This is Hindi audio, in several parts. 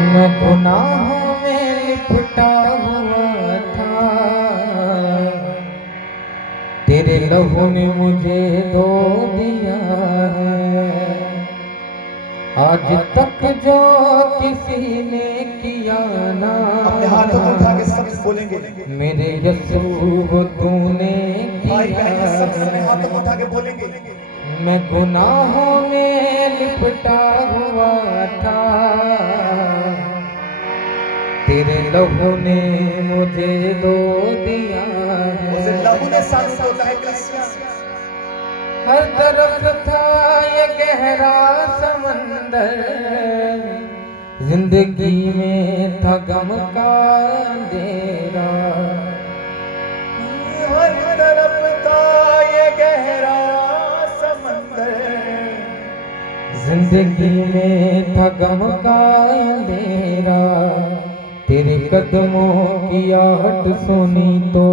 मैं गुनाहों में लिपटा हुआ था, तेरे लहू ने मुझे धो दिया है। आज तक जो किसी ने किया ना, अपने हाथों को उठा के सब बोलेंगे, मेरे यीशु वो तूने किया अपने हाथों को उठा के बोलेंगे। मैं गुनाहों में लिपटा हुआ था, तेरे लहू ने मुझे धो दिया है। लहू ने साथ धोता है कलीसिया। हर तरफ था ये गहरा समंदर, जिंदगी में था गम का अंधेरा। हर तरफ था ये गहरा समंदर, जिंदगी में था गम का अंधेरा। तेरे कदमों की आहट सुनी तो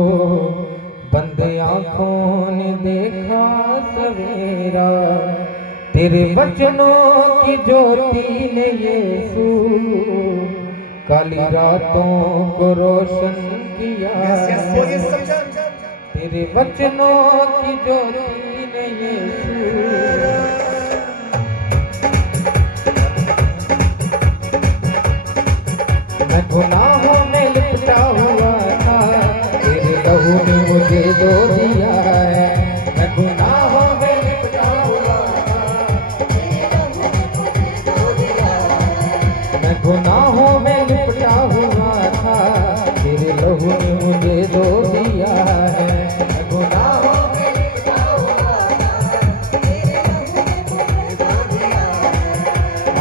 बंद आंखों ने देखा सवेरा। तेरे वचनों की ज्योति ने यीशु काली रातों को रोशन किया। तेरे वचनों की ज्योति ने यीशु मैं गुनाहों में लिपटा हुआ था, तेरे लहू ने मुझे धो दिया है। मैं गुनाहों में लिपटा हुआ था, मैं गुनाहों में लिपटा हुआ था, तेरे लहू ने मुझे धो दिया है। मैं गुनाहों में लिपटा हुआ था,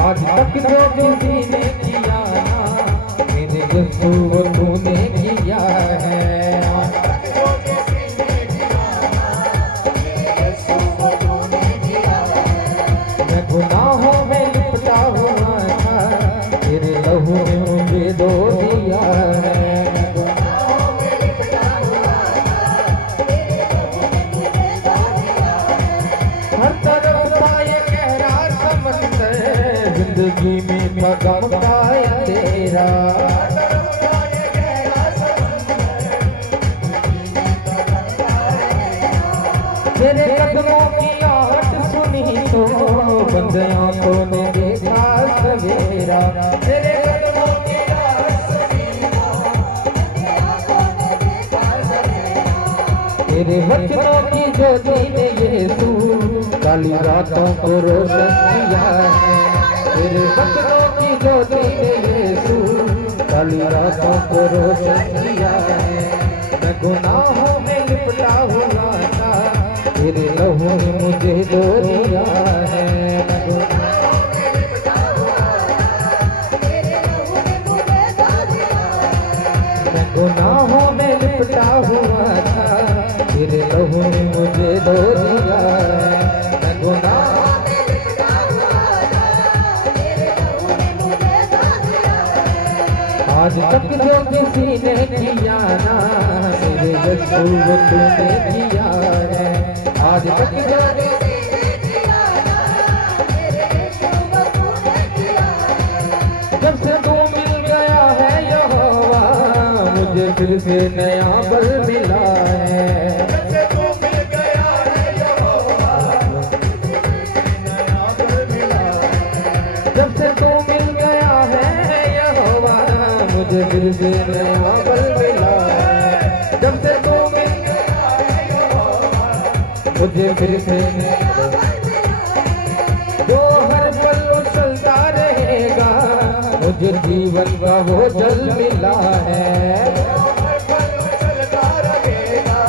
आज तक जो किसी ने किया ना, मेरे यीशु वो तूने किया है। मैं गुनाहों में लिपटा हुआ था, तेरे लहू ने मुझे धो दिया है। हर तरफ था ये गहरा समंदर, जिंदगी में गम का अंधेरा। तेरे कदमों की आहट सुनी तो बंद आंखों ने देखा सवेरा। तेरे कदमों की आहट सुनी तेरे वचनों की ज्योति ने यीशु काली रातों को रोशन किया है। तेरे वचनों की ज्योति ने यीशु काली रातों को रोशन किया है। मैं गुनाहों में लिपटा हुआ था, तेरे लहू ने मुझे धो दिया है। मैं गुनाहों में लिपटा हुआ था, तेरे लहू ने मुझे धो दिया है। मैं गुनाहों में लिपटा हुआ था, तेरे लहू ने मुझे धो दिया है। आज तक जो किसी ने किया ना, मेरे यीशु वो तूने किया है। आज तक जो किसी ने किया ना, मेरे यीशु वो तूने किया है। जब से तू मिल गया है यहोवा, मुझे फिर से नया बल मिला है। जब से तू मिल गया है यहोवा, नया बल मिला है। जब से तू मिल गया है यहोवा, मुझे फिर से नया बल मिला है। जब से तू मिल गया है यहोवा, मुझे फिर से जो हर पल उछलता रहेगा, मुझे जीवन का वो जल मिला है। हर पल उछलता रहेगा,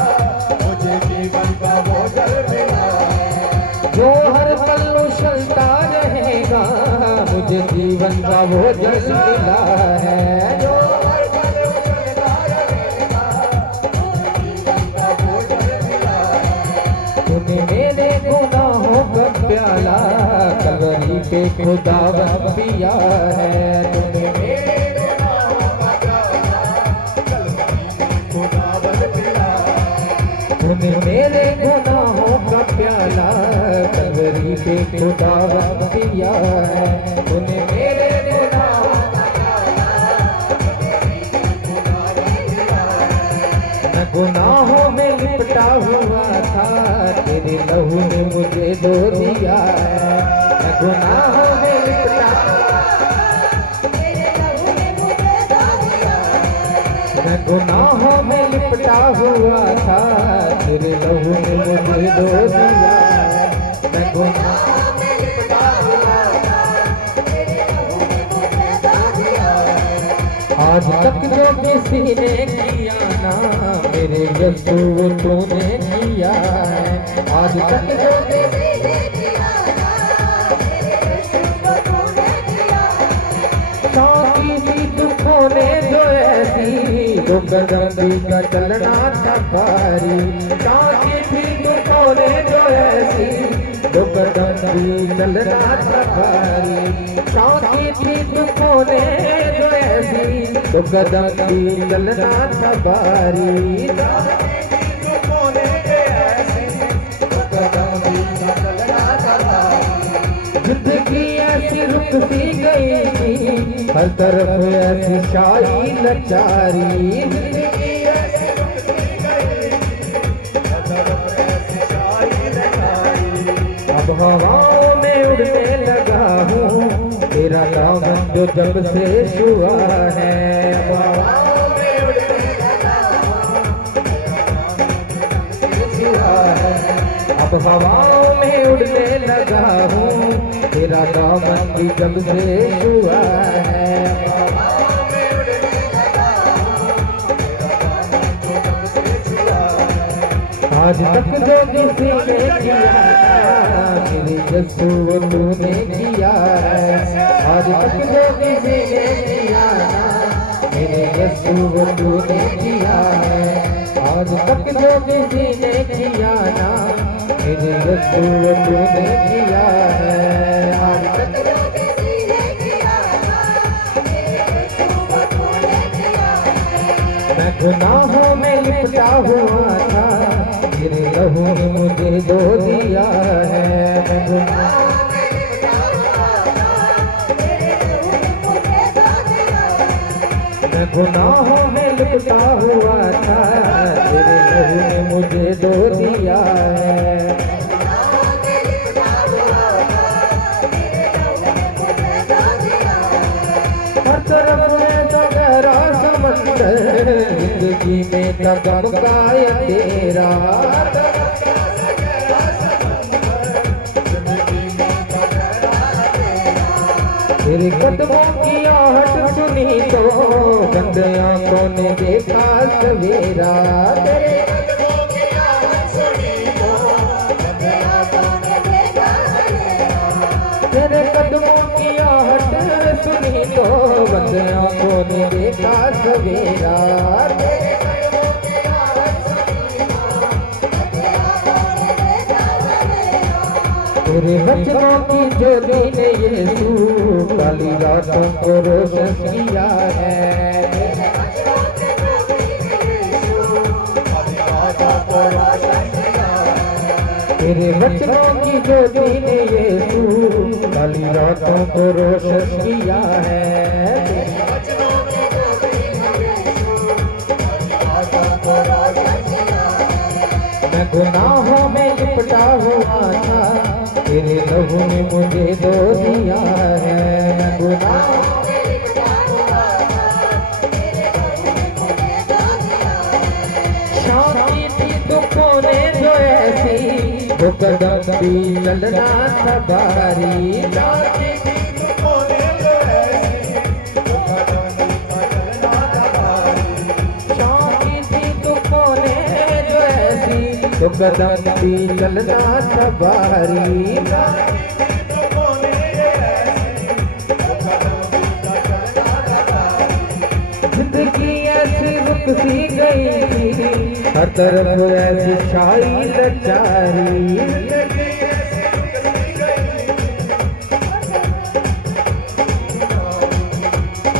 मुझे जीवन का वो जल मिला है। जो हर पल उछलता रहेगा, मुझे जीवन का वो जल मिला है। जो हर पल उछलता रहेगा, मुझे जीवन का वो जल मिला है। तूने मेरे गुनाहों का प्याला कलवरी पे खुदावन पिया है। तूने मेरे गुनाहों का प्याला कलवरी पे खुदावन पिया है। तूने मेरे गुनाहों का प्याला कलवरी पे खुदावन पिया है। तूने मेरे गुनाहों का गुनाहों में लिपटा हुआ था, तेरे लहू ने मुझे धो दिया है। मैं गुनाहों में लिपटा हुआ था, तेरे लहू ने मुझे धो दिया है। आज तक जो किसी ने किया ना, मेरे यीशु वो तूने किया है। आज तक जो किसी ने किया ना, मेरे यीशु वो तूने किया है। साकी सी दुखों ने जो ऐसी दो कदम का चलना था भारी, साकी सी दुखों ने जो ऐसी दो कदम चलना था भारी, साकी सी दुखों ने जो ऐसी दो कदम चलना था भारी, जिंदगी ऐसी रुक सी गई थी, हर तरफ ऐसी शाही लाचारी, जिंदगी ऐसी रुक सी गई थी, हर तरफ ऐसी शाही लाचारी। अब हवाओं में उड़ने लगा हूँ, तेरा दामन जो जब से छुआ है। अब हवाओं में उड़ने लगा हूँ, तेरा दामन जो जब से छुआ है। अब हवाओं में उड़ने लगा हूँ, तेरा दामन भी जब से छुआ है। आज तक जो किसी ने किया, मेरे यीशु वो तूने किया है। आज तक जो किसी ने किया, मेरे यीशु वो तूने किया है। आज तक जो किसी ने किया ना, मेरे यीशु वो तूने किया है। आज तक जो किसी ने किया ना, मेरे यीशु वो तूने किया है। मैं गुनाहों में लिपटा हुआ था, तेरे लहू ने मुझे धो दिया है। मैं गुनाहों में लिपटा हुआ था, तेरे लहू ने मुझे धो दिया है। मैं गुनाहों में लिपटा हुआ था, तेरे लहू ने मुझे धो दिया है। हर तरफ में तो गहरा समंदर, जिंदगी में तगमगाया तेरा, तेरे कदमों की आहट सुनी तो बंद आंखों ने देखा सवेरा, तेरे कदमों की आहट सुनी तो बंद आंखों ने देखा सवेरा, तेरे कदमों की आहट सुनी तो बंद आंखों ने देखा सवेरा, तेरे कदमों की आहट सुनी तो बंद आंखों ने देखा सवेरा। तेरे वचनों की ज्योति ने यीशु काली रातों को रोशन किया है। तेरे वचनों की ज्योति ने यीशु काली रातों को रोशन किया है। तेरे वचनों की ज्योति ने यीशु काली रातों को रोशन किया है। तेरे वचनों की ज्योति ने यीशु काली रातों को रोशन किया है। मैं गुनाहों में लिपटा हुआ था, तेरे लहू ने मुझे धो दिया है। मैं गुनाहों में लिपटा हुआ था, तेरे लहू ने मुझे धो दिया है। शांति थी दुखों ने जो ऐसी वो कदम भी चलना था भारी, शांति थी दुखों ने जो ऐसी वो कदम भी चलना था भारी, शांति थी दुखों ने जो ऐसी वो कदम भी चलना था भारी, जिंदगी ऐसी रुक सी गई थी, हर तरफ ऐसी शाही लाचारी,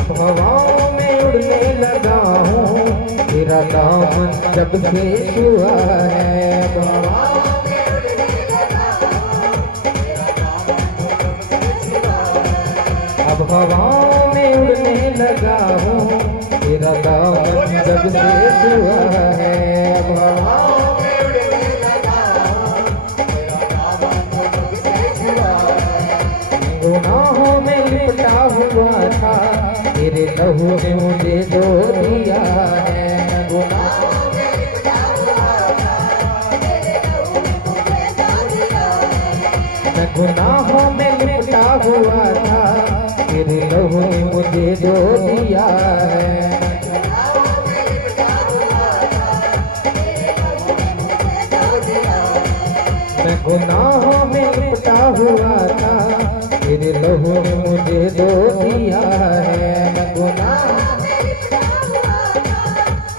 हवाओं में उड़ने लगा हूँ, तेरा दामन जब से छुआ है। हवाओं में उड़ने लगा हूँ, तेरा दामन जब से छुआ है। अब हवाओं में उड़ने लगा हूँ, तेरा दामन जब से छुआ है। अब हवाओं में उड़ने लगा हूँ, तेरा दामन जब से छुआ है। गुनाहों में लिपटा हुआ था, तेरे लहू ने मुझे धो दिया है। गुनाहों में लिपटा हुआ था, तेरे लहू ने मुझे धो दिया है। मैं गुनाहों में लिपटा हुआ था, तेरे लहू ने मुझे धो दिया है। मैं गुनाहों में लिपटा हुआ था, तेरे लहू ने मुझे धो दिया है। मैं गुनाहों में लिपटा हुआ था,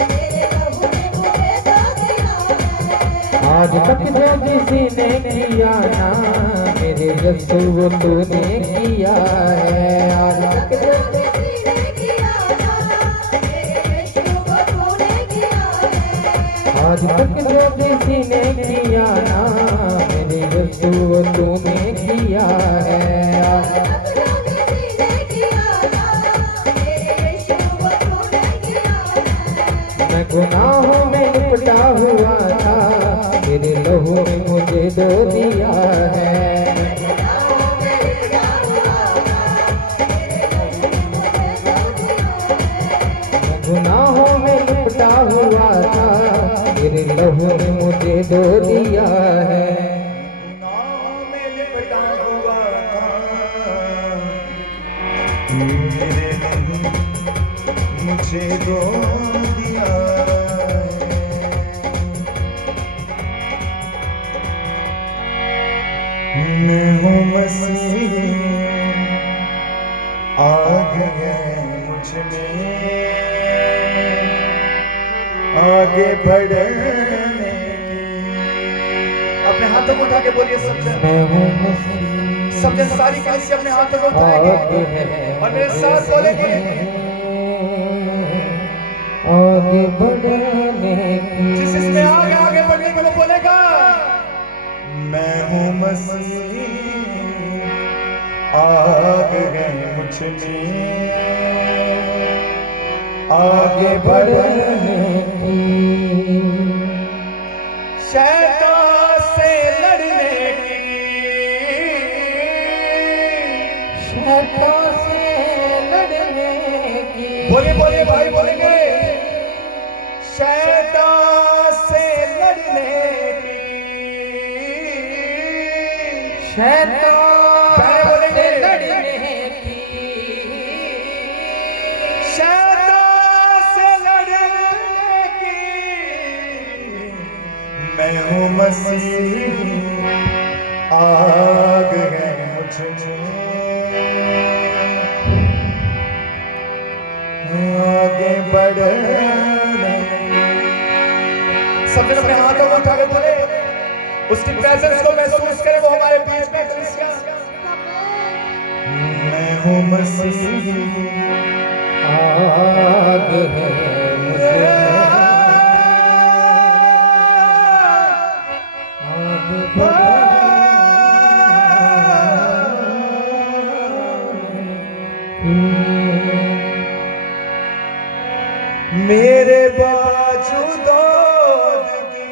तेरे लहू ने मुझे धो दिया है। आज तक जो किसी ने किया ना, मेरे यीशु वो तूने किया है। आज तक जो किसी ने किया ना, मेरे यीशु वो तूने किया है। आज तक जो किसी ने किया ना, मेरे यीशु वो तूने किया है। आज तक जो किसी ने किया ना, मेरे यीशु वो तूने किया है। मैं गुनाहों में लिपटा हुआ था, तेरे लहू ने मुझे धो दिया है। मैं गुनाहों में लिपटा हुआ था, तेरे लहू ने मुझे धो दिया है। मैं गुनाहों में लिपटा हुआ था, तेरे लहू ने मुझे धो दिया है। गुनाहों में लिपटा हुआ था, तेरे लहू मुझे धो दिया है। मैं हूँ मसीह, आग है मुझ में, आगे बढ़ने की। अपने हाथों को उठा के बोलिए सब जन, मैं हूँ मसीह, सब जन सारी कलीसिया अपने हाथों को उठाएंगे और मेरे साथ बोलेंगे, आगे बढ़ने की। जिस इसमें आगे आगे बढ़ने को बोलेगा, मैं हूँ मसीह, आग है मुझ में, आगे बढ़ने की। शैतान से लड़ने की, शैतान से लड़ने की। बोले बोले भाई बोलेंगे, शैतान से लड़ने की, शैतान पहले बोलेंगे से लड़ने की। शैतान से लड़ने की। मैं हूँ मसीह, आग है मुझ में, आगे बढ़ने। सब जन अपने हाथों को उठा के बोले, उसकी प्रेजेंस को महसूस करें, वो हमारे बीच में कलीसिया। मैं हूँ मसीह, आग है मुझे में, आग मेरे बाजू दौद की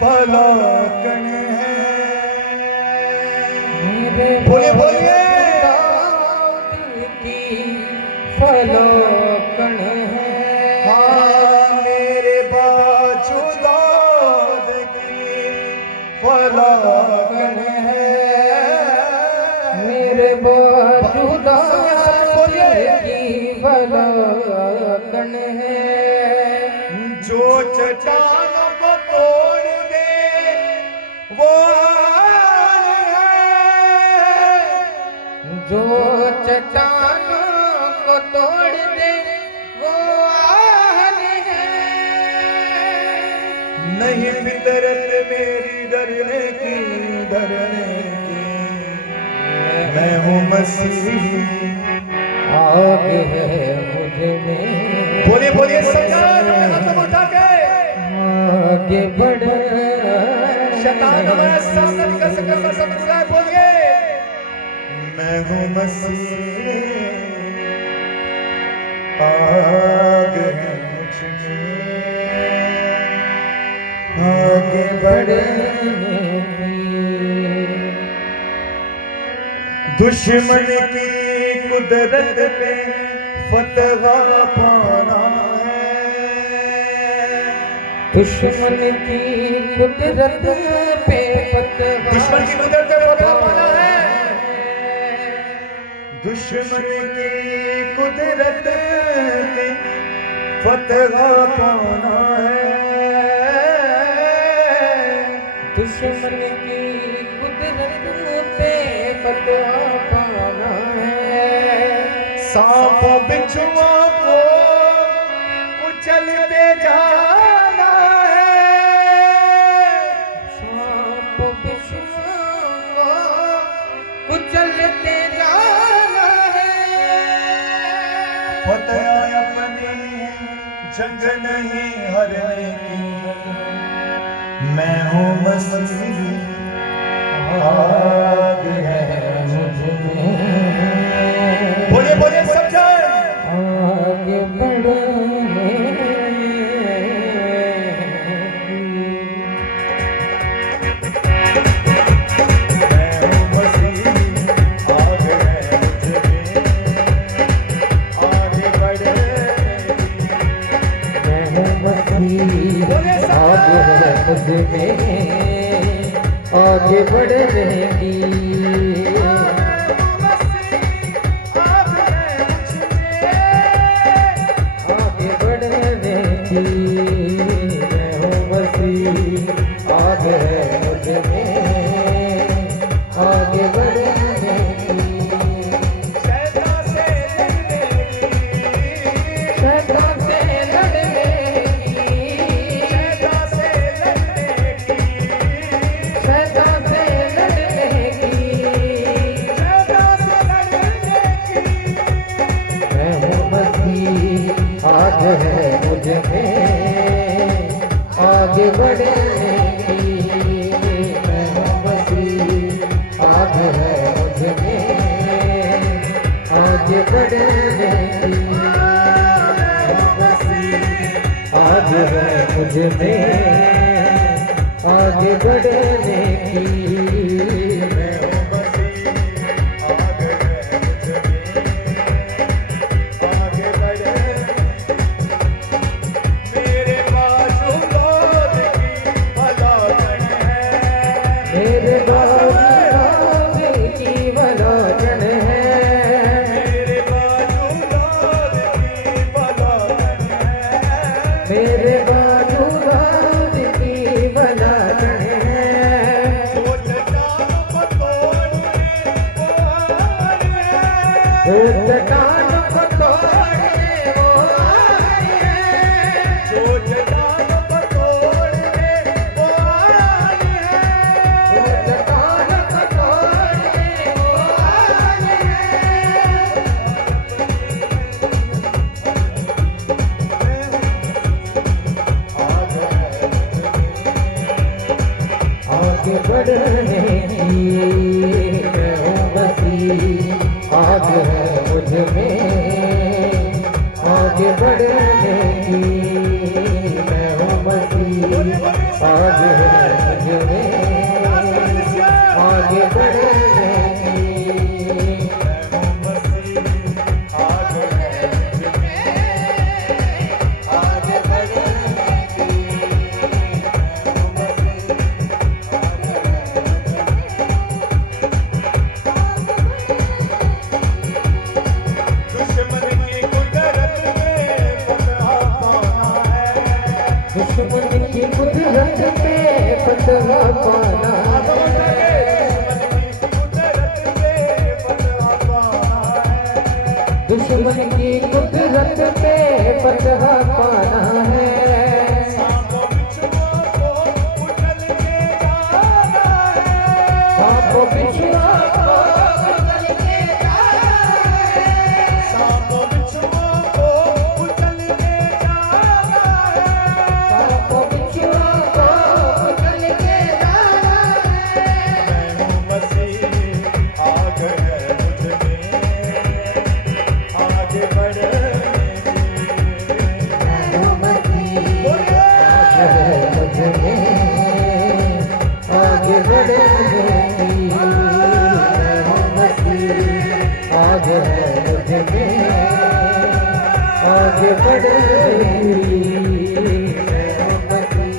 फलाकन है। बोलिए बोलिए, की फलोकन है। हाँ मेरे बाजू दौद की फलाकन है। मेरे बाजूदा की फलोकन है। जो चट्टान को तोड़ दे वो आन है। जो चट्टान को तोड़ दे वो आन है। नहीं फितरत मेरी डरने की, डरने की। मैं हूँ मसीह, आग है मुझ में। बोलिए बोलिए सरकार, अपने हाथों को उठा के। आगे बढ़, शैतान हमारे सामने निकल सकता है, सब कुछ है, बोलिए। मैं हूँ मसीह, आग है मुझ में, आगे बढ़ने की। दुश्मन की कुदरत पे फतह पाना है। दुश्मन की कुदरत पे फतह दुश्मन की कुदरत पे फतह पाना है, दुश्मन की कुदरत पे फतह पाना है, दुश्मन की कुदरत पे फतह पाना है। सांप बिच्छुआ को कुचलते जाना है, सांप बिच्छुआ को कुचलते जाना है। फतह अपनी जंग नहीं हरने की, मैं हूँ मसीह आग है मुझ में। बोले बोले सब जाए आगे बढ़े आगे बढ़ने की, आगे बढ़ने की, मैं हूँ मसीह आगे है मुझ में, आगे बढ़ने की। शैतान से लड़ने की, आज है मुझ में आगे बढ़ने की, मैं हूँ मसीह आज है मुझ में आगे बढ़ने की, आज है मुझ में आगे बढ़ने की, मैं हूँ मेरे बाजू की वलोचन है, मेरे बाजू की वलोचन है। वो चट्टान को तोड़ने वो आए हैं, जो चट्टान को तोड़ने वो आए हैं, वो चट्टान को तोड़ने वो आए हैं। आगे बढ़ने की, मैं हूँ मसीह आज है मुझ में आगे बढ़ने की, मैं हूँ मसीह आज है मुझ में आगे बढ़ने की, मैं हूँ मसीह आज है मुझ में आगे बढ़ने की, मैं हूँ मसीह दुश्मन की कुदरत पे फतह पाना है, दुश्मन की कुदरत पे फतह पाना है। सांप बिच्छुआ को कुचल के जाना है, सांप बिच्छुआ को कुचल के जाना है, सांप बिच्छुआ को कुचल के जाना है, सांप बिच्छुआ को कुचल के जाना है। मैं हूँ मसीह आग है मुझ में आगे बढ़ने की, मैं हूँ मसीह आग है मुझ में आगे बढ़ने की, मैं हूँ मसीह आग है मुझ में आगे बढ़ने की, मैं हूँ मसीह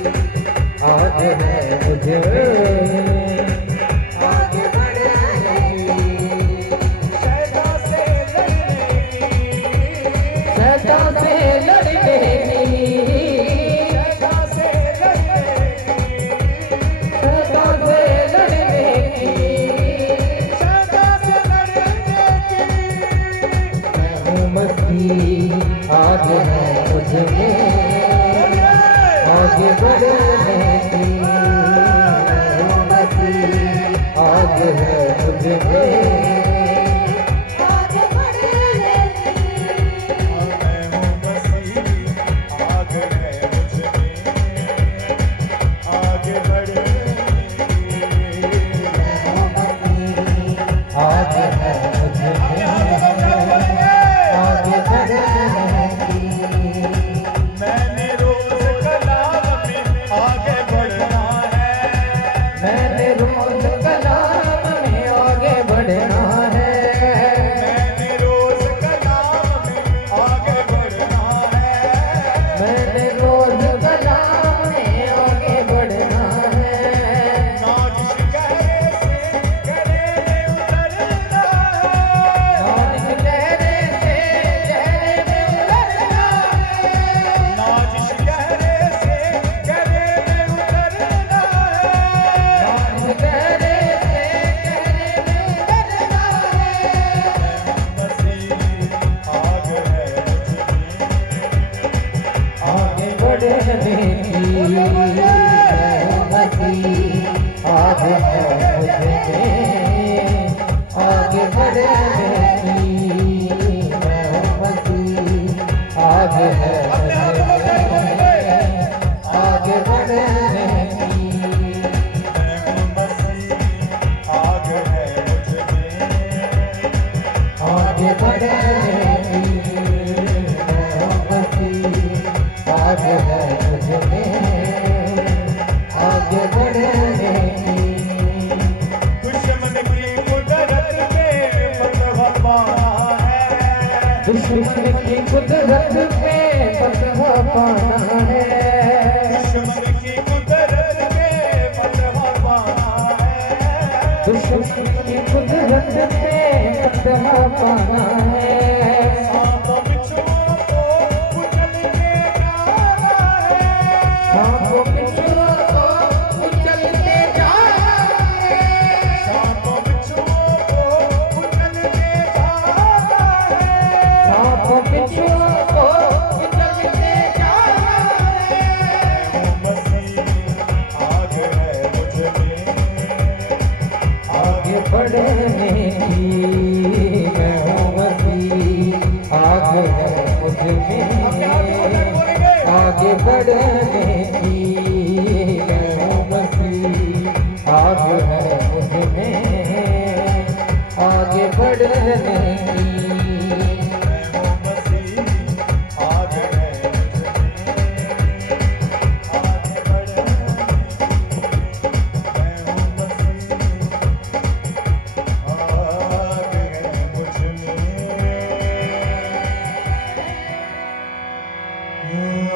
मसीह आज है मुझ में आगे बढ़ने की, मैं हूँ मसीह आज है मुझ में आगे बढ़ने की। मैं हूँ मसीह आगे है मुझ में आगे बढ़ने की। आज है मुझ में आगे बढ़ने की। मैंने रोज कलाम में आगे बढ़ना है। मैंने रोज कलाम में आगे बढ़ना है। मैंने रोज कलाम में आगे बढ़ना है। मैंने रोज कलाम में आगे बढ़ना है। नाजिश गहरे से गहरे में उतरना है। नाजिश गहरे से गहरे में उतरना है। नाजिश गहरे से गहरे में उतरना है। नाजिश गहरे से गहरे में उतरना है। मसीह आगे है आगे बढ़ने की, मैं हूँ मसीह आज है मुझ में आगे बढ़ने की, मैं हूँ मसीह आज है मुझ में आगे बढ़ने की। मसीह आगे है मुझ में आगे बढ़ने की, मैं हूँ मसीह आज है मुझ में आगे बढ़ने की। दुश्मन की कुदरत में फतह पाना है। दुश्मन की कुदरत पे फतह पाना है। दुश्मन की कुदरत में फतह पाना है। दुश्मन की कुदरत पे फतह पाना है। सांपों बिच्छुओं को कुचल के जाना है। सांपों बिच्छुओं को कुचल के जाना है। सांपों बिच्छुओं को कुचल के जाना है। सांपों बिच्छुओं को कुचल के जाना है। मसीह आगे है मुझ में आगे बढ़ने की, मैं हूँ मसीह आज है मुझ में आगे बढ़ने की, मैं हूँ मसीह आज है मुझ में आगे बढ़ने की। मसीह आगे है आगे बढ़ने मैं हूँ मसीह आगे है मुझ में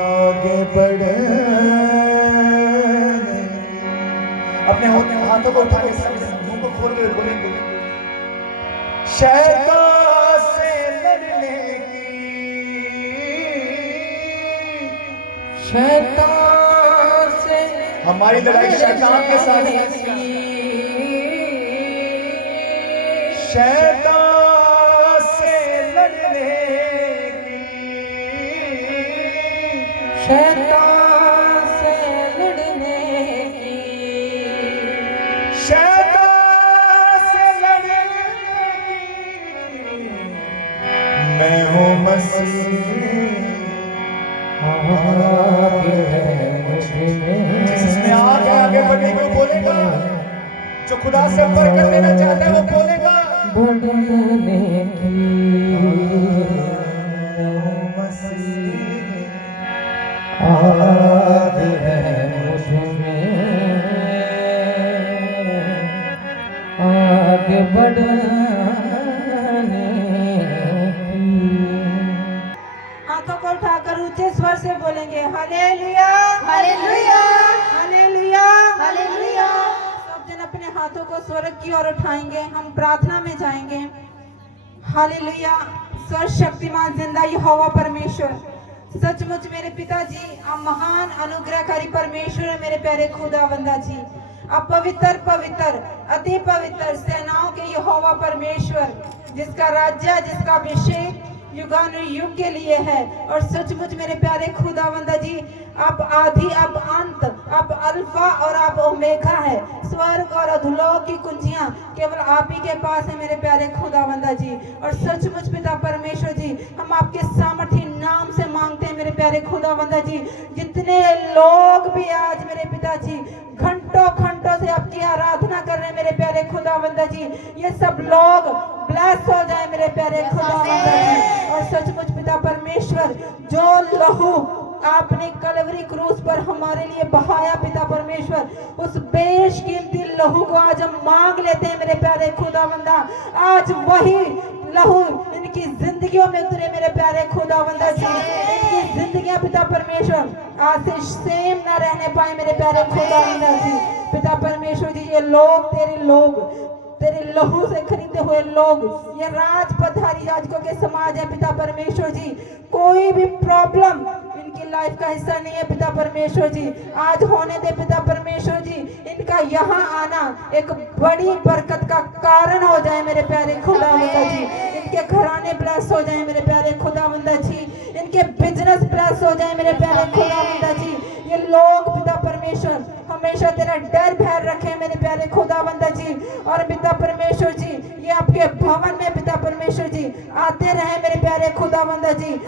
आगे बढ़ने। अपने हाथों को उठा के मुंह को खोल के बोलेंगे शैतान से लड़ने की। शैतान से हमारी लड़ाई शैतान के साथ है। शैतान से लड़ने की। शैतान से लड़ने की। शैतान से लड़ने की। मैं हूँ मसीह आगे है मुझ में जिसमें आगे बढ़ने को बोलेगा, जो खुदा से बरकत लेना चाहता है वो बोलेगा बढ़ने की। मैं हूँ मसीह आगे है मुझ में आगे बढ़ने की। हाथों को उठाकर ऊंचे स्वर से बोलेंगे हालेलुया हालेलुया हालेलुया हालेलुया। सब जन अपने हाथों को स्वर्ग की ओर उठाएंगे, हम प्रार्थना में जाएंगे। हालेलुया। सर्वशक्तिमान जिंदा यहोवा परमेश्वर, सचमुच मेरे पिताजी आप महान अनुग्रहकारी परमेश्वर है। मेरे प्यारे खुदावंदा जी, आप पवित्र पवित्र अति पवित्र सेनाओं के यहोवा परमेश्वर, जिसका राज्य जिसका अभिषेक युगानुयुग के लिए है। और सचमुच मेरे प्यारे खुदावंदा जी, आप आदि, आप अंत, आप अल्फा और आप ओमेगा है। स्वर्ग और अधोलोक की कुंजियां केवल आप ही के पास है मेरे प्यारे खुदावंदा जी। और सचमुच पिता परमेश्वर जी, हम आपके सामर्थी नाम से मांगते हैं मेरे प्यारे खुदावंदा जी, जितने लोग भी आज मेरे पिताजी घंटों घंटों से आपकी आराधना कर रहे हैं मेरे प्यारे खुदावंदा जी, ये सब लोग ब्लेस हो जाए मेरे प्यारे खुदावंदा जी। और सचमुच पिता परमेश्वर, जो लहू आपने कलवरी क्रूस पर हमारे लिए बहाया पिता परमेश्वर, उस बेशकीमती लहू को आज हम मांग लेते हैं मेरे प्यारे खुदावंदा। आज वही लहू इनकी जिंदगियों में उतरे मेरे प्यारे खुदावंदा जी। इनकी जिंदगियां पिता परमेश्वर आज से सेम ना रहने पाए मेरे प्यारे खुदावंदा जी। पिता परमेश्वर जी, ये लोग तेरे लहू से खरीदे हुए लोग, ये राजपधारी याजकों के समाज है पिता परमेश्वर जी। कोई भी प्रॉब्लम इनकी लाइफ का हिस्सा नहीं है पिता परमेश्वर जी। आज होने दे पिता परमेश्वर जी, इनका यहाँ आना एक बड़ी बरकत का कारण हो जाए मेरे प्यारे खुदावंदा जी। इनके घराने ब्लेस हो जाए मेरे प्यारे खुदावंदा जी, इनके बिजनेस ब्लेस हो जाए मेरे प्यारे खुदावंदा जी। ये लोग पिता परमेश्वर हमेशा तेरा डर भय रखे मेरे प्यारे खुदावंदा जी। और पिता परमेश्वर जी, ये आपके भवन में पिता परमेश्वर जी आते रहे मेरे प्यारे खुदावंदा जी,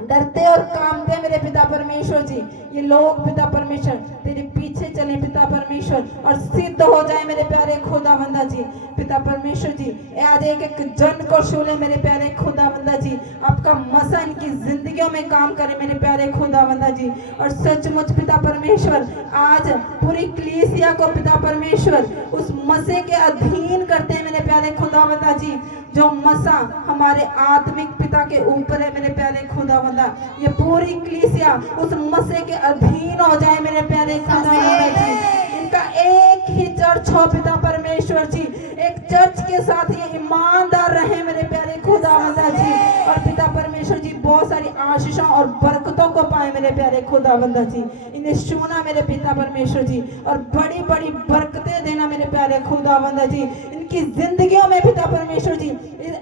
डरते और कामते मेरे पिता परमेश्वर जी। ये लोग पिता परमेश्वर तेरे पीछे चले पिता परमेश्वर, और सिद्ध हो जाए मेरे प्यारे खुदावंदा जी। पिता परमेश्वर जी, आज एक एक जन को छूले मेरे प्यारे खुदावंदा जी। आपका मसा इनकी जिंदगियों में काम करे मेरे प्यारे खुदावंदा जी। और सचमुच पिता परमेश्वर, आज पूरी कलीसिया को पिता परमेश्वर उस मसे के अधीन करते हैं मेरे प्यारे खुदावंदा जी, जो मसा हमारे आत्मिक पिता के ऊपर है मेरे प्यारे खुदावंदा। ये पूरी कलीसिया उस मसे के अधीन हो जाए मेरे प्यारे खुदावंदा जी। इनका एक ही चर्च हो पिता परमेश्वर जी, एक चर्च के साथ ये ईमानदार रहे मेरे प्यारे खुदावंदा जी। और पिता परमेश्वर जी, बहुत सारी आशीषों और बरकतों को पाए मेरे प्यारे खुदावंदा जी। इन्हें छूना मेरे पिता परमेश्वर जी, और बड़ी बड़ी बरकतें देना मेरे प्यारे खुदावंदा जी। इनकी जिंदगियों में पिता परमेश्वर जी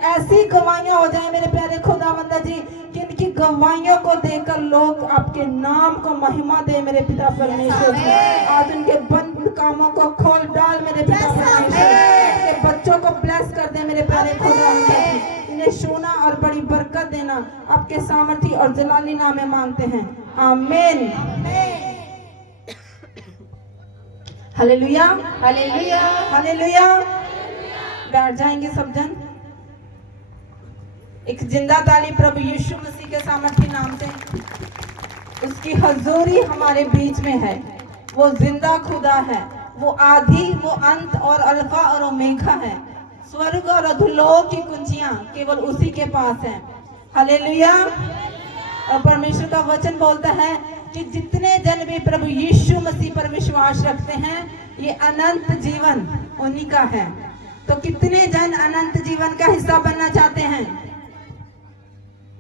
ऐसी गवाहियां हो जाए मेरे प्यारे खुदावंदा जी, कि इनकी गवाहियों को देकर लोग आपके नाम को महिमा दे मेरे पिता परमेश्वर जी। आज उनके बंद कामों को खोल डाल मेरे पिता परमेश्वर, इनके बच्चों को ब्लेस कर दे मेरे प्यारे खुदावंदा जी। इन्हें छूना और बड़ी बरकत देना आपके सामर्थी और जलाली नाम में मांगते हैं, आमीन। Hallelujah, hallelujah, hallelujah. बैठ जाएंगे सब जन। एक जिंदा ताली प्रभु यीशु मसीह के सामर्थी नाम से। उसकी हजूरी हमारे बीच में है। वो जिंदा खुदा है, वो आदि, वो अंत और अल्फा और ओमेगा है। स्वर्ग और अधोलोक की कुंजियां केवल उसी के पास हैं। हालेलुया। और परमेश्वर का वचन बोलता है कि जितने जन भी प्रभु यीशु मसीह पर विश्वास रखते हैं, ये अनंत जीवन उन्हीं का है। तो कितने जन अनंत जीवन का हिस्सा बनना चाहते हैं?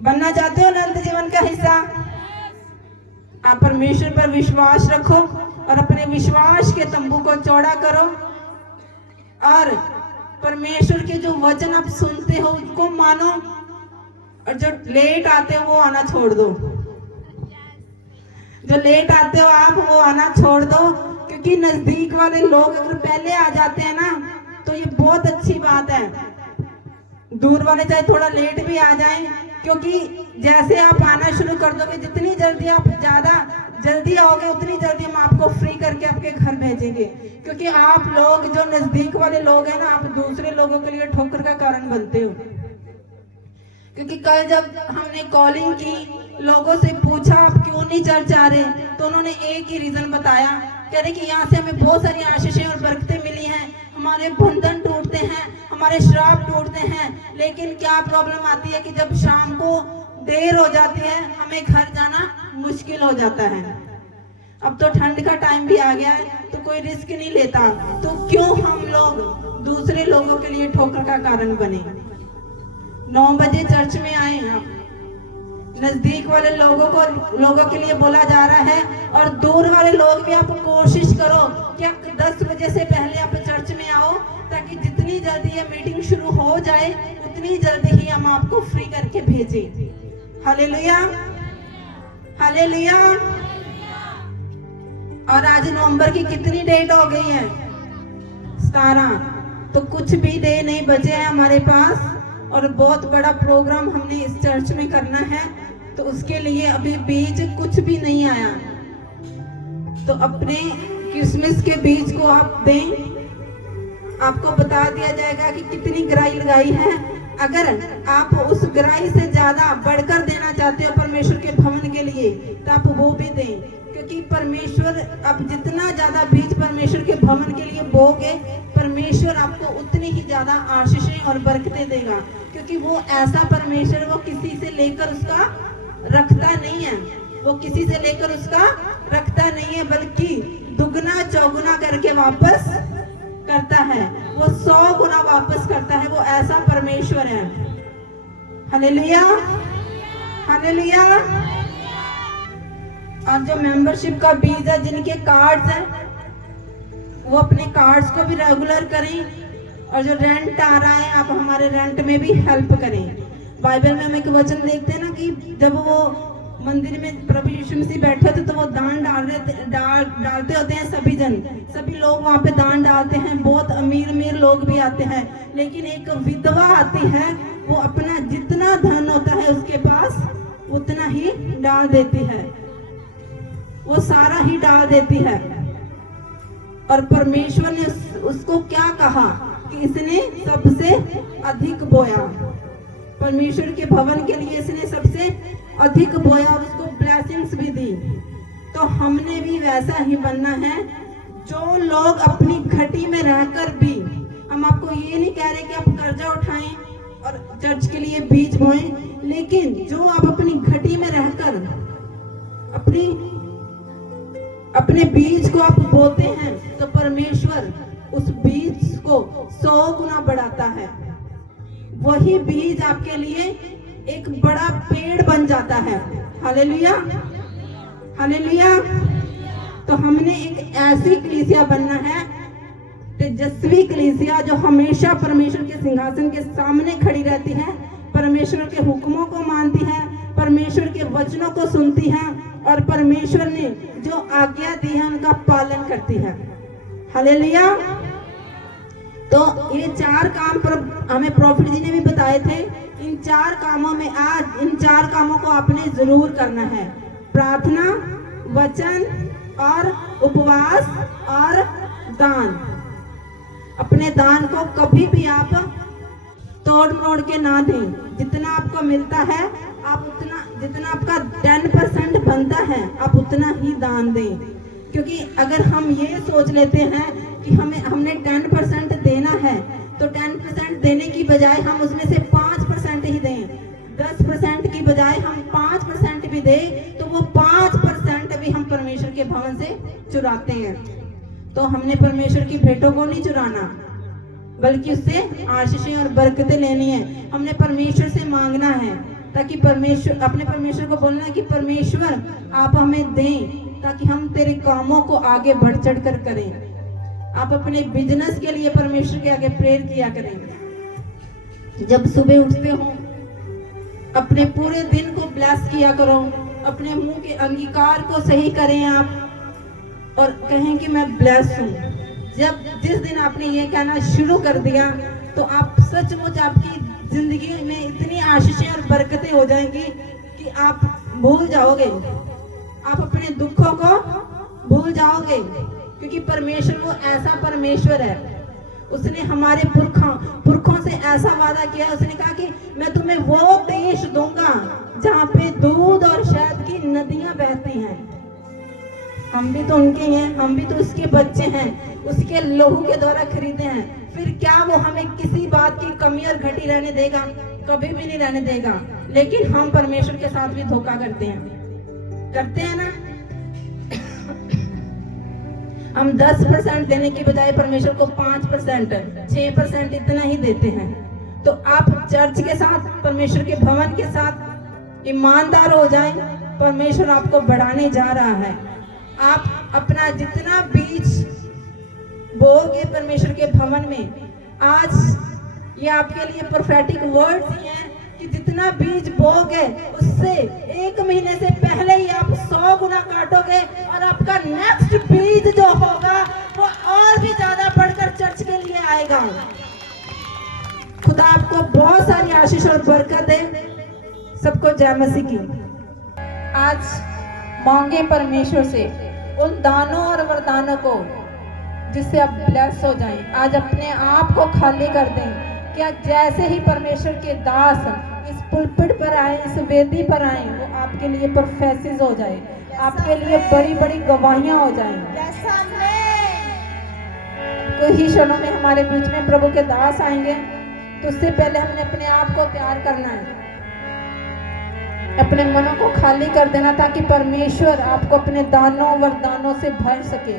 बनना चाहते हो अनंत जीवन का हिस्सा? आप परमेश्वर पर विश्वास रखो और अपने विश्वास के तंबू को चौड़ा करो, और परमेश्वर के जो वचन आप सुनते हो उसको मानो, और जो लेट आते हो वो आना छोड़ दो। जो लेट आते हो आप, वो आना छोड़ दो, क्योंकि नजदीक वाले लोग अगर पहले आ जाते हैं ना, तो ये बहुत अच्छी बात है। दूर वाले चाहे थोड़ा लेट भी आ जाएं, क्योंकि जैसे आप आना शुरू कर दोगे, जितनी जल्दी आप ज्यादा जल्दी आओगे, उतनी जल्दी हम आपको फ्री करके आपके घर भेजेंगे। क्योंकि आप लोग जो नजदीक वाले लोग हैं ना, आप दूसरे लोगों के लिए ठोकर का कारण बनते हो। क्योंकि कल जब हमने कॉलिंग की, लोगों से पूछा आप क्यों नहीं चर्च आ रहे, तो उन्होंने एक ही रीजन बताया, कह रहे कि यहाँ से हमें बहुत सारी आशीषें और बरकतें मिली हैं, हमारे बंधन टूटते हैं, हमारे श्राप टूटते हैं। लेकिन क्या प्रॉब्लम आती है कि जब शाम को देर हो जाती है, हमें घर जाना मुश्किल हो जाता है। अब तो ठंड का टाइम भी आ गया है, तो कोई रिस्क नहीं लेता, तो क्यों हम लोग दूसरे लोगों के लिए ठोकर का कारण बने। 9 बजे चर्च में आए। आप नजदीक वाले लोगों के लिए बोला जा रहा है, और दूर वाले लोग भी आप कोशिश करो कि आप 10 बजे से पहले आप चर्च में आओ, ताकि जितनी जल्दी ये मीटिंग शुरू हो जाए, उतनी जल्दी ही हम हम आपको फ्री करके भेजें। Hallelujah, hallelujah. और आज नवंबर की कितनी डेट हो गई है? 17। तो कुछ भी डे नहीं बचे हैं हमारे पास, और बहुत बड़ा प्रोग्राम हमने इस चर्च में करना है, तो उसके लिए अभी बीज कुछ भी नहीं आया। तो अपने क्रिसमस के बीज को आप दें, आपको बता दिया जाएगा कि कितनी गराई लगाई है। अगर आप उस गराई से ज्यादा बढ़कर देना चाहते हो परमेश्वर के भवन के लिए, तो आप वो भी दें, क्योंकि परमेश्वर, आप जितना ज्यादा बीज परमेश्वर के भवन के लिए बोगे, परमेश्वर आपको उतनी ही ज्यादा आशीषें और बरकतें देगा। क्योंकि वो ऐसा परमेश्वर, वो किसी से लेकर उसका रखता नहीं है, वो किसी से लेकर उसका रखता नहीं है, बल्कि दुगना चौगुना करके वापस करता है। वो 100 गुना वापस करता है। वो ऐसा परमेश्वर है। Hallelujah, hallelujah. और जो मेंबरशिप का बीज है, जिनके कार्ड्स हैं, वो अपने कार्ड्स को भी रेगुलर करें। और जो रेंट आ रहा है, आप हमारे रेंट में भी हेल्प करें। बाइबल में हम एक वचन देखते हैं ना कि जब वो मंदिर में प्रभु यीशु मसीह बैठे थे, तो वो दान डालते होते हैं। सभी लोग वहाँ पे दान डालते हैं। बहुत अमीर लोग भी आते हैं, लेकिन एक विधवा आती है, वो अपना जितना धन होता है उसके पास उतना ही डाल देती है, वो सारा ही डाल देती है। और परमेश्वर ने उसको क्या कहा कि इसने सबसे अधिक बोया। परमेश्वर के भवन के लिए इसने सबसे अधिक बोया और उसको ब्लेसिंग्स भी दी। तो हमने भी वैसा ही बनना है। जो लोग अपनी घटी में रहकर भी, हम आपको ये नहीं कह रहे कि आप कर्जा उठाएं और चर्च के लिए बीज बोएं, लेकिन जो आप अपनी घटी में रहकर अपने बीज को आप बोते हैं, तो परमेश्वर उस बीज को 100 गुना बढ़ाता है। वही बीज आपके लिए एक बड़ा पेड़ बन जाता है। Hallelujah, hallelujah. तो हमने एक ऐसी कलीसिया बनना है, तेजस्वी कलीसिया, जो हमेशा परमेश्वर के सिंहासन के सामने खड़ी रहती है, परमेश्वर के हुक्मों को मानती है, परमेश्वर के वचनों को सुनती है, और परमेश्वर ने जो आज्ञा दी है उनका पालन करती है। हालेलुया। तो ये 4 काम पर हमें प्रॉफिट जी ने भी बताए थे। इन 4 कामों में, आज इन 4 कामों को आपने जरूर करना है। प्रार्थना, वचन और उपवास और दान। अपने दान को कभी भी आप तोड़ मरोड़ के ना दें। जितना आपको मिलता है, आप उतना, जितना आपका 10% बनता है, आप उतना ही दान दें। क्योंकि अगर हम ये सोच लेते हैं कि हमने 10% देना है, तो 10% देने की बजाय हम उसमें से 5% ही दें, 10% की बजाय हम 5% भी दें, तो वो 5% भी हम परमेश्वर के भवन से चुराते हैं। तो हमने परमेश्वर की भेंटों को नहीं चुराना, बल्कि उससे आशीषें और बरकतें लेनी है। हमने परमेश्वर से मांगना है, ताकि अपने परमेश्वर को बोलना है कि परमेश्वर आप हमें दें, ताकि हम तेरे कामों को आगे बढ़ चढ़ कर करें। आप अपने बिजनेस के लिए परमेश्वर के आगे प्रेयर किया करें। जब सुबह उठते हो, अपने पूरे दिन को ब्लेस किया करो। अपने मुंह के अंगीकार को सही करें आप, और कहें कि मैं ब्लेस हूँ। जिस दिन आपने ये कहना शुरू कर दिया, तो आप सचमुच, आपकी जिंदगी में इतनी आशीषें और बरकतें हो जाएंगी कि आप भूल जाओगे, आप अपने दुखों को भूल जाओगे। क्योंकि परमेश्वर वो ऐसा परमेश्वर है, उसने हमारे पुरखों से ऐसा वादा किया। उसने कहा कि मैं तुम्हें वो देश दूंगा जहाँ पे दूध और शहद की नदियां बहती हैं। हम भी तो उनके हैं, हम भी तो उसके बच्चे हैं, उसके लहू के द्वारा खरीदे हैं। फिर क्या वो हमें किसी बात की कमी और घटी रहने देगा? कभी भी नहीं रहने देगा। लेकिन हम परमेश्वर के साथ भी धोखा करते हैं ना। हम 10% देने की बजाय परमेश्वर को 5%, 6% इतना ही देते हैं। तो आप चर्च के साथ, परमेश्वर के भवन के साथ ईमानदार हो जाएं। परमेश्वर आपको बढ़ाने जा रहा है। आप अपना जितना बीज बोगे परमेश्वर के भवन में, आज ये आपके लिए प्रोफेटिक वर्ड्स ही हैं कि जितना बीज बोगे उससे 1 महीने से पहले ही आप 100 गुना काटोगे और आपका नेक्स्ट बीज जो होगा वो और भी ज्यादा बढ़कर चर्च के लिए आएगा। खुदा आपको बहुत सारी आशीष और बरकत दे। सबको जय मसीह की। आज मांगे परमेश्वर से उन दानों और वरदानों को जिससे आप ब्लेस हो जाएं। आज अपने आप को खाली कर दें। क्या जैसे ही परमेश्वर के दास इस पुलपिट पर आए, इस वेदी पर आए, वो आपके लिए प्रोफेसिस हो जाए, आपके लिए बड़ी बड़ी गवाहियां हो जाएं। कुछ ही क्षणों में हमारे बीच में प्रभु के दास आएंगे, तो उससे पहले हमने अपने आप को तैयार करना है, अपने मनों को खाली कर देना, ताकि परमेश्वर आपको अपने दानों वरदानों से भर सके,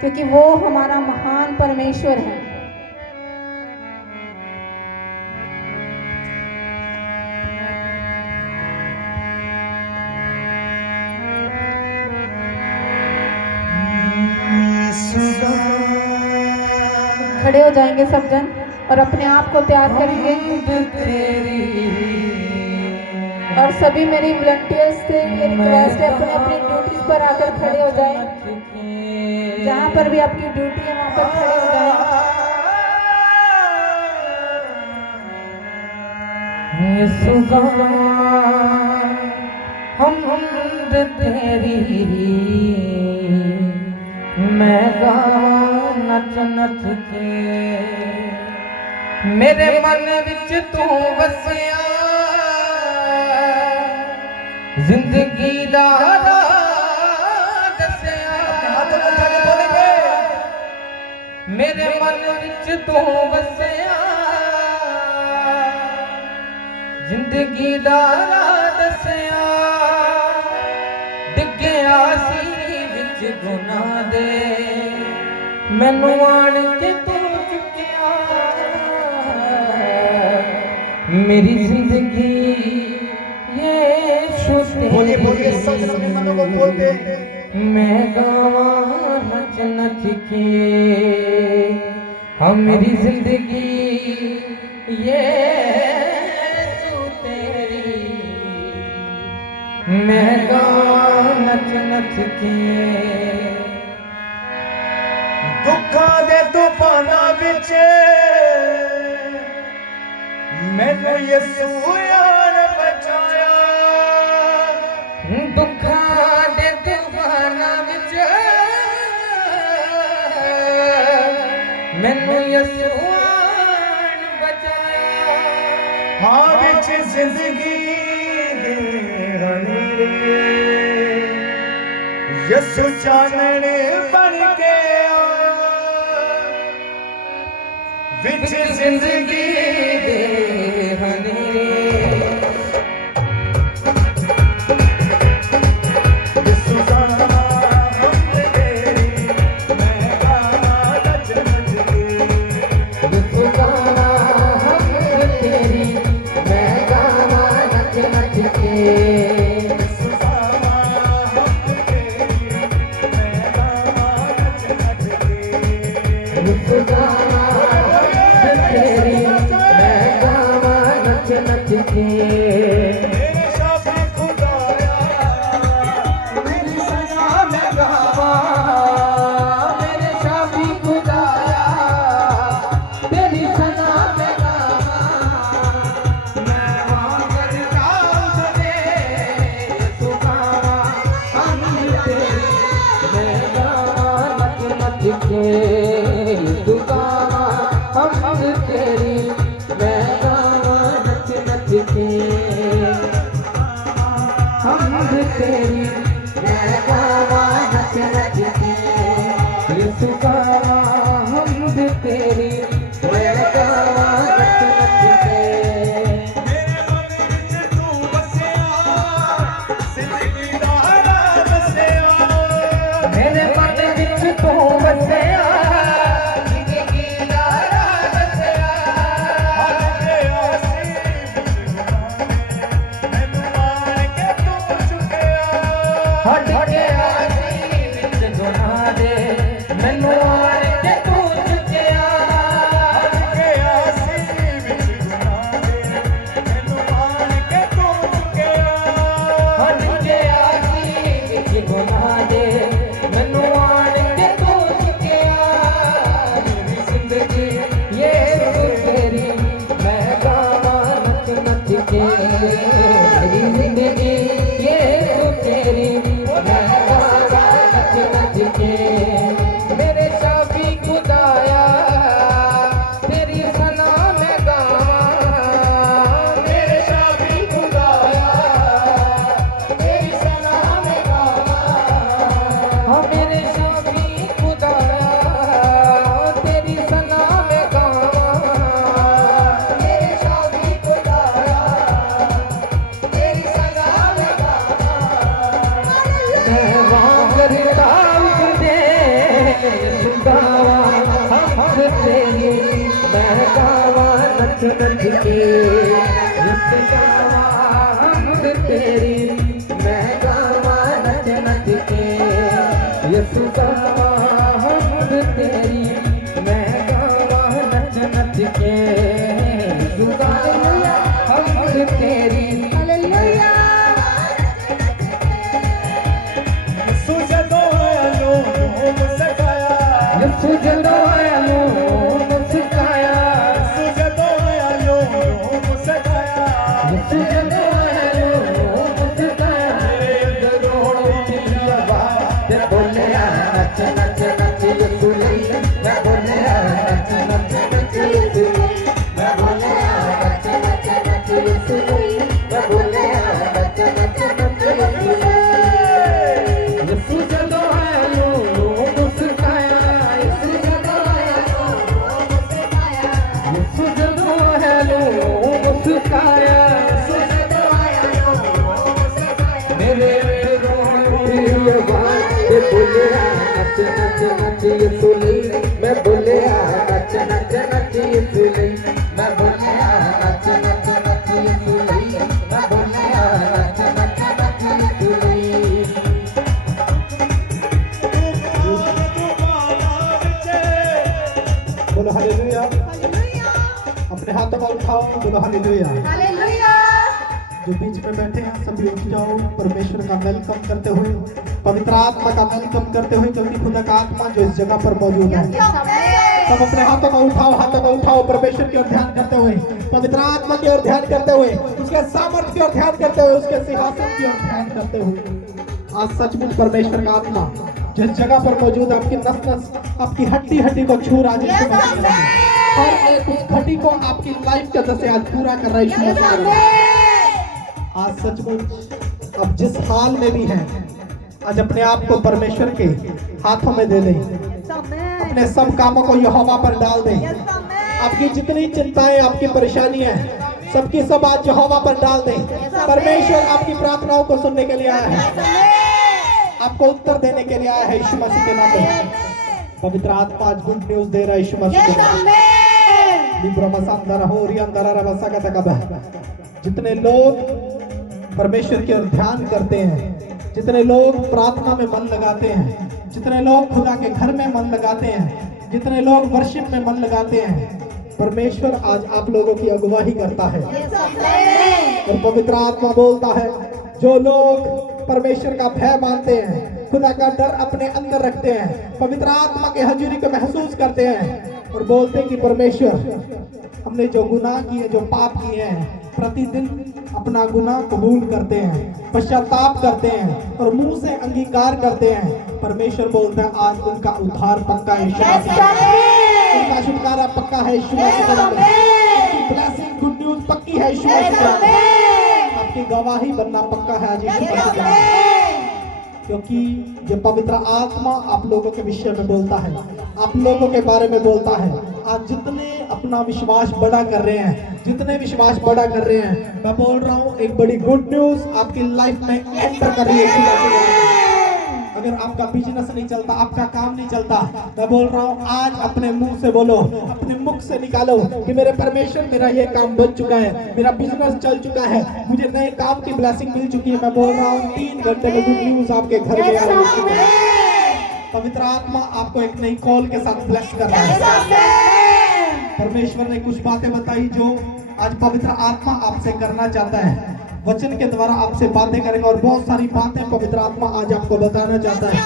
क्योंकि वो हमारा महान परमेश्वर है। खड़े हो जाएंगे सब जन और अपने आप को तैयार करेंगे। और सभी मेरी वॉलंटियर्स से ये रिक्वेस्ट है, अपने अपनी ड्यूटीज पर आकर खड़े हो जाएं। जहाँ पर भी आपकी ड्यूटी है वहाँ पर खड़े हो जाएं। हम तेरी मैं गावां नच नच के, मेरे मन विच तू वसिया, जिंदगी दा दसिया। मेरे मन विच तू वसिया, जिंदगी दा दसिया। डिग्गिया सी गुनाह दे, मैनू आण के तू चुकिया। मेरी जिंदगी यीशु तेरी, बोलिए सब अपने मनों को बोलते हैं। मैं गावां नच नच के, हाँ मेरी जिंदगी यीशु तेरी, मैं गावां नच नच के। दुखां दे तूफानां विच मैनू यीशु ने बचाया। दुखां दे तूफानां विच मैनू यीशु ने बचाया। हाँ विच जिंदगी यीशु चानण बन के विच जिंदगी दे हनेरे। यीशु गावां हम तेरी, मैं गावां नच नच के। यीशु गावां हम तेरी, मैं गावां नच नच के। मेरे शाफी खुदाया, मेरी सना में गावा, मेरे शाफी खुदाया, तेरी सना में गावा। मैं करता उसे यीशु गावा हम तेरी, मैं गावा नच नच के। यीशु गावा हम तेरी, मैं गावा नच नच के। मेरी जिंदगी ये तो तेरी मैं गावा नच नच के मेरे शाफी खुदाया तेरी सना में गावा मेरे शाफी खुदाया तेरी सना में गावा हाँ मेरे शाफी खुदाया तेरी सना में गावा मेरे शाफी खुदाया तेरी सना में गावा मैं वांगरता तुझे गावा हम तेरी मैं गावा नच नच के इस गावा हम तेरी मैं गावा नच नच के यस गावा हम तेरी मैं गावा नच नच के यस गावा हम तेरी सुजदो आलो मुस्काया सुजलो आलो मुस्काया सुजदो आलो मुस्काया सुजलो आलो मुस्काया मेरे दोनों चिड़िया बात बोलिया नच नच नच ये सुनी मैं बोलिया नच नच नच ये सुनी मैं बोलिया नच नच नच ये सुनी मैं बोलिया नच नच नच ये सुनी ये सुजलो आलो मुस्काया ये सुजलो आलो मुस्काया मेरे प्रिय बात बोलिया नच नच नच ये सुनी मैं बोलिया नच नच नच ये सुनी मैं बोलिया नच नच नच ये सुनी मैं बोलिया नच नच नच ये सुनी बोलो हालेलुया। अपने हाथों को उठाओ, बोलो हालेलुया। जो बीच में बैठे हैं सभी उठ जाओ, परमेश्वर का वेलकम करते हुए, पवित्र आत्मा का वेलकम करते हुए, क्योंकि खुदा का आत्मा जो इस जगह पर मौजूद है। सब अपने हाथों को उठाओ, परमेश्वर की ओर ध्यान करते हुए, पवित्र आत्मा की ओर ध्यान करते हुए, उसके सामर्थ्य की ओर ध्यान करते हुए, उसके सिंहासन की ओर ध्यान करते हुए। आज सचमुच परमेश्वर का आत्मा जिस जगह पर मौजूद है, आपकी नस नस, आपकी हड्डी हड्डी को छू रहा है, हर एक उस घटी को आपकी लाइफ के अंदर से आज पूरा कर रहा है यीशु मसीह। आज सचमुच अब जिस हाल में भी है, आज अपने आप को परमेश्वर के हाथों में दे दें, अपने सब कामों को यहोवा पर डाल दें। आपकी जितनी चिंताएं, आपकी परेशानियां हैं, सबकी सब आज यहोवा पर डाल दें। परमेश्वर आपकी प्रार्थनाओं को सुनने के लिए आया है, आपको उत्तर देने के लिए आया है यीशु मसीह के नाम पे। पवित्र आत्मा आज गुड न्यूज दे रहा है यीशु मसीह के नाम पे। जितने लोग परमेश्वर की ओर ध्यान करते हैं, जितने लोग प्रार्थना में मन लगाते हैं, जितने लोग खुदा के घर में मन लगाते हैं, जितने लोग वर्शिप में मन लगाते हैं, परमेश्वर आज आप लोगों की अगुवाई करता है। और पवित्र आत्मा बोलता है, जो लोग परमेश्वर का भय मानते हैं, खुदा का डर अपने अंदर रखते हैं, पवित्र आत्मा के हजूरी को महसूस करते हैं और बोलते हैं कि परमेश्वर, हमने जो गुनाह किए, जो पाप किए हैं, प्रतिदिन अपना गुनाह कबूल करते हैं, पश्चाताप करते हैं और मुंह से अंगीकार करते हैं। परमेश्वर बोलता है आज उनका उद्धार पक्का है, उनका छुटकारा पक्का है यीशु मसीह, उनकी ब्लेसिंग गुड न्यूज पक्की है यीशु मसीह, आपकी गवाही बनना पक्का है आज यीशु मसीह। क्योंकि जो पवित्र आत्मा आप लोगों के विषय में बोलता है, आप लोगों के बारे में बोलता है। आज जितने अपना विश्वास बड़ा कर रहे हैं, जितने विश्वास बड़ा कर रहे हैं, मैं बोल रहा हूँ एक बड़ी गुड न्यूज आपकी लाइफ में एंटर कर रही है। अगर आपका बिजनेस नहीं चलता, आपका काम नहीं चलता, मैं बोल रहा हूँ आज अपने मुंह से बोलो, अपने मुख से निकालो कि मेरे परमेश्वर, मेरा ये काम बन चुका है, मेरा बिजनेस चल चुका है, मुझे नए काम की ब्लेसिंग मिल चुकी है। मैं बोल रहा हूँ 3 घंटे में गुड न्यूज आपके घर में आ रही है। पवित्र आत्मा आपको एक नई कॉल के साथ ब्लेस कर रहा है। परमेश्वर ने कुछ बातें बताई जो आज पवित्र आत्मा आपसे करना चाहता है, वचन के द्वारा आपसे बातें करेगा और बहुत सारी बातें पवित्र आत्मा आज आपको बताना चाहता है।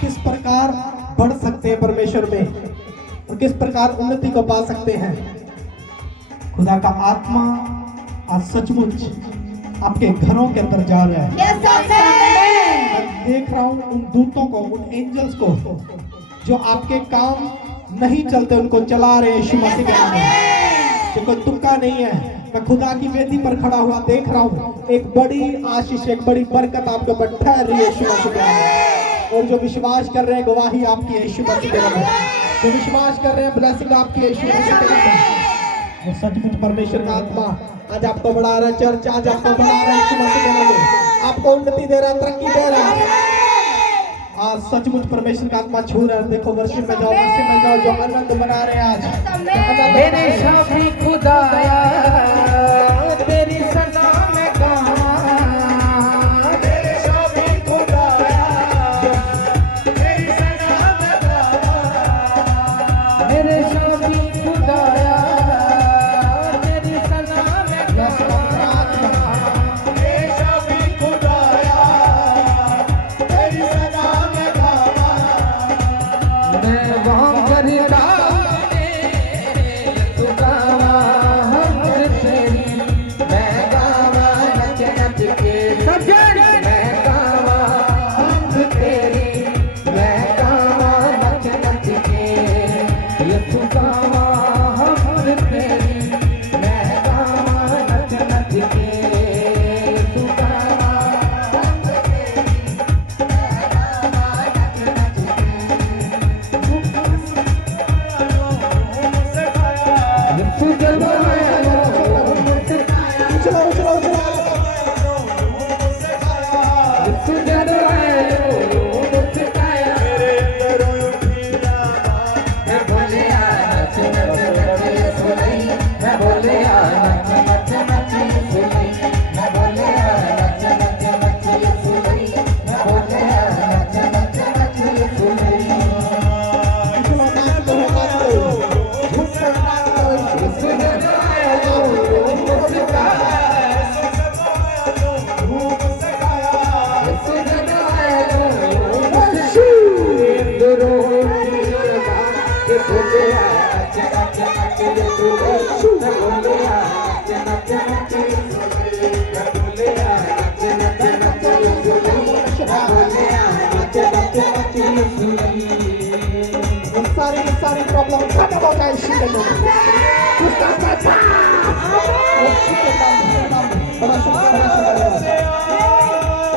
किस प्रकार बढ़ सकते हैं परमेश्वर में और किस प्रकार उन्नति को पा सकते हैं। खुदा का आत्मा आज सचमुच आपके घरों के अंदर जा रहा है। Yes amen. मैं देख रहा हूँ उन दूतों को, उन एंजल्स को जो आपके काम नहीं चलते उनको चला रहे हैं यीशु मसीह के नाम में। जो कोई तुक्का नहीं है, मैं खुदा की वेदी पर खड़ा हुआ देख रहा हूँ एक बड़ी आशीष, एक बड़ी बरकत आपके ऊपर ठहर रही है यीशु मसीह के नाम में। और जो विश्वास कर रहे हैं गवाही आपकी है यीशु मसीह के नाम में। जो विश्वास कर रहे हैं ब्लेसिंग आपकी है यीशु मसीह के नाम में। वो सचमुच परमेश्वर का आत्मा आज आपको बढ़ा रहा है। चर्च आज आपको बढ़ा रहा है यीशु मसीह के नाम में। आपको उन्नति दे रहा है, तरक्की दे रहा है। आज सचमुच परमेश्वर का आत्मा छू रहा है। देखो वर्षिप में जाओ, वर्षिप में जाओ, जो आनंद मना रहे हैं आज। मेरे शाफी खुदाया तेरी सदा में गावा, मेरे शाफी खुदाया तेरी सदा में गावा, मेरे शाफी खुदाया तेरी सदा में गावा, मेरे शाफी खुदाया तेरी सदा में गावा। मैं वहाँ करता सारी प्रॉब्लम खत्म हो जाए यीशु के नाम में। यीशु के नाम में बड़ा शुक्र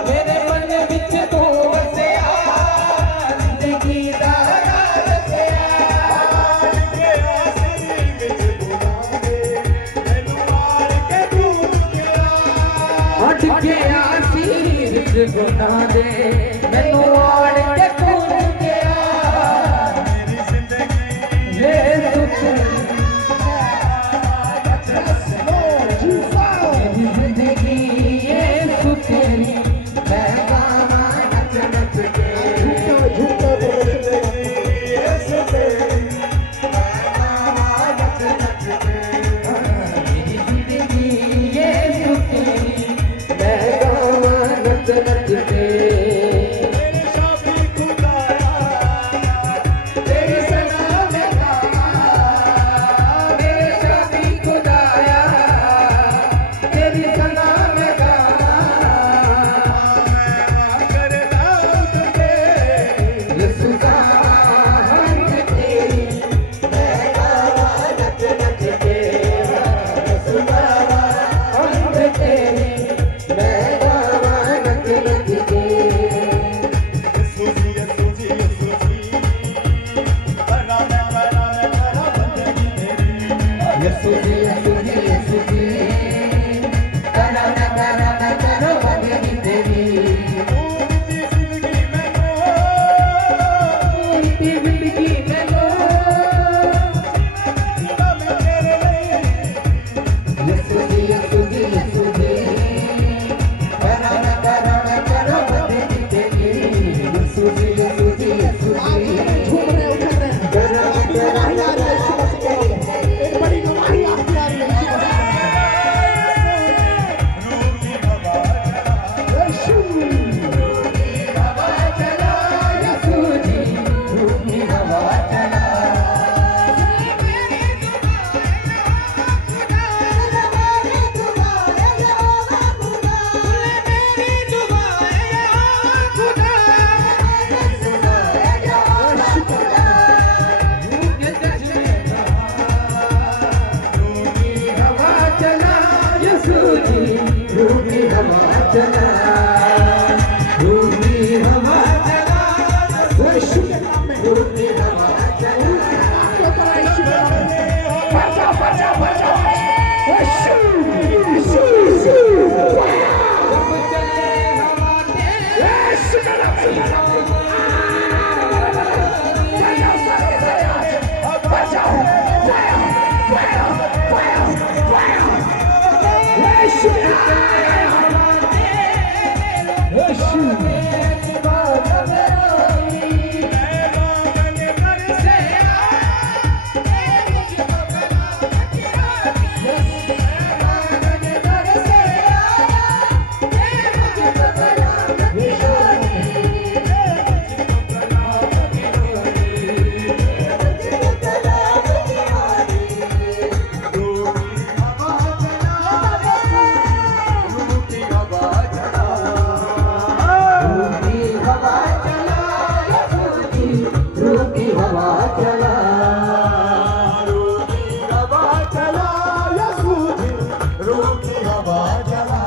मेरे मन विच तू वसिया, जिंदगी दा राज रसिया, के आसरी विच बुला दे मैनू मार के दूर गया। हट के आसीर च गुना दे मैनू आड़ के तूर गया। मेरी जिंदगी ये दुख मेरी जिंदगी ये सुख मैं गावा नच नच के। मेरी जिंदगी ये सुख मैं गावा नच नच के। यीशु जी रूठी हवा चला रूठी हवा चला यीशु के नाम में रूठी हवा चला रूठी हवा चला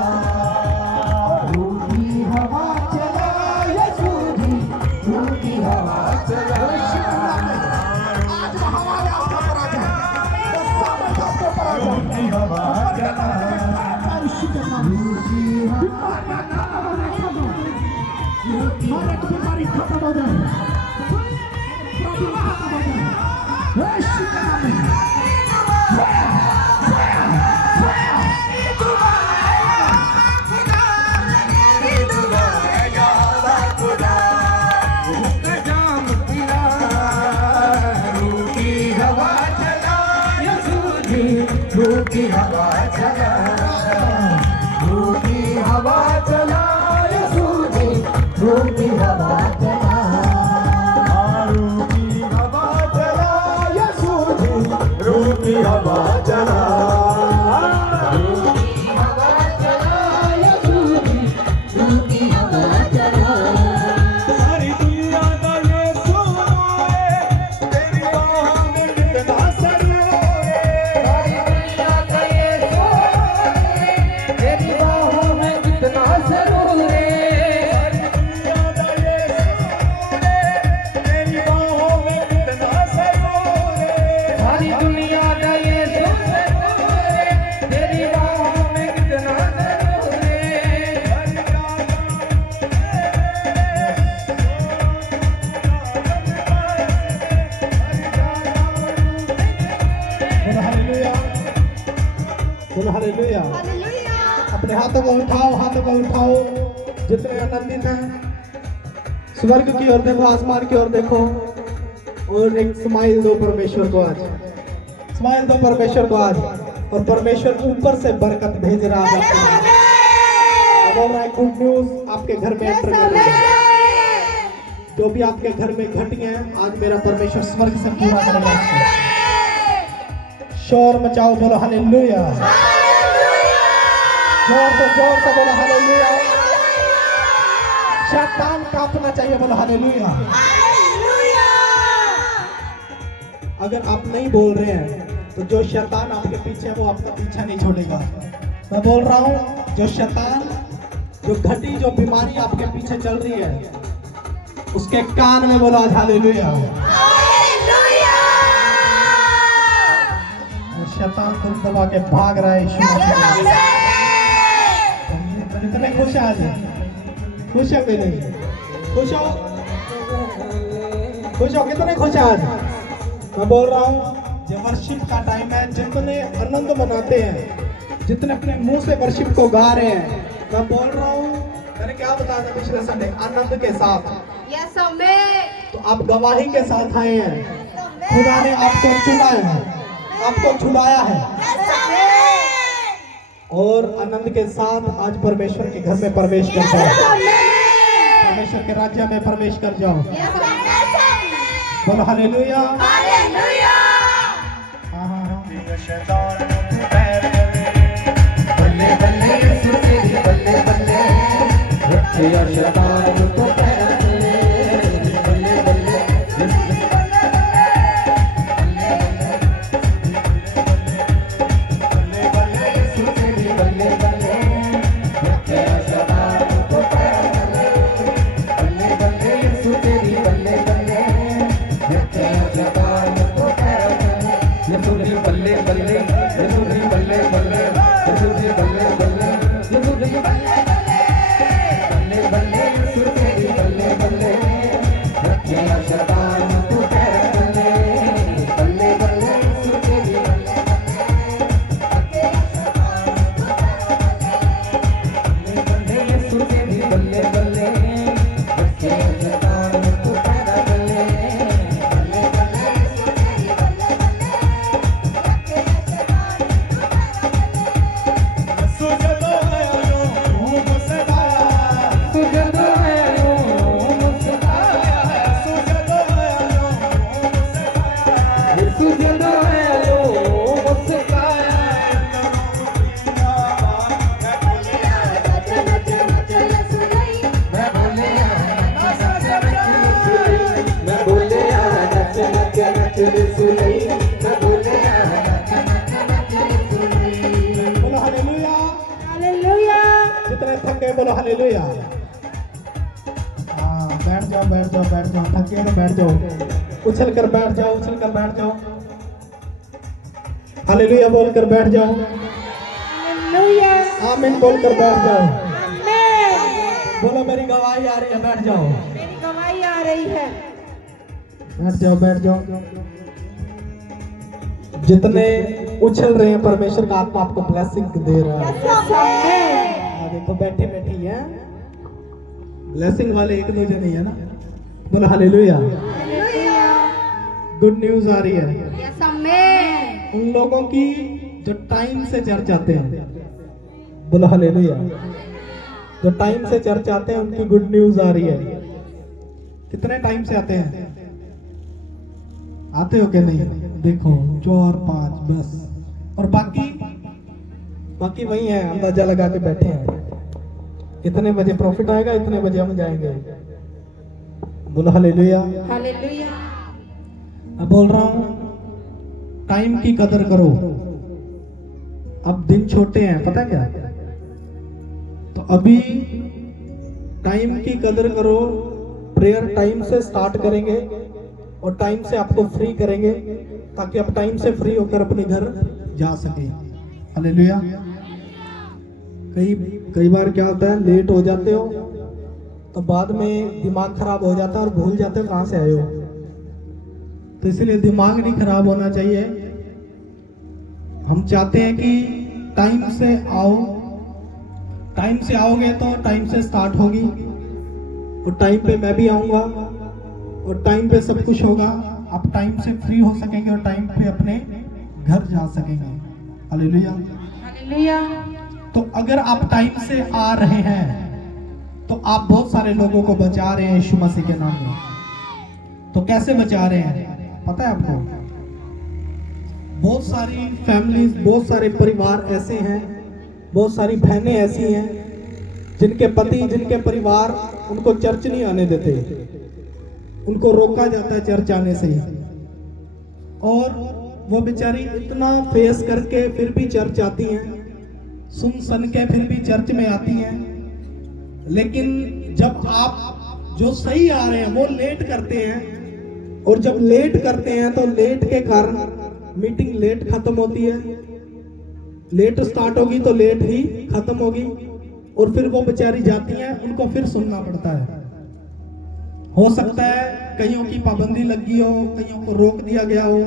रूठी हवा चला यीशु जी रूठी हवा चला रूठी हवा चला यीशु जी रूठी हवा चला रूठी हवा चला यीशु जी रूठी हवा चला सारी दुनिया का यीशु है तेरी बाहों में कितना सरूर सारी दुनिया का यीशु तेरी बाहों में कितना सरूर है तेरी बाहों में कितना सरूर सारी दुनिया का यीशु तेरी बाहों में कितना सरूर है बोलो हालेलुया। अपने हाथों को उठाओ, हाथों को उठाओ। जितने आनंदित हैं स्वर्ग की ओर देखो, आसमान की ओर देखो और एक स्माइल दो परमेश्वर को आज, स्माइल दो परमेश्वर को आज। और परमेश्वर ऊपर से बरकत भेज रहा है। अब रहा है गुड न्यूज आपके घर में एंटर कर रही है। जो भी आपके घर में घटिया है आज मेरा परमेश्वर स्वर्ग से पूरा करेगा। शोर मचाओ, बोलो हालेलुया। जोर से बोलो हालेलुया। शैतान कांपना चाहिए, बोलो हालेलुया। अगर आप नहीं बोल रहे हैं तो जो शैतान आपके पीछे है वो आपका पीछा नहीं छोड़ेगा। मैं बोल रहा हूँ जो शैतान, जो घटी, जो बीमारी आपके पीछे चल रही है उसके कान में बोलो आज हालेलुया। और शैतान को दबा के भाग रहा है यीशु मसीह में। कितने खुश है आज? खुश है कि नहीं? खुश हो? खुश हो? कितने खुश है आज? मैं बोल रहा हूँ जब वर्शिप का टाइम है, जितने आनंद मनाते हैं, जितने अपने मुंह से वर्शिप को गा रहे हैं, मैं बोल रहा हूँ, मैंने क्या बताया था पिछले संडे, आनंद के साथ। तो आप गवाही के साथ आए हैं। खुदा ने आपको चुना है, आपको छुड़ाया है और आनंद के साथ आज परमेश्वर के घर में प्रवेश कर जाओ, परमेश्वर के राज्य में प्रवेश कर जाओ। बोलो हालेलुया। शैतान को पैर बल्ले बल्ले यीशु तेरी बल्ले बल्ले रखिया शैतान को पैर बल्ले बल्ले यीशु तेरी बल्ले गए, बोलो हालेलुया। हाँ, बैठ जाओ बैठ जाओ बैठ जाओ, थके तो बैठ जाओ, उछल कर बैठ जाओ, उछल कर बैठ जाओ, हालेलुया बोलकर बैठ जाओ, हालेलुया। आमीन बोलकर बैठ जाओ। आमीन। बोलो मेरी गवाही आ रही है, बैठ जाओ, मेरी गवाही आ रही है। बैठ जाओ बैठ जाओ। जितने उछल रहे हैं परमेश्वर का आत्मा आपको ब्लेसिंग दे रहा है। हाँ, देखो बैठे बैठे ही हैं, ब्लेसिंग वाले एक दो जने हैं ना, बोलो हालेलुया। गुड न्यूज आ रही है यस आमीन। उन लोगों की जो टाइम से चर्च आते हैं, बोलो हालेलुया। जो टाइम से चर्च आते हैं उनकी गुड न्यूज आ रही है। कितने टाइम से आते हैं? आते हो कि नहीं? देखो 4 5 बस, और बाकी वही है, अंदाजा लगा के बैठे हैं। कितने बजे प्रॉफिट आएगा, इतने बजे हम जाएंगे, बोलो हालेलुया। हालेलुया। अब बोल रहा हूं टाइम की कदर करो। अब दिन छोटे हैं, पता है क्या? तो अभी टाइम की कदर करो। प्रेयर टाइम से स्टार्ट करेंगे और टाइम से आपको फ्री करेंगे, ताकि आप टाइम से फ्री होकर अपने घर जा सके। हालेलुया। कई बार क्या होता है, लेट हो जाते हो तो बाद में दिमाग खराब हो जाता है और भूल जाते हो कहां से आए हो। तो इसलिए दिमाग नहीं खराब होना चाहिए। हम चाहते हैं कि टाइम से आओ। टाइम से आओगे तो टाइम से स्टार्ट होगी, और टाइम पे मैं भी आऊंगा, और टाइम पे सब कुछ होगा। आप टाइम से फ्री हो सकेंगे और टाइम पे अपने घर जा सकेंगे। हालेलुया। हालेलुया। तो अगर आप टाइम से आ रहे हैं तो आप बहुत सारे लोगों को बचा रहे हैं यीशु मसीह के नाम में। तो कैसे बचा रहे हैं पता है आपको? बहुत सारी फैमिलीज, बहुत सारे परिवार ऐसे हैं, बहुत सारी बहनें ऐसी हैं जिनके पति, जिनके परिवार उनको चर्च नहीं आने देते, उनको रोका जाता है चर्च आने से ही, और वो बेचारी इतना फेस करके फिर भी चर्च आती हैं, सुन सन के फिर भी चर्च में आती हैं। लेकिन जब आप जो सही आ रहे हैं वो लेट करते हैं, और जब लेट करते हैं तो लेट के कारण मीटिंग लेट खत्म होती है, लेट स्टार्ट होगी तो लेट ही खत्म होगी, और फिर वो बेचारी जाती हैं, उनको फिर सुनना पड़ता है। हो सकता है कईयों की पाबंदी लगी हो, कईयों को रोक दिया गया हो,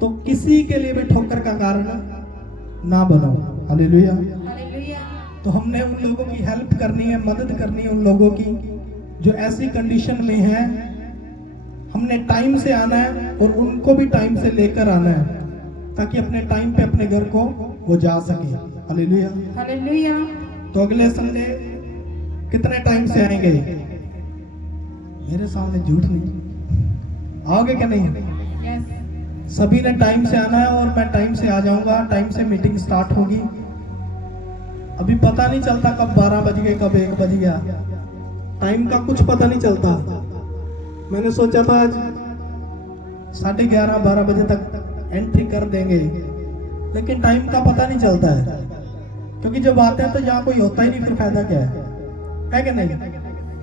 तो किसी के लिए भी ठोकर का कारण ना बनो। हालेलुया। हालेलुया। तो हमने उन लोगों की हेल्प करनी है, मदद करनी है उन लोगों की जो ऐसी कंडीशन में है। हमने टाइम से आना है और उनको भी टाइम से लेकर आना है, ताकि अपने टाइम पे अपने घर को वो जा सके। हालेलुया। हालेलुया। तो अगले संडे कितने टाइम से आएंगे? मेरे सामने झूठ नहीं, आओगे क्या नहीं? यस। सभी ने टाइम से आना है, और मैं टाइम से आ जाऊंगा। टाइम से मीटिंग स्टार्ट होगी। अभी पता नहीं चलता कब 12 बज गए, कब 1 बज गया, टाइम का कुछ पता नहीं चलता। मैंने सोचा था आज 11:30 12 बजे तक एंट्री कर देंगे, लेकिन टाइम का पता नहीं चलता है, क्योंकि जब आते हैं तो यहाँ कोई होता ही नहीं, फिर फायदा क्या है कि नहीं?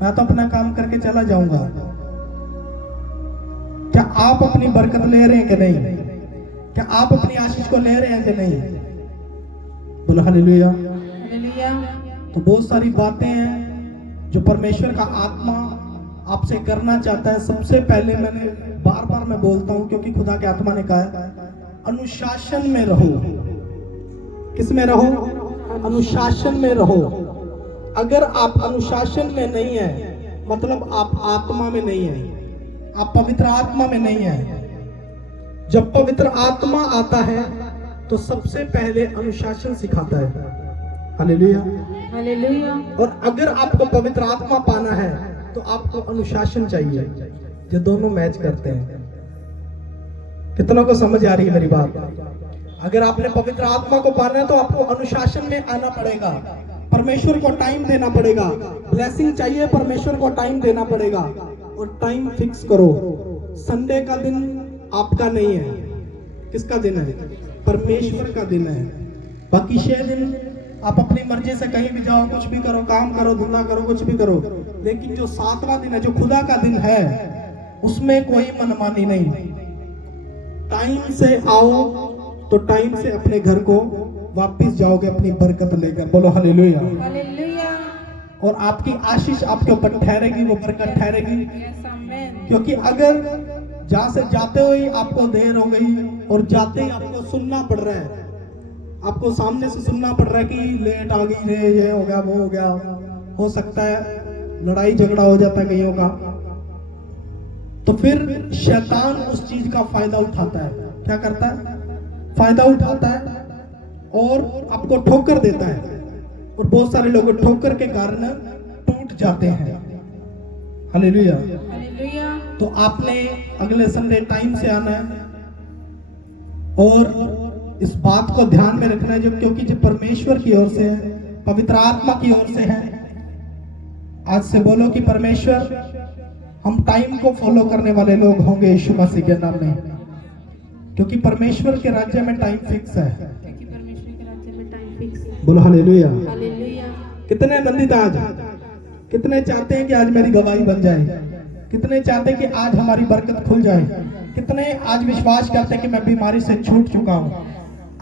मैं तो अपना काम करके चला जाऊंगा। क्या आप अपनी बरकत ले रहे हैं कि नहीं? क्या आप अपनी आशीष को ले रहे हैं कि नहीं? बोलो हालेलुया। हालेलुया। तो बहुत सारी बातें हैं जो परमेश्वर का आत्मा आपसे करना चाहता है। सबसे पहले बार मैं बोलता हूं, क्योंकि खुदा के आत्मा ने कहा है अनुशासन में रहो। किस में रहो? अनुशासन में रहो। अगर आप अनुशासन में नहीं है, मतलब आप आत्मा में नहीं है, आप पवित्र आत्मा में नहीं है। जब पवित्र आत्मा आता है तो सबसे पहले अनुशासन सिखाता है। हालेलुया। हालेलुया। और अगर आपको पवित्र आत्मा पाना है तो आपको अनुशासन चाहिए। ये दोनों मैच करते हैं। कितनों को समझ आ रही है मेरी बात? अगर आपने पवित्र आत्मा को पाना है तो आपको अनुशासन में आना पड़ेगा, परमेश्वर को टाइम देना पड़ेगा। ब्लेसिंग चाहिए, परमेश्वर को टाइम देना पड़ेगा। और टाइम फिक्स करो। संडे का दिन आपका नहीं है, किसका दिन है? परमेश्वर का दिन है। बाकी 6 दिन आप अपनी मर्जी से कहीं भी जाओ, कुछ भी करो, काम करो, धंधा करो, कुछ भी करो, लेकिन जो 7वां दिन है, जो खुदा का दिन है, उसमें कोई मनमानी नहीं। टाइम से आओ तो टाइम से अपने घर को वापस जाओगे अपनी बरकत लेकर। बोलो हालेलुया। हालेलुया। और आपकी आशीष आपके ऊपर ठहरेगी, वो बरकत ठहरेगी। Yes amen. क्योंकि अगर जहां से जाते हुए आपको देर हो गई और जाते ही आपको सुनना पड़ रहा है, आपको सामने से सुनना पड़ रहा है कि लेट आ गई रे, ये हो गया, वो हो गया, हो सकता है लड़ाई झगड़ा हो जाता है कईयों का, तो फिर शैतान उस चीज का फायदा उठाता है। क्या करता है? फायदा उठाता है और आपको ठोकर देता है, और बहुत सारे लोग ठोकर के कारण टूट जाते हैं। हालेलुया। हालेलुया। तो आपने अगले संडे टाइम से आना है और इस बात को ध्यान में रखना है, जो क्योंकि जो परमेश्वर की ओर से है, पवित्र आत्मा की ओर से है। आज से बोलो कि परमेश्वर, हम टाइम को फॉलो करने वाले लोग होंगे यीशु मसीह के नाम में, क्योंकि परमेश्वर के राज्य में टाइम फिक्स है। क्योंकि परमेश्वर के राज्य में टाइम फिक्स है। बोलो हालेलुया। हालेलुया। कितने आनंदित आज, कितने चाहते हैं कि आज मेरी गवाही बन जाए, कितने चाहते हैं कि आज हमारी बरकत खुल जाए, कितने आज विश्वास करते हैं कि मैं बीमारी से छूट चुका हूं।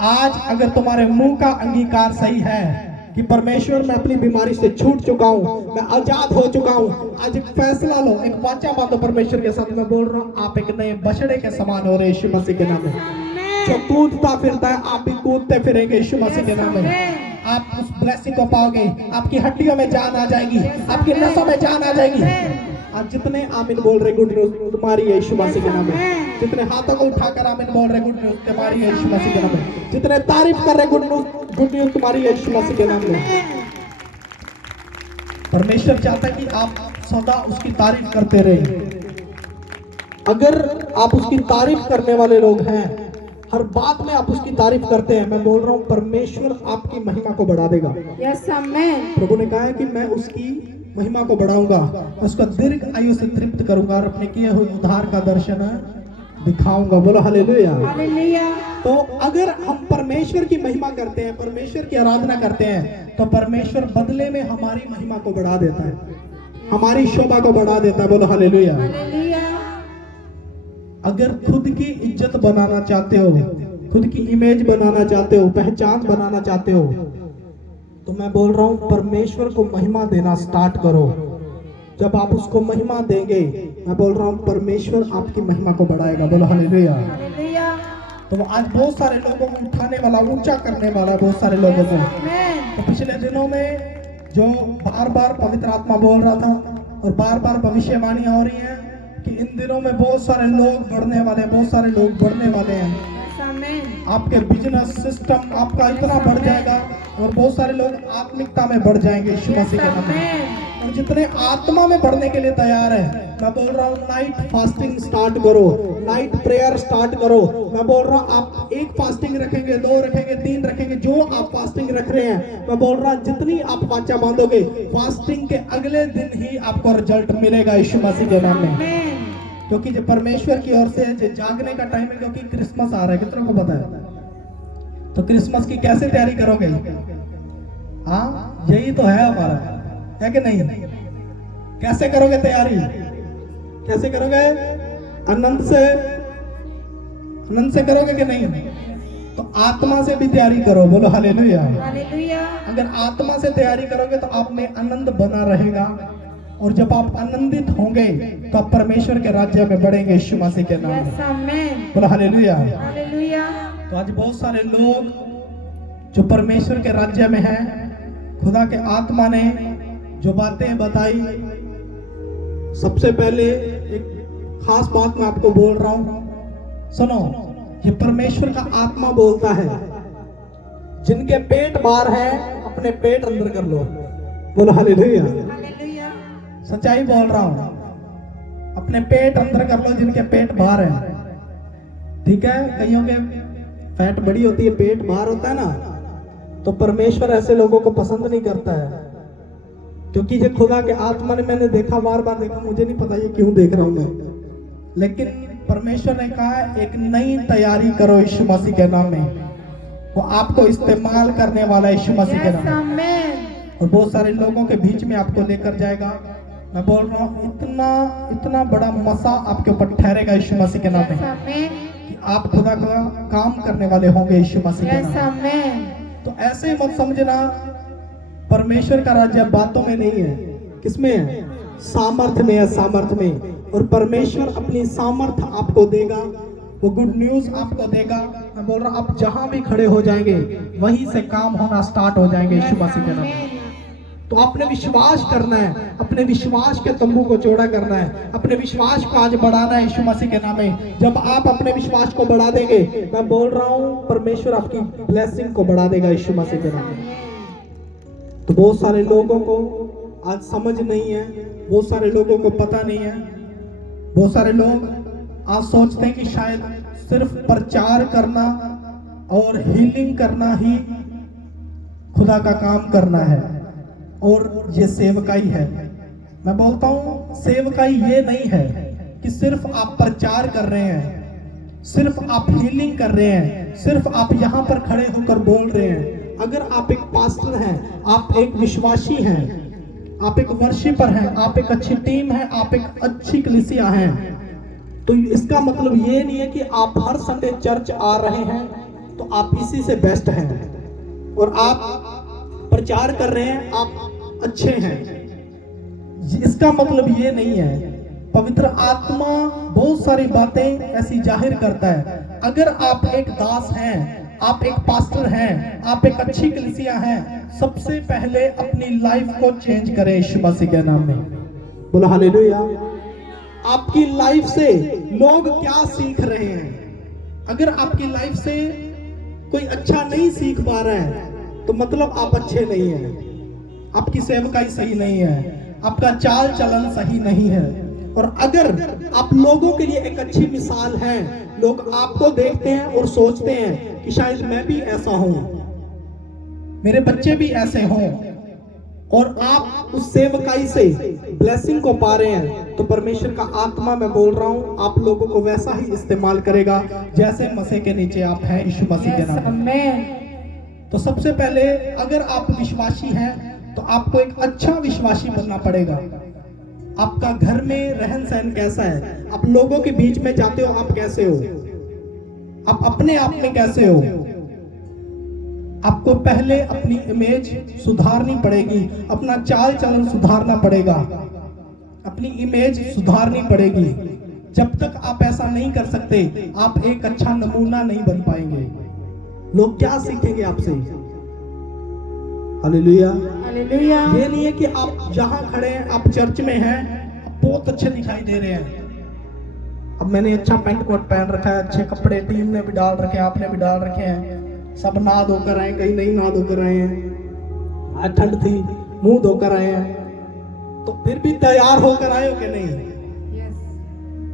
आज अगर तुम्हारे मुंह का अंगीकार सही है कि परमेश्वर मैं अपनी बीमारी से छूट चुका हूं, मैं आजाद हो चुका हूं, आज एक फैसला लो, एक वाचा बांधो परमेश्वर के साथ। मैं बोल रहा हूं, आप एक नए बछड़े के समान हो रहे यीशु मसीह के नाम में। जो कूदता फिरता है, आप भी कूदते फिरेंगे यीशु मसीह के नाम में। आप उस ब्लेसिंग को पाओगे, आपकी हड्डियों में जान आ जाएगी, आपकी नसों में जान आ जाएगी। आज जितने आमीन बोल रहे, गुड न्यूज तुम्हारी है यीशु मसीह के नाम में। जितने हाथों को उठाकर आमीन बोल रहे, गुड न्यूज तुम्हारी है यीशु मसीह के नाम में। जितने तारीफ कर रहे, गुड न्यूज तुम्हारी है यीशु मसीह के नाम में। परमेश्वर चाहता है कि आप सदा उसकी तारीफ करते रहे। अगर आप उसकी तारीफ करने वाले लोग हैं, हर बात में आप उसकी तारीफ करते हैं, मैं बोल रहा हूं परमेश्वर आपकी महिमा को बढ़ा देगा। Yes amen. प्रभु ने कहा है कि मैं उसकी महिमा को बढ़ाऊंगा, मैं उसका दीर्घ आयु से तृप्त करूंगा और अपने किए हुए उद्धार का दर्शन दिखाऊंगा। बोलो हालेलुया। हालेलुया। तो अगर हम परमेश्वर की महिमा करते हैं, परमेश्वर की आराधना करते हैं, तो परमेश्वर बदले में हमारी महिमा को बढ़ा देता है, हमारी शोभा को बढ़ा देता है। बोलो हालेलुया। हालेलुया। अगर खुद की इज्जत बनाना चाहते हो, खुद की इमेज बनाना चाहते हो, पहचान बनाना चाहते हो, तो मैं बोल रहा हूं परमेश्वर को महिमा देना स्टार्ट करो। जब आप उसको महिमा देंगे, मैं बोल रहा हूं परमेश्वर आपकी महिमा को बढ़ाएगा। बोलो हालेलुया। हालेलुया। तो आज बहुत सारे लोगों को उठाने वाला, ऊंचा करने वाला, बहुत सारे लोगों को। आमेन। तो पिछले दिनों में जो बार बार पवित्र आत्मा बोल रहा था और बार बार भविष्यवाणियां हो रही हैं कि इन दिनों में बहुत सारे लोग बढ़ने वाले, बहुत सारे लोग बढ़ने वाले हैं। Yes amen. आपके बिजनेस सिस्टम आपका इतना बढ़ जाएगा और बहुत सारे लोग आत्मिकता में बढ़ जाएंगे यीशु मसीह के नाम में। और जितने आत्मा में बढ़ने के लिए तैयार है, मैं बोल रहा हूँ नाइट फास्टिंग स्टार्ट करो, नाइट प्रेयर स्टार्ट करो। मैं बोल रहा हूँ आप एक फास्टिंग रखेंगे, 2 रखेंगे, 3 रखेंगे, जो आप फास्टिंग रख रहे हैं, मैं बोल रहा हूँ जितनी आप वाचा बांधोगे, फास्टिंग के अगले दिन ही आपको रिजल्ट मिलेगा यीशु मसीह के नाम में। आमेन। क्योंकि जो परमेश्वर की ओर से जो जागने का टाइम है, क्योंकि क्रिसमस आ रहा है, कितनों को पता है? तो क्रिसमस की कैसे तैयारी करोगे? हाँ, यही तो है हमारा, है कि नहीं? कैसे करोगे तैयारी? कैसे करोगे? आनंद से करोगे कि नहीं? तो आत्मा से भी तैयारी करो। बोलो हालेलुया। हालेलुया। अगर आत्मा से तैयारी करोगे तो आप में आनंद बना रहेगा, और जब आप आनंदित होंगे तो आप परमेश्वर के राज्य में बढ़ेंगे यीशु मसीह के नाम यस में। आमेन। बोलो हालेलुया। हालेलुया। तो आज बहुत सारे लोग जो परमेश्वर के राज्य में हैं, खुदा के आत्मा ने जो बातें बताई, सबसे पहले एक खास बात मैं आपको बोल रहा हूं, सुनो। ये परमेश्वर का आत्मा बोलता है, जिनके पेट बाहर है अपने पेट अंदर कर लो। बोलो हालेलुया। हालेलुया। सच्चाई बोल रहा हूं, अपने पेट अंदर कर लो जिनके पेट बाहर है। ठीक है, कईयों के फैट बड़ी होती है, पेट बाहर होता है ना, तो परमेश्वर ऐसे लोगों को पसंद नहीं करता है। क्योंकि ये खुदा के आत्मा ने, मैंने देखा, बार बार देखा, मुझे नहीं पता ये क्यों देख रहा हूं मैं, लेकिन परमेश्वर ने कहा एक नई तैयारी करो यीशु मसीह के नाम में। वो आपको इस्तेमाल करने वाला है यीशु मसीह के नाम में। आमेन। और बहुत सारे लोगों के बीच में आपको लेकर जाएगा। मैं बोल रहा हूँ इतना इतना बड़ा मसा आपके ऊपर ठहरेगा यीशु मसीह के नाम में आमेन। कि आप खुदा का काम करने वाले होंगे यीशु मसीह के नाम में। आमेन। तो ऐसे मत समझना परमेश्वर का राज्य बातों में नहीं है। किसमें है? सामर्थ्य में है, सामर्थ्य में। और परमेश्वर अपनी सामर्थ्य आपको देगा, वो गुड न्यूज आपको देगा। मैं बोल रहा हूँ आप जहां भी खड़े हो जाएंगे वहीं से काम होना स्टार्ट हो जाएंगे यीशु मसीह के नाम में। तो आपने विश्वास करना है, अपने विश्वास के तंबू को चौड़ा करना है, अपने विश्वास को आज बढ़ाना है यीशु मसीह के नाम में। जब आप अपने विश्वास को बढ़ा देंगे, मैं बोल रहा हूँ परमेश्वर आपकी ब्लेसिंग को बढ़ा देगा यीशु मसीह के नाम में। तो बहुत सारे लोगों को आज समझ नहीं है, बहुत सारे लोगों को पता नहीं है। बहुत सारे लोग आज सोचते हैं कि शायद सिर्फ प्रचार करना और हीलिंग करना ही खुदा का काम करना है और ये सेवकाई है। मैं बोलता हूँ सेवकाई ये नहीं है कि सिर्फ आप प्रचार कर रहे हैं, सिर्फ आप हीलिंग कर रहे हैं, सिर्फ आप यहाँ पर खड़े होकर बोल रहे हैं। अगर आप एक पास्टर हैं, आप एक विश्वासी हैं, आप एक वर्शिपर हैं, आप एक अच्छी टीम है, आप एक अच्छी कलीसिया हैं, तो इसका मतलब ये नहीं है कि आप हर संडे चर्च आ रहे हैं तो आप इसी से बेस्ट हैं और आप प्रचार कर रहे हैं, आप अच्छे हैं। इसका मतलब ये नहीं है। पवित्र आत्मा बहुत सारी बातें ऐसी जाहिर करता है। अगर आप एक दास हैं, आप एक पास्टर हैं, आप एक अच्छी कलीसिया हैं, सबसे पहले अपनी लाइफ को चेंज करें यीशु मसीह के नाम में। बोलो हालेलुया। आपकी लाइफ से लोग क्या सीख रहे हैं? अगर आपकी लाइफ से कोई अच्छा नहीं सीख पा रहा है तो मतलब आप अच्छे नहीं हैं, आपकी सेवकाई सही नहीं है, आपका चाल चलन सही नहीं है। और अगर आप लोगों के लिए एक अच्छी मिसाल हैं, लोग आपको देखते हैं और सोचते हैं कि शायद मैं भी ऐसा हूं, मेरे बच्चे भी ऐसे हों, और आप उस सेवकाई से ब्लेसिंग को पा रहे हैं, तो परमेश्वर का आत्मा, मैं बोल रहा हूं, आप लोगों को वैसा ही इस्तेमाल करेगा जैसे मसीह के नीचे आप हैं यीशु मसीह के नाम में। तो सबसे पहले अगर आप विश्वासी हैं तो आपको एक अच्छा विश्वासी बनना पड़ेगा। आपका घर में रहन सहन कैसा है? आप लोगों के बीच में जाते हो, आप कैसे हो? आप अपने आप में कैसे हो? आपको पहले अपनी इमेज सुधारनी पड़ेगी, अपना चाल चलन सुधारना पड़ेगा, अपनी इमेज सुधारनी पड़ेगी। जब तक आप ऐसा नहीं कर सकते, आप एक अच्छा नमूना नहीं बन पाएंगे। लोग क्या सीखेंगे आपसे? हालेलुया। हालेलुया। ये नहीं है कि आप जहां खड़े हैं, आप चर्च में हैं, बहुत अच्छे दिखाई दे रहे हैं। अब मैंने अच्छा पैंट कोट पहन रखा है, अच्छे कपड़े टीम ने भी डाल रखे हैं, आपने भी डाल रखे हैं, सब नहा धोकर आए, कहीं नहीं नहा धोकर आए हैं, आज ठंड थी, मुंह धोकर आए हैं, तो फिर भी तैयार होकर आए हो कि नहीं?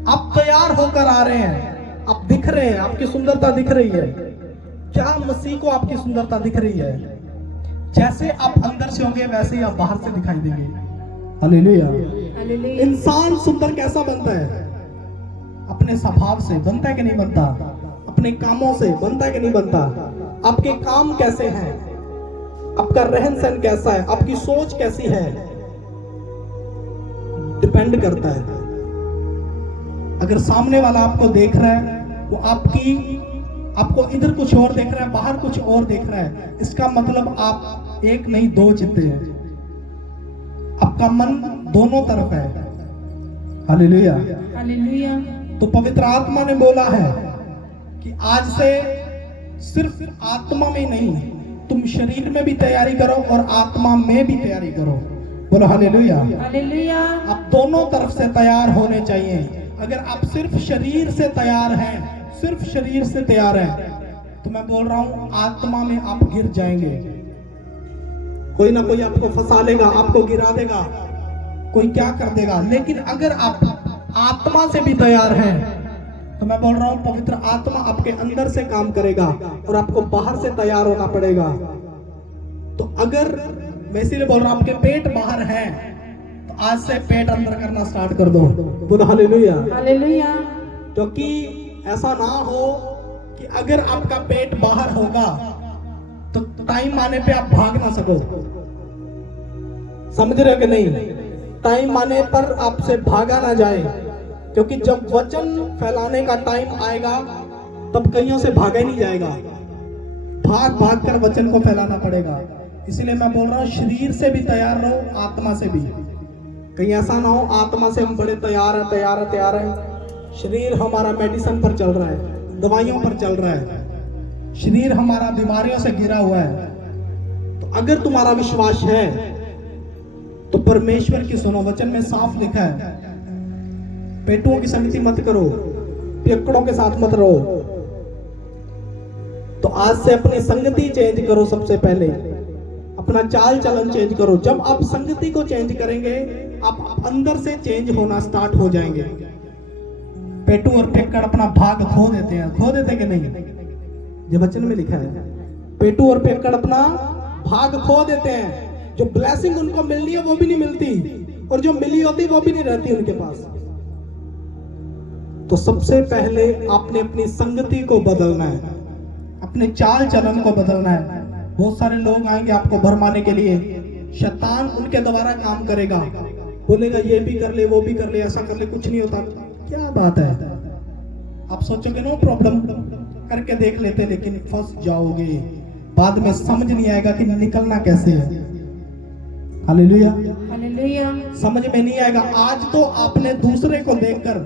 आप तैयार होकर आ रहे हैं, आप दिख रहे हैं, आपकी सुंदरता दिख रही है। क्या मसीह को आपकी सुंदरता दिख रही है? जैसे आप अंदर से होंगे वैसे ही आप बाहर से दिखाई देंगे। हालेलुया। हालेलुया। इंसान सुंदर कैसा बनता है? अपने स्वभाव से बनता है कि नहीं बनता? अपने कामों से बनता है कि नहीं बनता? आपके काम कैसे हैं? आपका रहन सहन कैसा है? आपकी सोच कैसी है? डिपेंड करता है। अगर सामने वाला आपको देख रहा है, वो आपको इधर कुछ और देख रहा है, बाहर कुछ और देख रहा है, इसका मतलब आप एक नहीं दो चित्ते हैं। आपका मन दोनों तरफ है। हालेलुया। हालेलुया। तो पवित्र आत्मा ने बोला है कि आज से सिर्फ आत्मा में नहीं, तुम शरीर में भी तैयारी करो और आत्मा में भी तैयारी करो। बोलो हालेलुया। हालेलुया। आप दोनों तरफ से तैयार होने चाहिए। अगर आप सिर्फ शरीर से तैयार हैं, सिर्फ शरीर से तैयार हैं, तो मैं बोल रहा हूं आत्मा में आप गिर जाएंगे। कोई ना कोई आपको फंसा लेगा, आपको गिरा देगा, कोई क्या कर देगा। लेकिन अगर आप आत्मा से भी तैयार हैं, तो मैं बोल रहा हूं पवित्र आत्मा आपके अंदर से काम करेगा और आपको बाहर से तैयार होना पड़ेगा। तो अगर मैं इसीलिए बोल रहा हूं आपके पेट बाहर है, तो आज से पेट अंदर करना स्टार्ट कर दो। बोलो हालेलुया। हालेलुया। क्योंकि ऐसा ना हो कि अगर आपका पेट बाहर होगा टाइम आने पे आप भाग ना सको। समझ रहे हो कि नहीं? टाइम आने पर आपसे भागा ना जाए, क्योंकि जब वचन फैलाने का टाइम आएगा तब कईयों से भागा ही नहीं जाएगा, भाग भाग कर वचन को फैलाना पड़ेगा। इसलिए मैं बोल रहा हूँ, शरीर से भी तैयार रहो, आत्मा से भी। कहीं ऐसा ना हो आत्मा से हम बड़े तैयार हैं, शरीर हमारा मेडिसिन पर चल रहा है, दवाइयों पर चल रहा है, शरीर हमारा बीमारियों से घिरा हुआ है। तो अगर तुम्हारा विश्वास है तो परमेश्वर की सुनो। वचन में साफ लिखा है, पेटुओं की संगति मत करो, पियक्कड़ों के साथ मत रहो। तो आज से अपनी संगति चेंज करो। सबसे पहले अपना चाल चलन चेंज करो। जब आप संगति को चेंज करेंगे, आप अंदर से चेंज होना स्टार्ट हो जाएंगे। पेटू और पियक्कड़ अपना भाग खो देते हैं, खो देते कि नहीं? ये वचन में लिखा है, पेटू और पियक्कड़ अपना भाग खो देते हैं। जो ब्लेसिंग उनको मिलनी है वो भी नहीं मिलती, और जो मिली होती वो भी नहीं रहती उनके पास। तो सबसे पहले आपने अपनी संगति को बदलना है, अपने चाल चलन को बदलना है। बहुत सारे लोग आएंगे आपको भरमाने के लिए, शैतान उनके द्वारा काम करेगा, बोलेगा ये भी कर ले, वो भी कर ले, ऐसा कर ले, कुछ नहीं होता। क्या बात है? आप सोचोगे नो प्रॉब्लम, करके देख लेते, लेकिन फंस जाओगे। बाद में समझ नहीं आएगा कि निकलना कैसे है। Hallelujah, hallelujah. समझ में नहीं आएगा। आज तो आपने दूसरे को देखकर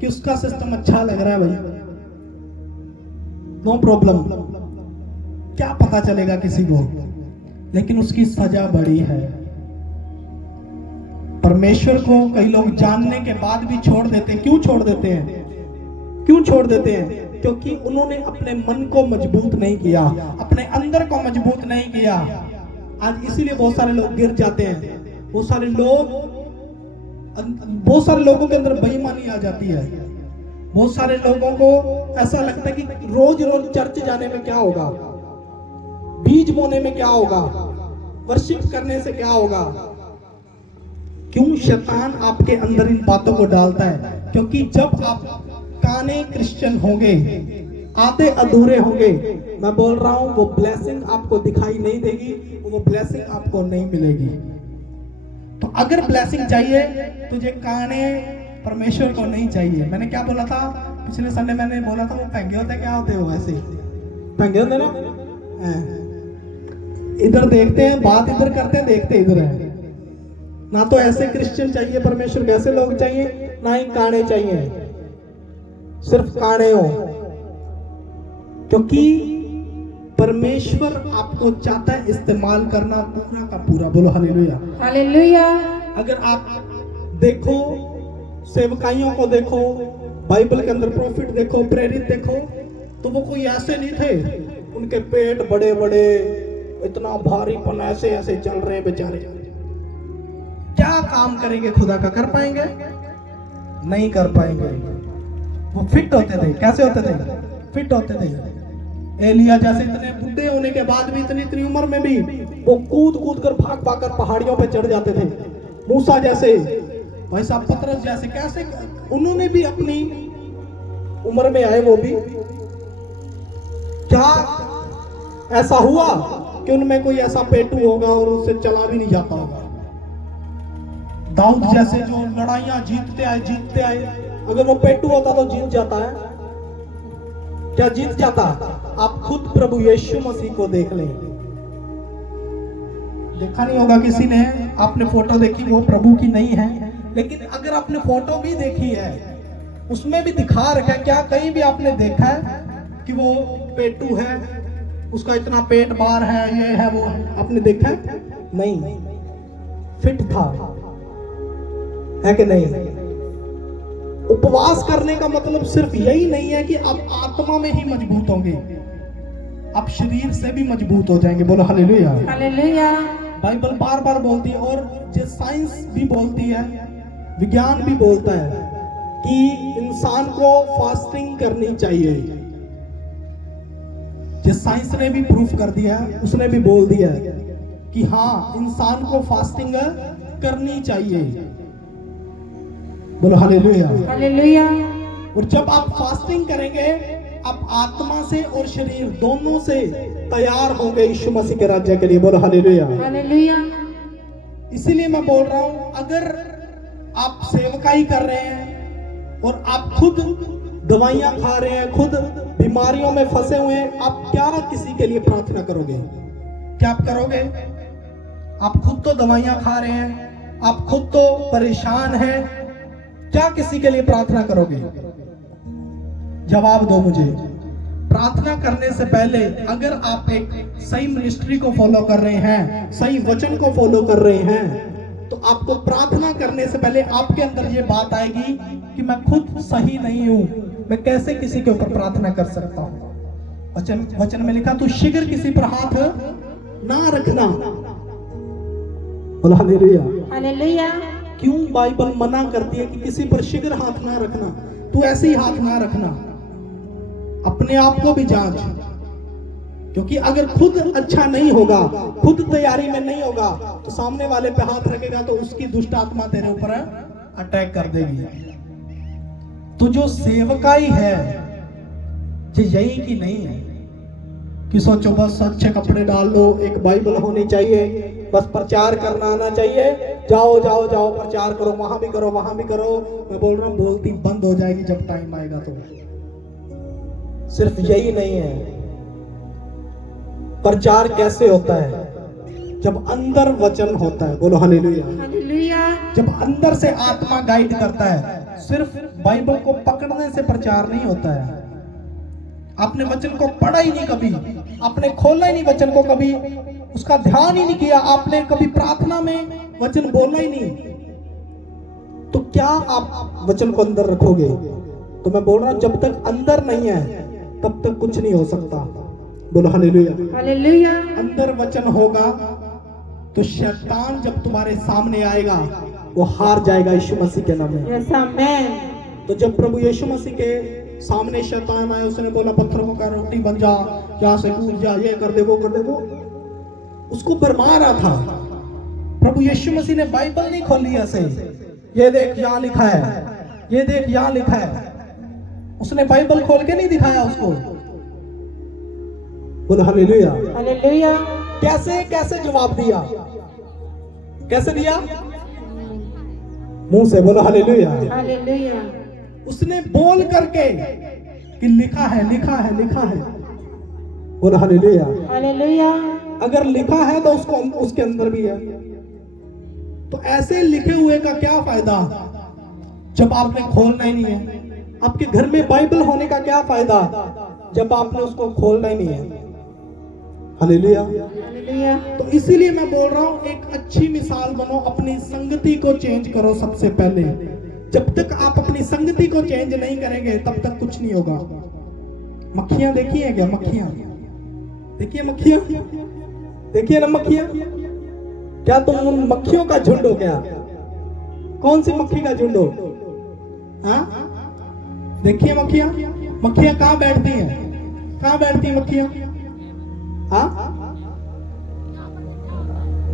कि उसका सिस्टम अच्छा लग रहा है भाई, नो प्रॉब्लम, क्या पता चलेगा किसी को, लेकिन उसकी सजा बड़ी है। परमेश्वर को कई लोग जानने के बाद भी छोड़ देते हैं। क्यों छोड़ देते हैं? क्यों छोड़ देते हैं? क्योंकि उन्होंने अपने मन को मजबूत नहीं किया, अपने अंदर को मजबूत नहीं किया। आज इसीलिए बहुत सारे लोग गिर जाते हैं। बहुत सारे लोगों के अंदर बेईमानी आ जाती है। बहुत सारे लोगों को ऐसा लगता है कि रोज रोज चर्च जाने में क्या होगा, बीज बोने में क्या होगा, वर्शिप करने से क्या होगा। क्यों शैतान आपके अंदर इन बातों को डालता है? क्योंकि जब आप काने क्रिश्चियन होंगे, आधे अधूरे होंगे, मैं बोल रहा हूं, वो ब्लेसिंग आपको दिखाई नहीं देगी, वो ब्लेसिंग आपको नहीं मिलेगी। तो अगर ब्लेसिंग चाहिए तुझे काने परमेश्वर को नहीं चाहिए। मैंने क्या बोला था पिछले संडे? मैंने बोला था वो पेंगे होते क्या होते हो? ऐसे पेंगे होते ना, इधर देखते हैं, बात इधर करते हैं, देखते इधर है। ना तो ऐसे क्रिश्चियन चाहिए परमेश्वर, कैसे लोग चाहिए, ना ही काने चाहिए, सिर्फ काने हो। क्योंकि परमेश्वर आपको चाहता है इस्तेमाल करना पूरा का पूरा। बोलो हालेलुया, हालेलुया। अगर आप देखो, सेवकाइयों को देखो, बाइबल के अंदर प्रॉफिट देखो, प्रेरित देखो, तो वो कोई ऐसे नहीं थे, उनके पेट बड़े बड़े, इतना भारीपन, ऐसे ऐसे चल रहे हैं बेचारे। क्या काम करेंगे खुदा का? कर पाएंगे? नहीं कर पाएंगे। वो फिट होते थे। कैसे होते थे? फिट होते थे। एलिया जैसे इतने बुढ़े होने के बाद भी, इतनी उम्र में भी वो कूद कूद कर, भाग भाग कर पहाड़ियों पे चढ़ जाते थे। मूसा जैसे, भाई साहब पतरस जैसे, कैसे उन्होंने भी अपनी उम्र में आए, वो भी। क्या ऐसा हुआ कि उनमें कोई ऐसा पेटू होगा और उससे चला भी नहीं जाता होगा? दाऊद जैसे जो लड़ाइयां जीतते आए, अगर वो पेटू होता तो जीत जाता है? क्या जीत जाता? आप खुद प्रभु यीशु मसीह को देख लें। देखा नहीं होगा किसी ने, आपने फोटो देखी, वो प्रभु की नहीं है, लेकिन अगर आपने फोटो भी देखी है, उसमें भी दिखा रखा है। क्या कहीं भी आपने देखा है कि वो पेटू है, उसका इतना पेट बाहर है, ये है, वो है? आपने देखा है? नहीं, फिट था, है कि नहीं? उपवास करने का मतलब सिर्फ यही नहीं है कि आप आत्मा में ही मजबूत होंगे, आप शरीर से भी मजबूत हो जाएंगे। बोलो हालेलुया, हालेलुया। बाइबल बार बार बोलती है, और जो साइंस भी बोलती है, विज्ञान भी बोलता है कि इंसान को फास्टिंग करनी चाहिए। जिस साइंस ने भी प्रूफ कर दिया है, उसने भी बोल दिया है कि हाँ, इंसान को फास्टिंग करनी चाहिए। बोलो हालेलुया, हालेलुया। और जब आप फास्टिंग करेंगे आप आत्मा से और शरीर दोनों से तैयार होंगे यीशु मसीह के राज्य के लिए। बोलो हालेलुया। हालेलुया। इसीलिए मैं बोल रहा हूं, अगर आप सेवकाई कर रहे हैं और आप खुद दवाइयां खा रहे हैं, खुद बीमारियों में फंसे हुए हैं, आप क्या किसी के लिए प्रार्थना करोगे? क्या आप करोगे? आप खुद तो दवाइयां खा रहे हैं, आप खुद तो परेशान हैं, क्या किसी के लिए प्रार्थना करोगे? जवाब दो मुझे। प्रार्थना करने से पहले अगर आप एक सही मिनिस्ट्री को फॉलो कर रहे हैं, सही वचन को फॉलो कर रहे हैं, तो आपको प्रार्थना करने से पहले आपके अंदर ये बात आएगी कि मैं खुद सही नहीं हूं, मैं कैसे किसी के ऊपर प्रार्थना कर सकता हूं। वचन में लिखा, तू शीघ्र किसी पर हाथ ना रखना। बोलो हालेलुया। हालेलुया। क्यों बाइबल मना करती है कि किसी पर शीघ्र हाथ ना रखना? तू ऐसे ही हाथ ना रखना, अपने आप को भी जांच, क्योंकि अगर खुद अच्छा नहीं होगा, खुद तैयारी में नहीं होगा, तो सामने वाले पे हाथ रखेगा तो उसकी दुष्ट आत्मा तेरे ऊपर अटैक कर देगी। तो जो सेवकाई है ये यही की नहीं है कि सोचो बस अच्छे कपड़े डाल लो, एक बाइबल होनी चाहिए, बस प्रचार करना आना चाहिए, जाओ जाओ जाओ प्रचार करो, वहां भी करो वहां भी करो। मैं बोल रहा हूं बोलती बंद हो जाएगी जब टाइम आएगा। तो सिर्फ यही नहीं है, प्रचार कैसे होता है? जब अंदर वचन होता है। बोलो हालेलुया। हालेलुया। जब अंदर से आत्मा गाइड करता है। सिर्फ बाइबल को पकड़ने से प्रचार नहीं होता है। आपने वचन को पढ़ा ही नहीं कभी, आपने खोला ही नहीं वचन को कभी, उसका ध्यान ही नहीं किया, आपने कभी प्रार्थना में वचन बोला ही नहीं, तो क्या आप वचन को अंदर रखोगे? तो मैं बोल रहा हूं जब तक अंदर नहीं है तब तक कुछ नहीं हो सकता। बोलो हालेलुया। हालेलुया। अंदर वचन होगा तो शैतान जब तुम्हारे सामने आएगा वो हार जाएगा यीशु मसीह के नाम में। Yes amen. तो जब प्रभु यीशु मसीह के सामने शैतान आया, उसने बोला पत्थरों को कह रोटी बन जा, यहाँ से कूद जा, ये कर दे वो कर दे, वो उसको भरमा रहा था। प्रभु यीशु मसीह ने बाइबल नहीं खोली ऐसे, ये देख यहाँ लिखा है, ये देख यहाँ लिखा है, उसने बाइबल खोल के नहीं दिखाया उसको। बोलो हालेलुया। हालेलुया। कैसे कैसे जवाब दिया? कैसे दिया? मुंह से। बोलो हालेलुया। हालेलुया। उसने बोल करके कि लिखा है लिखा है लिखा है। बोलो हालेलुया। हालेलुया। अगर लिखा है तो उसको उसके अंदर भी है। तो ऐसे लिखे हुए का क्या फायदा जब आपने खोलना ही नहीं है? आपके घर में बाइबल होने का क्या फायदा जब आपने उसको खोलना ही नहीं है? हालेलुया। हालेलुया। तो इसीलिए मैं बोल रहा हूं एक अच्छी मिसाल बनो, अपनी संगति को चेंज करो सबसे पहले। जब तक आप अपनी संगति को चेंज नहीं करेंगे तब तक कुछ नहीं होगा। मक्खियां देखी है क्या? मक्खियां देखिए, मक्खियां देखिए ना, मक्खियां। क्या तुम उन मक्खियों का झुंड हो क्या? कौन सी मक्खी का झुंड हो? हाँ देखिए मक्खियां, मक्खियां कहाँ बैठती हैं? कहाँ बैठती हैं मक्खियां? हाँ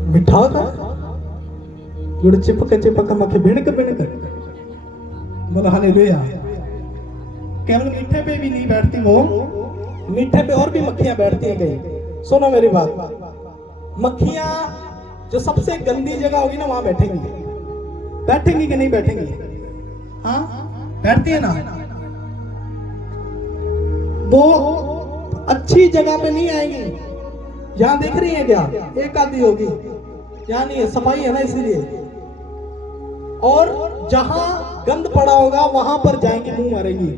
मिठा का जुड़ चिपक मक्खी भिणक भिणक। बोलो हालेलुया। केवल मीठे पे भी नहीं बैठती वो, मीठे पे और भी मक्खियां बैठती हैं कहीं। सुनो मेरी बात, मक्खियां जो सबसे गंदी जगह होगी ना वहां बैठेंगी। बैठेंगी कि नहीं बैठेंगी? हाँ बैठती है ना। वो अच्छी जगह पे नहीं आएंगी। यहां देख रही है क्या? एक आधी होगी, यहां नहीं है, सफाई है ना इसीलिए। और जहां गंद पड़ा होगा वहां पर जाएंगी, मुंह मारेंगी,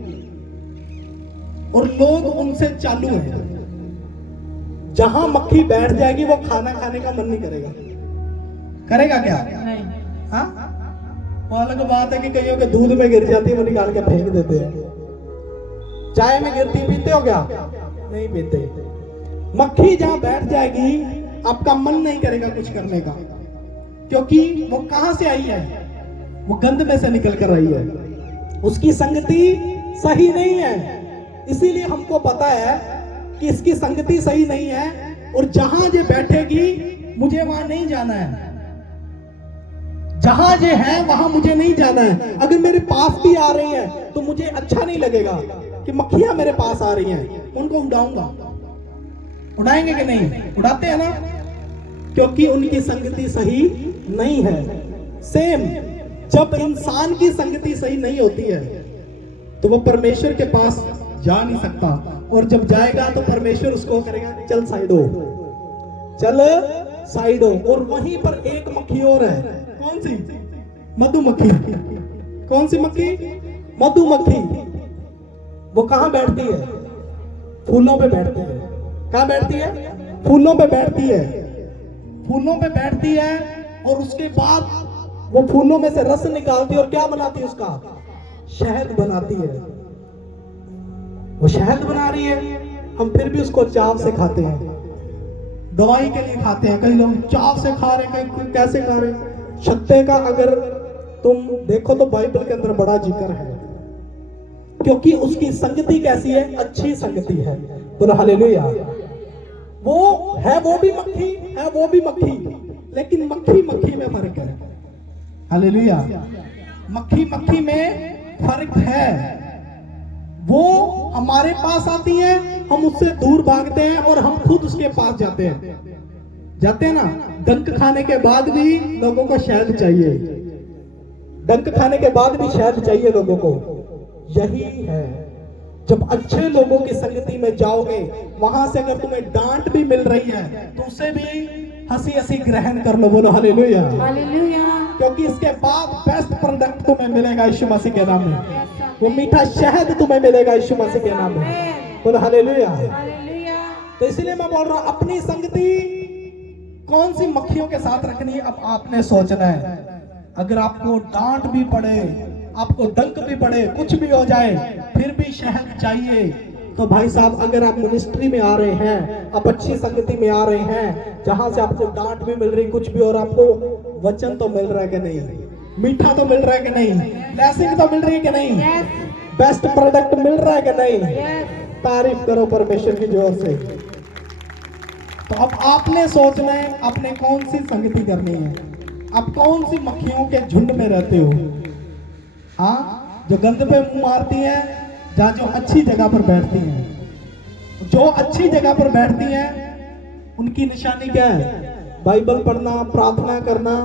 और लोग उनसे चालू हैं। जहां मक्खी बैठ जाएगी वो खाना खाने का मन नहीं करेगा। करेगा क्या? नहीं। हाँ वो अलग बात है कि कईयों के दूध में गिर जाती है, वो निकाल के फेंक देते हैं। चाय में गिरती पीते हो क्या? नहीं पीते। मक्खी जहां बैठ जाएगी आपका मन नहीं करेगा कुछ करने का, क्योंकि वो कहां से आई है? वो गंद में से निकल कर आई है। उसकी संगति सही नहीं है। इसीलिए हमको पता है कि इसकी संगति सही नहीं है, और जहां ये बैठेगी मुझे वहां नहीं जाना है। जहां ये है वहां मुझे नहीं जाना है। अगर मेरे पास भी आ रही है तो मुझे अच्छा नहीं लगेगा, कि मक्खियां मेरे पास आ रही हैं, उनको उड़ाऊंगा। उड़ाएंगे कि नहीं? उड़ाते हैं ना, क्योंकि उनकी संगति सही नहीं है। सेम जब इंसान की संगति सही नहीं होती है तो वो परमेश्वर के पास जा नहीं सकता, और जब जाएगा तो परमेश्वर उसको करेगा चल साइड हो, चल साइड हो। और वहीं पर एक मक्खी और है, कौन सी? मधुमक्खी। कौन सी मक्खी? मधुमक्खी। वो कहां बैठती है? फूलों पे बैठती है। कहां बैठती है? फूलों पे बैठती है। फूलों पे बैठती है और उसके बाद वो फूलों में से रस निकालती है और क्या बनाती है? उसका शहद बनाती है। वो शहद बना रही है, हम फिर भी उसको चाव से खाते हैं, दवाई के लिए खाते हैं। कई लोग चाव से खा रहे हैं, कई कैसे खा रहे हैं। छत्ते का अगर तुम देखो तो बाइबल के अंदर बड़ा जिक्र है, क्योंकि उसकी संगति कैसी है? अच्छी संगति है। बोलो हालेलुया। वो है, वो भी मक्खी है, वो भी मक्खी, लेकिन मक्खी मक्खी में फर्क है। हालेलुया। मक्खी मक्खी में फर्क है। वो हमारे पास आती है, हम उससे दूर भागते हैं और हम खुद उसके पास जाते हैं ना। डंक खाने के बाद भी लोगों को शहद चाहिए, डंक खाने के बाद भी शहद चाहिए लोगों को। यही है, जब अच्छे लोगों की संगति में जाओगे, वहां से अगर तुम्हें डांट भी मिल रही है तो उसे भी हंसी हंसी ग्रहण कर लो। बोलो हालेलुया। हालेलुया। क्योंकि इसके बाद बेस्ट प्रोडक्ट तुम्हें मिलेगा यीशु मसीह के नाम में। वो मीठा शहद तुम्हें मिलेगा यीशु मसीह के नाम में। बोलो हालेलुया। हालेलुया। तो इसलिए मैं बोल रहा हूं, अपनी संगति कौन सी मक्खियों के साथ रखनी है, अब आपने सोचना है। अगर आपको डांट भी पड़े, आपको डंक भी पड़े, कुछ भी हो जाए, फिर भी शहद चाहिए, तो भाई साहब अगर आप मिनिस्ट्री में आ रहे हैं, आप अच्छी संगति में आ रहे हैं, जहां से आपको डांट भी मिल रही, कुछ भी, और आपको वचन तो मिल रहा है कि नहीं, मीठा तो मिल रहा है कि नहीं, ब्लेसिंग तो मिल रही है कि नहीं, बेस्ट प्रोडक्ट मिल रहा है कि नहीं, तारीफ करो परमेश्वर की जोर से। तो अब आपने सोचना है आपने कौन सी संगति करनी है, आप कौन सी मक्खियों के झुंड में रहते हो। हाँ, जो गंद पे मुंह मारती हैं, जहाँ जो अच्छी जगह पर बैठती हैं। जो अच्छी जगह पर बैठती हैं उनकी निशानी क्या है? बाइबल पढ़ना, प्रार्थना करना,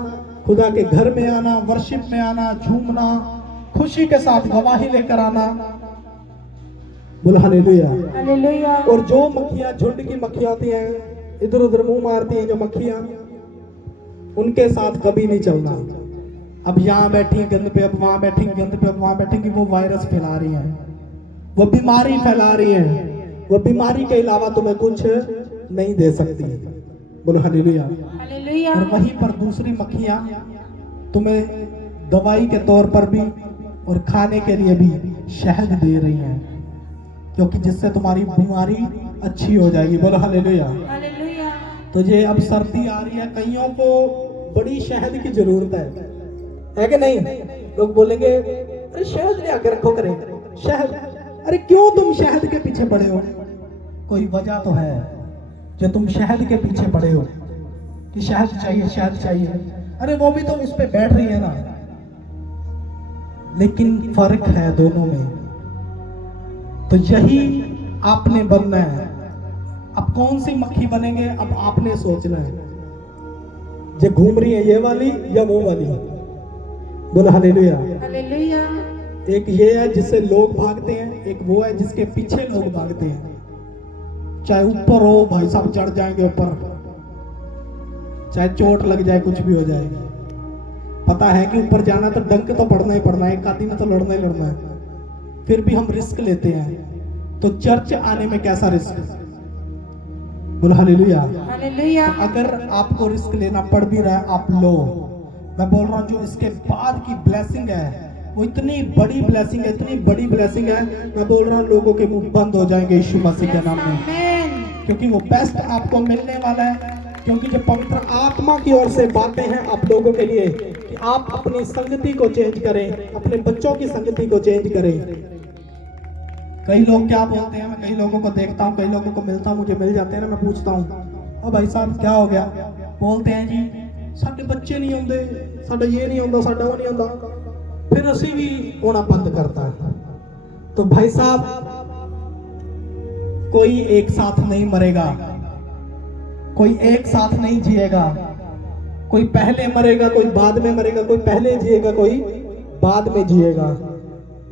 खुदा के घर में आना, वर्शिप में आना, झूमना, खुशी के साथ गवाही लेकर आना। बोल हालेलुया। हालेलुया। और जो मक्खियां, झुंड की मक्खियां होती हैं, इधर उधर मुंह मारती हैं जो मक्खियां, उनके साथ कभी नहीं चलना। अब यहाँ बैठी गंद पे, अब वहां बैठेंगी गंद पे, अब वहां बैठेंगी, वो वायरस फैला रही है, वो बीमारी फैला रही है। वो बीमारी के अलावा तुम्हें कुछ नहीं दे सकती। बोलो हालेलुया। हालेलुया। और वहीं पर दूसरी मक्खियां तुम्हें दवाई के तौर पर भी और खाने के लिए भी शहद दे रही हैं, क्योंकि जिससे तुम्हारी बीमारी अच्छी हो जाएगी। बोलो हालेलुया। हालेलुया। तो ये अब सर्दी आ रही है, कईयों को बड़ी शहद की जरूरत है कि नहीं? लोग बोलेंगे अरे शहद ले आके रखो, करे शहद। अरे क्यों तुम शहद के पीछे पड़े हो? कोई वजह तो है जो तुम शहद के पीछे पड़े हो कि शहद चाहिए, शहद चाहिए। अरे वो भी तो उस पे बैठ रही है ना, लेकिन फर्क है दोनों में। तो यही आपने बनना है। अब कौन सी मक्खी बनेंगे, अब आपने सोचना है। जो घूम रही है ये वाली या वो वाली? बोलो हालेलुया। हालेलुया। एक ये है जिससे लोग भागते हैं, एक वो है जिसके पीछे लोग भागते हैं। चाहे ऊपर हो भाई साहब, चढ़ जाएंगे ऊपर, चाहे चोट लग जाए, कुछ भी हो जाए। पता है कि ऊपर जाना तो डंक तो पड़ना ही पड़ना है, एक आदमी में तो लड़ना ही लड़ना है, फिर भी हम रिस्क लेते हैं। तो चर्च आने में कैसा रिस्क? बोलो हालेलुया। हालेलुया। अगर आपको रिस्क लेना पड़ भी रहा है, आप लो। मैं बोल रहा हूँ जो इसके बाद की ब्लेसिंग है वो इतनी बड़ी ब्लेसिंग है, इतनी बड़ी ब्लेसिंग है। मैं बोल रहा हूँ लोगों के मुंह बंद हो जाएंगे यीशु मसीह के नाम में, क्योंकि वो बेस्ट आपको मिलने वाला है। क्योंकि जो पवित्र आत्मा की ओर से बातें हैं आप लोगों के लिए कि आप अपनी संगति को चेंज करें, अपने बच्चों की संगति को चेंज करें। कई लोग क्या बोलते हैं, मैं कई लोगों को देखता हूँ, कई लोगों को मिलता हूँ, मुझे मिल जाते हैं ना, मैं पूछता हूँ ओ भाई साहब क्या हो गया? बोलते हैं जी साडे बच्चे नहीं आते, साडा ये नहीं आता, साडा वो नहीं आता, फिर असी भी होना बंद करता है। तो भाई साहब कोई एक साथ नहीं मरेगा, कोई एक साथ नहीं जिएगा, कोई पहले मरेगा, कोई बाद में मरेगा, कोई पहले जिएगा, कोई बाद में जिएगा।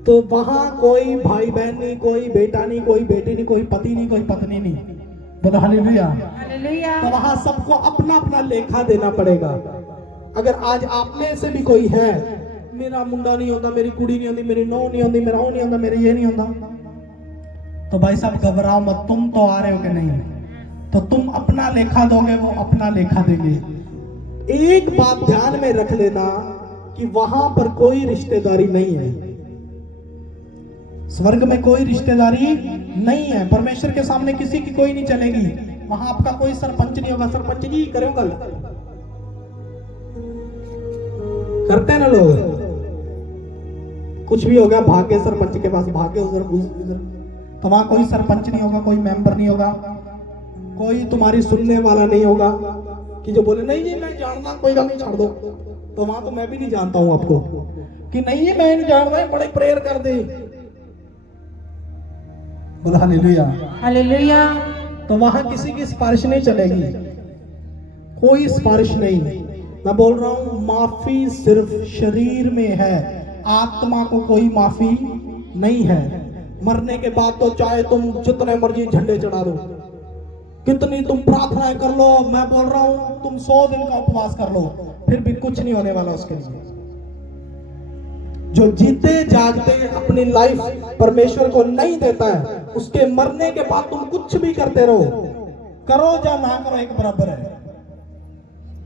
तो वहां कोई भाई बहन नहीं, कोई बेटा नहीं, कोई बेटी नहीं, कोई पति नहीं, कोई पत्नी नहीं। बोलो हालेलुया। हालेलुया। तो वहां सबको अपना अपना लेखा देना पड़ेगा। अगर आज आप में से भी कोई है, मेरा मुंडा नहीं होता, मेरी कुड़ी नहीं होती, मेरी नौ नहीं होती, मेरा वो नहीं होता, मेरा ये नहीं होता, तो भाई साहब घबराओ मत, तुम तो आ रहे हो कि नहीं, तो तुम अपना लेखा दोगे, वो अपना लेखा देंगे। एक बात ध्यान में रख लेना कि वहां पर कोई रिश्तेदारी नहीं है, स्वर्ग में कोई रिश्तेदारी नहीं है। परमेश्वर के सामने किसी की कोई नहीं चलेगी। वहां आपका कोई सरपंच नहीं होगा, सरपंच जी करो कल करते हैं ना लोग, कुछ भी होगा भाग्य सरपंच के पास, भाग्य उधर उधर, तो वहां कोई सरपंच नहीं होगा, कोई मेंबर नहीं होगा, कोई तुम्हारी सुनने वाला नहीं होगा कि जो बोले नहीं जी मैं जानता, कोई गल नहीं छोड़ दो। तो वहां तो मैं भी नहीं जानता हूं आपको कि नहीं ये मैं नहीं जानता, बड़े प्रेयर कर दे। बोला हालेलुया। हालेलुया। तो वहां किसी की सिफारिश नहीं चलेगी, कोई सिफारिश नहीं। मैं बोल रहा हूं माफी सिर्फ शरीर में है, आत्मा को कोई माफी नहीं है। मरने के बाद तो चाहे तुम जितने मर्जी झंडे चढ़ा दो, कितनी तुम प्रार्थनाएं कर लो, मैं बोल रहा हूं तुम 100 दिन का उपवास कर लो, फिर भी कुछ नहीं होने वाला उसके लिए। जो जीते जागते अपनी लाइफ परमेश्वर को नहीं देता है, उसके मरने के बाद तुम कुछ भी करते रहो, करो या ना करो एक बराबर है,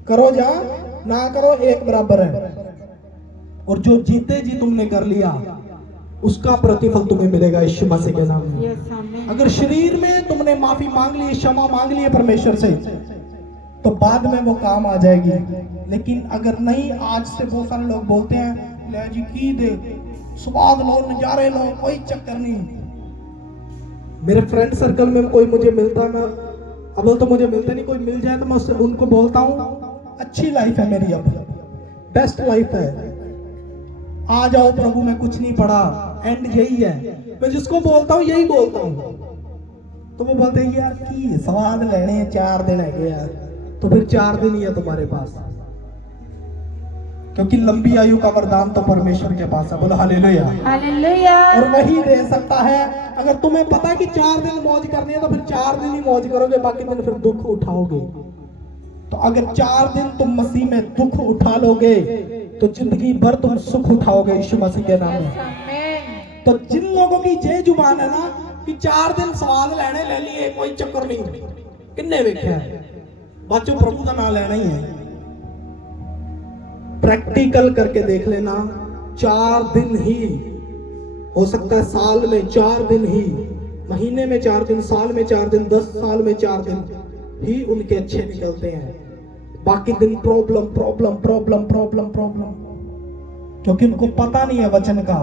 करो या ना करो एक बराबर है। और जो जीते जी तुमने कर लिया उसका प्रतिफल तुम्हें मिलेगा यीशु मसीह के नाम में। यस आमीन। अगर शरीर में तुमने माफी मांग ली, क्षमा मांग ली है परमेश्वर से, तो बाद में वो काम आ जाएगी। लेकिन अगर नहीं, आज से बहुत सारे लोग बोलते हैं ले जी की दे, स्वाद लो, नजारे लो, कोई चक्कर नहीं। मेरे फ्रेंड सर्कल में कोई मुझे मिलता है, मैं अब तो मुझे मिलता नहीं, कोई मिल जाए तो मैं उससे उनको बोलता हूँ अच्छी लाइफ है मेरी, अब बेस्ट लाइफ है, आ जाओ प्रभु में कुछ नहीं पड़ा, एंड यही है। मैं जिसको बोलता हूँ यही बोलता हूँ, तो वो बोलते हैं यार की स्वाद लेने 4 दिन है यार, तो फिर 4 दिन ही है तुम्हारे पास, क्योंकि लंबी आयु का वरदान तो परमेश्वर के पास है। बोलो हालेलुया। हालेलुया। और वही दे सकता है। अगर तुम्हें पता है कि 4 दिन मौज करनी है, तो फिर 4 दिन ही मौज करोगे, बाकी दिन फिर दुख उठाओगे। तो अगर 4 दिन तुम मसीह में दुख उठा लोगे, तो जिंदगी भर तुम सुख उठाओगे यीशु मसीह के नाम में। आमीन। तो जिन लोगों की ये जुबान है ना कि 4 दिन स्वाद लेने ले लिए, कोई चक्कर नहीं, किन्ने वेख्या बच्चों प्रभु का नाम लेना ही है। प्रैक्टिकल करके देख लेना, 4 दिन ही हो सकता है, साल में 4 दिन ही, महीने में 4 दिन, साल में 4 दिन, 10 साल में 4 दिन ही उनके अच्छे निकलते हैं। बाकी दिन problem problem problem problem problem, क्योंकि उनको पता नहीं है वचन का।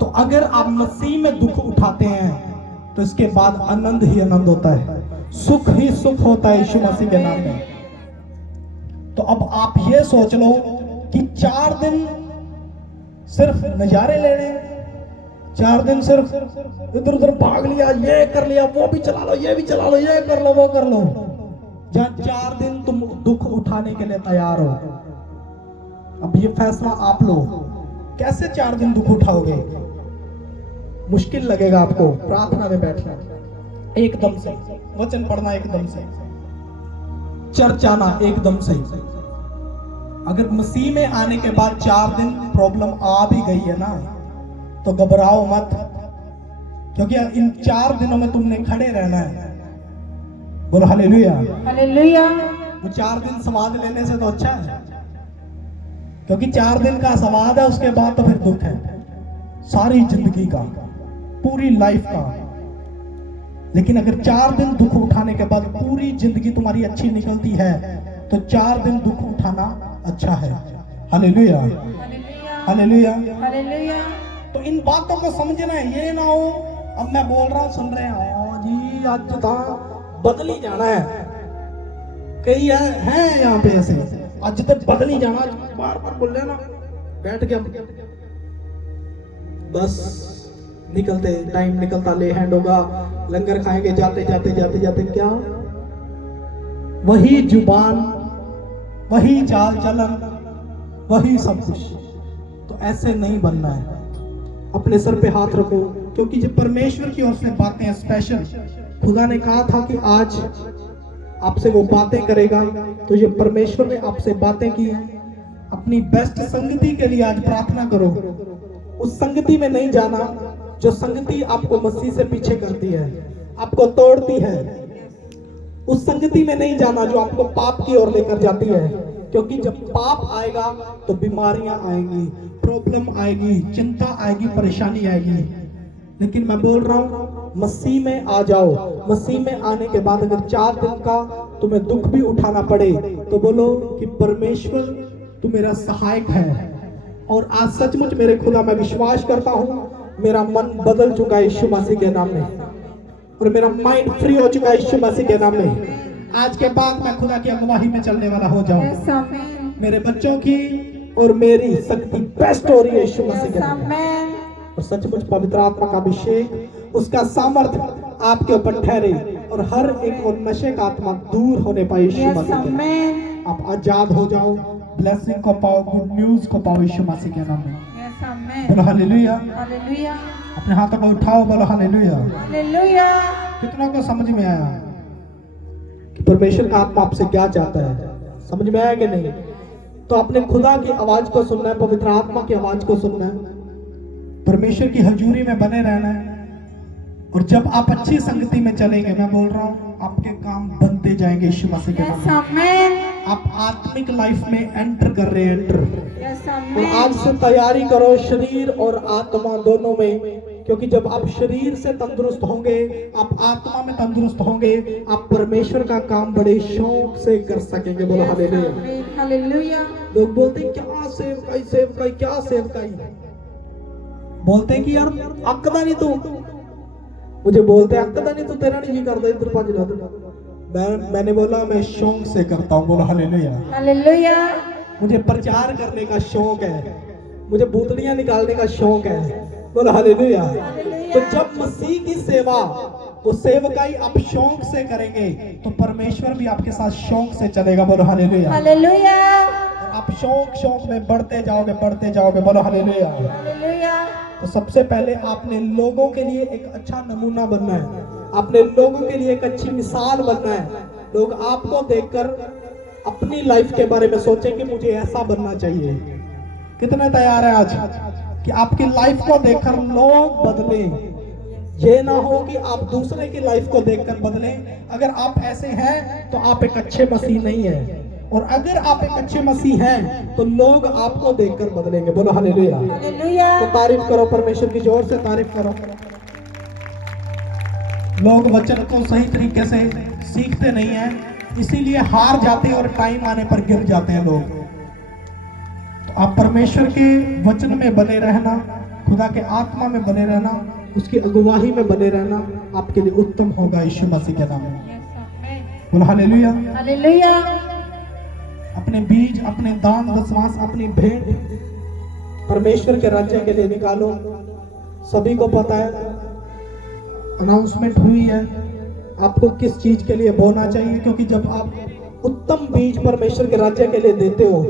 तो अगर आप मसीह में दुख उठाते हैं, तो इसके बाद आनंद ही आनंद होता है, सुख ही सुख होता है यीशु मसीह के नाम में। तो अब आप ये सोच लो कि 4 दिन सिर्फ नजारे लेने, 4 दिन सिर्फ इधर उधर भाग लिया, ये कर लिया, वो भी चला लो, ये भी चला लो, ये कर लो, वो कर लो, जहां 4 दिन तुम दुख उठाने के लिए तैयार हो। अब ये फैसला आप लो, कैसे 4 दिन दुख उठाओगे? मुश्किल लगेगा आपको प्रार्थना में बैठना, एकदम से वचन पढ़ना, एकदम से चर्च आना, एकदम से। अगर मसीह में आने के बाद 4 दिन प्रॉब्लम आ भी गई है ना, तो घबराओ मत, क्योंकि इन 4 दिनों में तुमने खड़े रहना है। बोलो हालेलुया। हालेलुया। वो 4 दिन स्वाद लेने से तो अच्छा है, क्योंकि 4 दिन का स्वाद है, उसके बाद तो फिर दुख है सारी जिंदगी का, पूरी लाइफ का। लेकिन अगर 4 दिन दुख उठाने के बाद पूरी जिंदगी तुम्हारी अच्छी निकलती है, तो 4 दिन दुख उठाना अच्छा है। हालेलुया। हालेलुया। हालेलुया। तो इन बातों को समझना है, ये ना हो अब मैं बोल रहा हूं, सुन रहे हैं, हाँ जी आज तो बदल ही जाना है, कई है यहाँ पे ऐसे, आज तक बदल ही जाना, बार बार बोल रहे ना, बैठ के बस निकलते टाइम निकलता ले हैंड होगा, लंगर खाएंगे जाते जाते जाते जाते, क्या वही जुबान, वही चाल चलन, वही सब कुछ। तो ऐसे नहीं बनना है। अपने सर पे हाथ रखो, क्योंकि जब परमेश्वर की ओर से बातें हैं स्पेशल, खुदा ने कहा था कि आज आपसे वो बातें करेगा, तो ये परमेश्वर ने आपसे बातें की हैं। अपनी बेस्ट संगति के लिए आज प्रार्थना करो। उस संगति में नहीं जाना जो संगति आपको मसीह से पीछे करती है, आपको तोड़ती है। उस संगति में नहीं जाना जो आपको पाप की ओर लेकर जाती है, क्योंकि जब पाप आएगा तो बीमारियां आएंगी, प्रॉब्लम आएगी, चिंता आएगी, परेशानी आएगी। लेकिन मैं बोल रहा हूं, मसीह में आ जाओ। मसीह में आने के बाद अगर 4 दिन का तुम्हें दुख भी उठाना पड़े तो बोलो कि परमेश्वर तू मेरा सहायक है। और आज सचमुच मेरे खुदा, मैं विश्वास करता हूं मेरा मन बदल चुका है यीशु मसीह के नाम में, और मेरा माइंड फ्री हो चुका है यीशु मसीह के नाम में। आज के बाद मैं खुदा की अगुवाई में चलने वाला हो जाऊं। मेरे बच्चों की और मेरी शक्ति बेस्ट हो रही है यीशु मसीह के नाम में। और सचमुच पवित्र आत्मा का अभिषेक, उसका सामर्थ्य आपके ऊपर ठहरे, और हर एक और नशे का आत्मा दूर होने पाए यीशु मसीह के नाम में। आप आजाद हो जाओ, ब्लेसिंग को पाओ, गुड न्यूज को पाओ यीशु मसीह के नाम में। बोलो हालेलुया। अपने हाथों को उठाओ, बोलो हालेलुया। कितना को समझ में आया कि परमेश्वर का आत्मा आपसे क्या चाहता है? समझ में आया कि नहीं? तो अपने खुदा की आवाज को सुनना है, पवित्र आत्मा की आवाज को सुनना है, परमेश्वर की हजूरी में बने रहना है। और जब आप अच्छी संगति में चलेंगे, मैं बोल रहा हूँ आपके काम बनते जाएंगे यीशु मसीह के नाम में। आप आत्मिक लाइफ में एंटर कर रहे हैं, एंटर। और आज से तैयारी करो शरीर और आत्मा दोनों में, क्योंकि जब आप शरीर से तंदुरुस्त होंगे, आप आत्मा में तंदुरुस्त होंगे, आप परमेश्वर का काम बड़े शौक से कर सकेंगे। बोलो हालेलुया। लोग बोलते हैं क्या सेवकाई, सेवकाई क्या सेवकाई, बोलते हैं कि यार अक्दा नहीं, तू मुझे बोलते अक्दा नहीं, तो तेरा नहीं जी करता इधर पाँच जाते। मैंने बोला मैं शौक से करता हूँ। बोलो हालेलुया। मुझे प्रचार करने का शौक है, मुझे भूतड़ियां निकालने का शौक है। बोलो हालेलुया। तो जब मसीह की सेवा, वो सेवकाई आप शौक से करेंगे, तो परमेश्वर भी आपके साथ शौक से चलेगा। बोलो हालेलुया। आप शौक में बढ़ते जाओगे, बढ़ते जाओगे। बोलो हालेलुया। तो सबसे पहले आपने लोगों के लिए एक अच्छा नमूना बनना है, आपने लोगों के लिए एक अच्छी मिसाल बनना है। लोग आपको देखकर अपनी लाइफ के बारे में सोचें कि मुझे ऐसा बनना चाहिए। कितने तैयार है आज कि आपकी लाइफ को देखकर लोग बदलें? ये ना हो कि आप दूसरे की लाइफ को देखकर बदलें। अगर आप ऐसे हैं तो आप एक अच्छे मसीह नहीं है, और अगर आप एक अच्छे मसीह हैं तो लोग आपको देखकर बदलेंगे। बोलो हालेलुया। तो तारीफ करो, परमेश्वर की जोर से तारीफ करो। लोग वचन को सही तरीके से सीखते नहीं हैं, इसीलिए हार जाते हैं और टाइम आने पर गिर जाते हैं लोग। तो आप परमेश्वर के वचन में बने रहना, खुदा के आत्मा में बने रहना, उसकी अगुवाही में बने रहना आपके लिए उत्तम होगा यीशु मसीह के नाम में। बोलो हालेलुया। अपने बीज, अपने दान दशमांश, अपनी भेंट परमेश्वर के राज्य के लिए निकालो। सभी को पता है, अनाउंसमेंट हुई है आपको किस चीज के लिए बोना चाहिए, क्योंकि जब आप उत्तम बीज परमेश्वर के राज्य के लिए देते हो,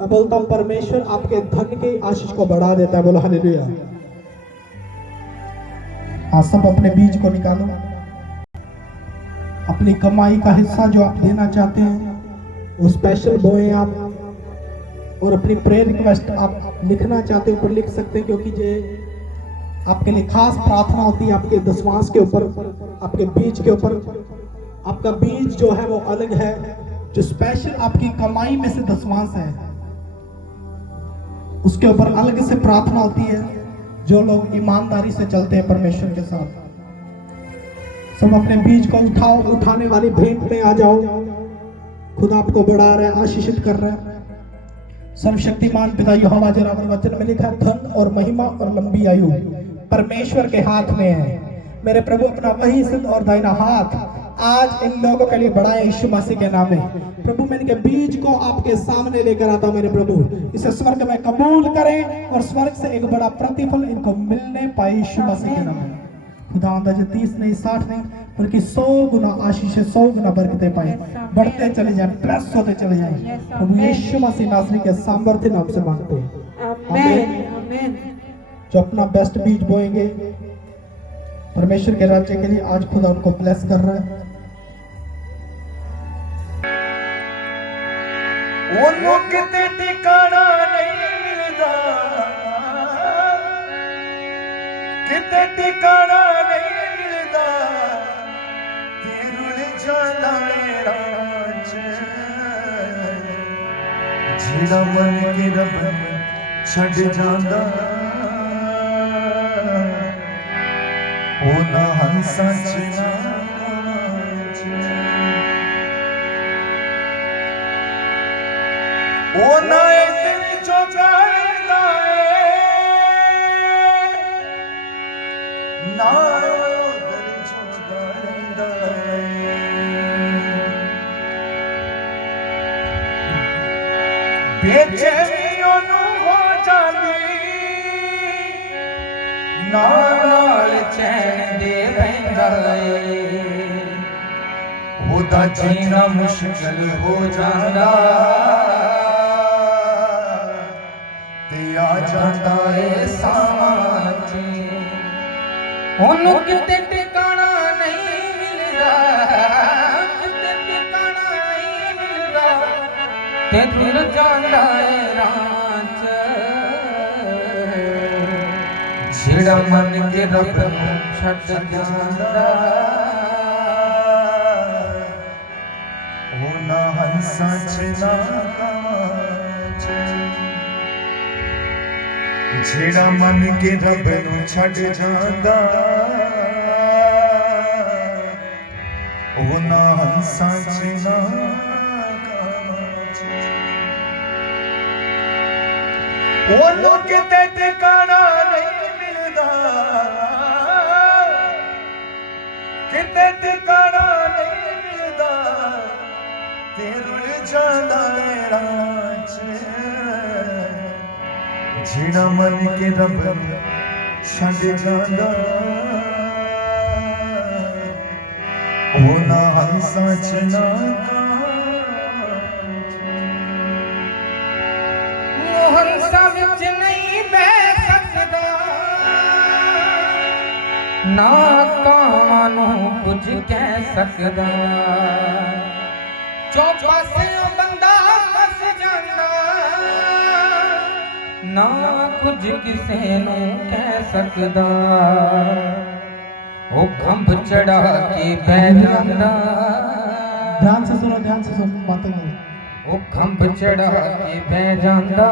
मैं बोलता हूं परमेश्वर आपके धन की आशीष को बढ़ा देता है। बोलो हालेलुया। आज सब अपने बीज को निकालो, अपनी कमाई का हिस्सा जो आप देना चाहते हैं वो स्पेशल बोए आप, और अपनी प्रेयर रिक्वेस्ट आप लिखना चाहते हो पर लिख सकते हैं, क्योंकि ये आपके लिए खास प्रार्थना होती है आपके दशमांश के ऊपर, आपके बीज के ऊपर। आपका बीज जो है वो अलग है, जो स्पेशल आपकी कमाई में से दशमांश है, उसके ऊपर अलग से प्रार्थना होती है। जो लोग ईमानदारी से चलते हैं परमेश्वर के साथ, सब अपने बीज को उठाओ, उठाने वाली भेंट में आ जाओ। खुदा आपको बढ़ा रहा है, आशीषित कर रहा है। सर्वशक्तिमान पिता यहोवा जो वचन में लिखा, धन और महिमा और लंबी आयु परमेश्वर के हाथ में है। मेरे प्रभु अपना वही सिद्ध और दाहिना हाथ आज इन लोगों के लिए बढ़ाए यीशु मसीह के नाम में। प्रभु मैं इनके बीज को आपके सामने लेकर आता हूं। मेरे प्रभु इसे स्वर्ग में कबूल करें और स्वर्ग से एक बड़ा प्रतिफल इनको मिलने पाए यीशु मसीह के नाम में। खुदा अंदाजे 30 नहीं 60 नहीं बल्कि 100 गुना आशीषें 100 गुना बरकतें पाए, बढ़ते चले जाए, प्लस होते चले जाए। प्रभु यीशु मसीह नासरी के सामर्थ्य नाम से मांगते हैं, आमीन आमीन। जो अपना बेस्ट बीज बोएंगे परमेश्वर के राज्य के लिए, आज खुदा उनको ब्लेस कर रहा है। ਉਹਨੂੰ ਕਿਤੇ ਟਿਕਾਣਾ ਨਹੀਂ ਮਿਲਦਾ, ਕਿਤੇ ਟਿਕਾਣਾ ਨਹੀਂ ਮਿਲਦਾ, ਤੇ ਰੁਲ ਜਾਂਦਾ ਏ ਰਾਹ 'ਚ, ਜਿਹੜਾ ਮਨ ਕੇ ਰੱਬ ਛੱਡ ਜਾਂਦਾ, ਉਹ ਨਾ ਹੰਸਾਂ 'ਚ ਨਾ ਗਾਵਾਂ 'ਚ, ਉਹ ਨਾ ਦਿਲ ਚੋਂ ਰਹਿੰਦਾ ਏ, ਨਾ ਦਿਲ ਚੋਂ ਰਹਿੰਦਾ ਏ, ਬੇਚੈਨੀ ਉਹਨੂੰ ਹੋ ਜਾਂਦੀ, ਨਾਲ ਚੈਨ ਦੇ ਰਹਿੰਦਾ ਏ, ਉਹਦਾ ਜੀਣਾ ਮੁਸ਼ਕਲ ਹੋ ਜਾਂਦਾ, ਆ ਜਾਂਦਾ ਏ ਸਾਵਾਂ 'ਚ, ਉਹਨੂੰ ਕਿਤੇ ਟਿਕਾਣਾ ਨਹੀਂ ਮਿਲਦਾ, ਕਿਤੇ ਟਿਕਾਣਾ ਨਹੀਂ ਮਿਲਦਾ, ਤੇ ਫਿਰ ਜਾਂਦਾ ਏ ਰਾਹ 'ਚ, ਜਿਹੜਾ ਮੰਨ ਕੇ ਰੱਬ ਨੂੰ ਛੱਡ ਜਾਂਦਾ, ਉਹਨਾਂ ਹੰਸਾਂ 'ਚ ਨਾ ਗਾਵਾਂ 'ਚ, ਜਿਹੜਾ ਮੰਨ ਕੇ ਰੱਬ ਨੂੰ ਛੱਡ ਜਾਂਦਾ, ਉਹ ਨਾ ਹੰਸਾਂ 'ਚ ਨਾ ਗਾਵਾਂ 'ਚ, ਉਹਨੂੰ ਕਿਤੇ ਟਿਕਾਣਾ ਨਹੀਂ ਮਿਲਦਾ, ਕਿਤੇ ਟਿਕਾਣਾ ਨਹੀਂ ਮਿਲਦਾ, ਤੇ ਰੁਲ ਜਾਂਦਾ ਏ ਰਾਹ 'ਚ, ਜਿਹੜਾ ਮੰਨ ਕੇ ਰੱਬ ਨੂੰ ਛੱਡ ਜਾਂਦਾ, ਉਹ ਨਾ ਹੰਸਾਂ 'ਚ ਨਾ ਗਾਵਾਂ 'ਚ, ਉਹ ਹੰਸਾਂ ਵਿੱਚ ਨਹੀਂ ਬਹਿ ਸਕਦਾ, ਨਾ ਕਾਵਾਂ ਨੂੰ ਕੁਝ ਕਹਿ ਸਕਦਾ, ਚੌ ਪਾਸਿਓਂ ਬੰਦਾ ਫਸ ਜਾਂਦਾ, ਨਾ ਕੁਝ ਕਿਸੇ ਨੂੰ ਕਹਿ ਸਕਦਾ, ਉਹ ਖੰਭ ਚੜਾ ਕੇ ਬਹਿ ਜਾਂਦਾ, ध्यान से सुनो बातें करो। ਉਹ ਖੰਭ ਚੜਾ ਕੇ ਬਹਿ ਜਾਂਦਾ,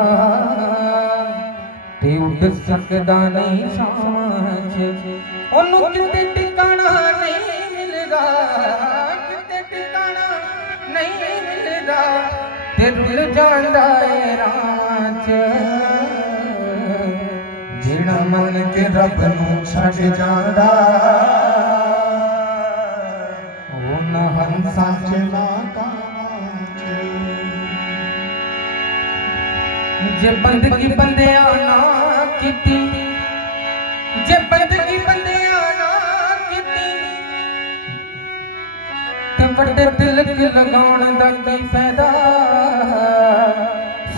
ਤੇ ਉੱਡ ਸਕਦਾ ਨਹੀਂ ਛਾਵਾਂ 'ਚ, ਉਹਨੂੰ ਕਿਤੇ ਟਿਕਾਣਾ ਨਹੀਂ ਮਿਲਦਾ, ਕਿਤੇ ਟਿਕਾਣਾ ਨਹੀਂ ਮਿਲਦਾ, ਤੇ ਰੁਲ ਜਾਂਦਾ ਏ ਰਾਹ 'ਚ, ਜਿਹੜਾ ਮੰਨ ਕੇ ਰੱਬ ਨੂੰ ਛੱਡ ਜਾਂਦਾ, ਉਹ ਨਾ ਹੰਸਾਂ 'ਚ ਨਾ ਗਾਵਾਂ 'ਚ, ਜੇ ਬੰਦਗੀ ਬੰਦਿਆਂ ਨਾ ਕੀਤੀ, ਜੇ ਬੰਦਗੀ ਬੰਦਿਆਂ ਨਾ ਕੀਤੀ, ਤੇ ਵੱਡੇ ਤਿਲਕ ਲਗਾਉਣ ਦਾ ਕੀ ਫਾਇਦਾ,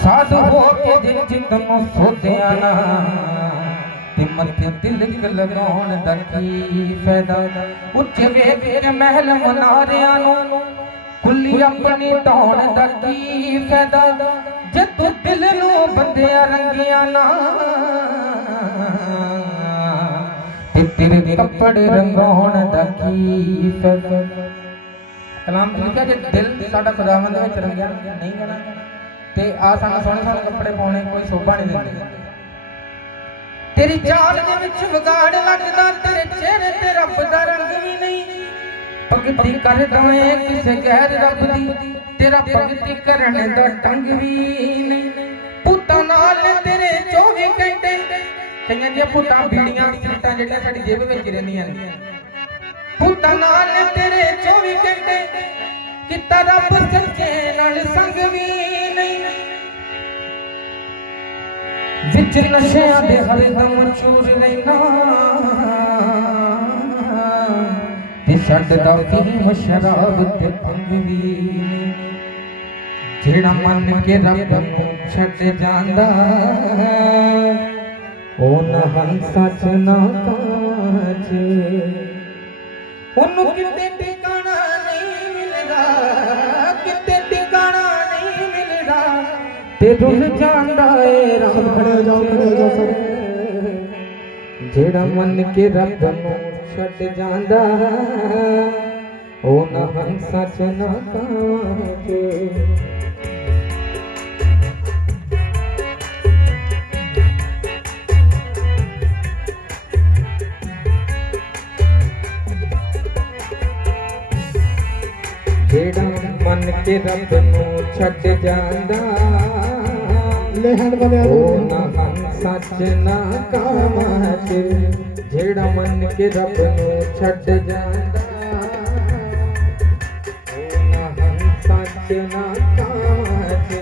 ਸਾਧ ਹੋ ਕੇ ਜੇ ਜਿੱਤ ਨੂੰ ਸੋਧਿਆ ਨਾ, ਤੇ ਮੱਥੇ ਤਿਲਕ ਲਗਾਉਣ ਦਾ ਕੀ ਫਾਇਦਾ, ਉੱਚੇ ਵੇਖ ਕੇ ਮਹਿਲ ਮਨਾਰਿਆਂ ਨੂੰ ਖੁੱਲੀ ਆਪਣੀ ਢਾਉਣ ਦਾ ਕੀ ਫਾਇਦਾ, ਜੇ ਤੂੰ ਦਿਲ ਨੂੰ ਬੰਦਿਆ ਰੰਗਿਆ ਨਾ, ਤੇ ਤੇਰੇ ਕੱਪੜੇ ਰੰਗਾਉਣ ਦਾ ਕੀ ਫਾਇਦਾ। ਕਲਾਮ ਚ ਲਿਖਿਆ ਜੇ ਦਿਲ ਸਾਡਾ ਖੁਦਾਵੰਦ ਵਿੱਚ ਰੰਗਿਆ ਨਹੀਂ ਗਾ, ਤੇ ਆ ਸਾਨੂੰ ਸੋਹਣੇ ਸੋਹਣੇ ਕੱਪੜੇ ਪਾਉਣੇ ਕੋਈ ਸ਼ੋਭਾ ਨਹੀਂ ਦਿੰਦੇ, ਤੇਰੀ ਚਾਲ ਦੇ ਵਿੱਚ ਵਿਗਾੜ ਲੱਗਦਾ, ਤੇਰੇ ਚਿਹਰੇ ਤੇ ਰੱਬ ਦਾ ਰੰਗ ਵੀ ਨਹੀਂ, ਭਗਤੀ ਕਰਦਾ ਏ ਕਿਸੇ ਗੈਰ ਰੱਬ ਦੀ, ਤੇਰਾ ਭਗਤੀ ਕਰਨ ਦਾ ਢੰਗ ਵੀ ਨਹੀਂ, ਪੁੱਤਾਂ ਨਾਲ ਤੇਰੇ 24 ਘੰਟੇ, ਕਈਆਂ ਦੀਆਂ ਪੁੱਤਾਂ ਬੀੜੀਆਂ ਸਿਗਰਟਾਂ ਜਿਹੜੀਆਂ ਸਾਡੀ ਜੇਬ ਵਿੱਚ ਰਹਿੰਦੀਆਂ ਨੇ, ਪੁੱਤਾਂ ਨਾਲ ਤੇਰੇ 24 ਘੰਟੇ, ਕੀਤਾ ਰੱਬ ਸੱਚੇ ਨਾਲ ਸੰਗ ਵੀ ਨਹੀਂ, ਵਿੱਚ ਨਸ਼ਿਆਂ ਦੇ ਹਰਦਮ ਚੂਰ ਲੈਣਾ, ਛੱਡਦਾ ਫੀਮ ਸ਼ਰਾਬ ਤੇ ਭੰਗ ਵੀ ਜਿਹੜਾ ਮੰਨ ਕੇ ਰੱਬ ਨੂੰ ਛੱਡ ਜਾਂਦਾ ਉਹ ਨਾ ਹੰਸਾ ਚ ਨਾ ਕਾਚ ਉਹਨੂੰ ਕਿਤੇ ਟਿਕਾਣਾ ਨਹੀਂ ਮਿਲਦਾ ਕਿਤੇ ਟਿਕਾਣਾ ਨਹੀਂ ਮਿਲਦਾ ਤੇ ਰੁੱਲ ਜਾਂਦਾ ਏ ਰਾਮ खड़े हो जाओ सब ਜਿਹੜਾ ਮੰਨ ਕੇ ਰੱਬ ਨੂੰ ਛੱਡ ਜਾਂਦਾ ਉਹ ਨਾ ਹੰਸਾ ਚ ਨਾ ਕਾਚ ਜਿਹੜਾ ਮੰਨ ਕੇ ਰੱਬ ਨੂੰ ਛੱਡ ਜਾਂਦਾ लेहन वाले ਉਹ ਨਾ ਹੰਸਾ ਚ ਨਾ ਕਾਚ ਜਿਹੜਾ ਮੰਨ ਕੇ ਰੱਬ ਨੂੰ ਛੱਡ ਜਾਂਦਾ ਉਹ ਨਾ ਹੰਸਾ ਚ ਨਾ ਕਾਚ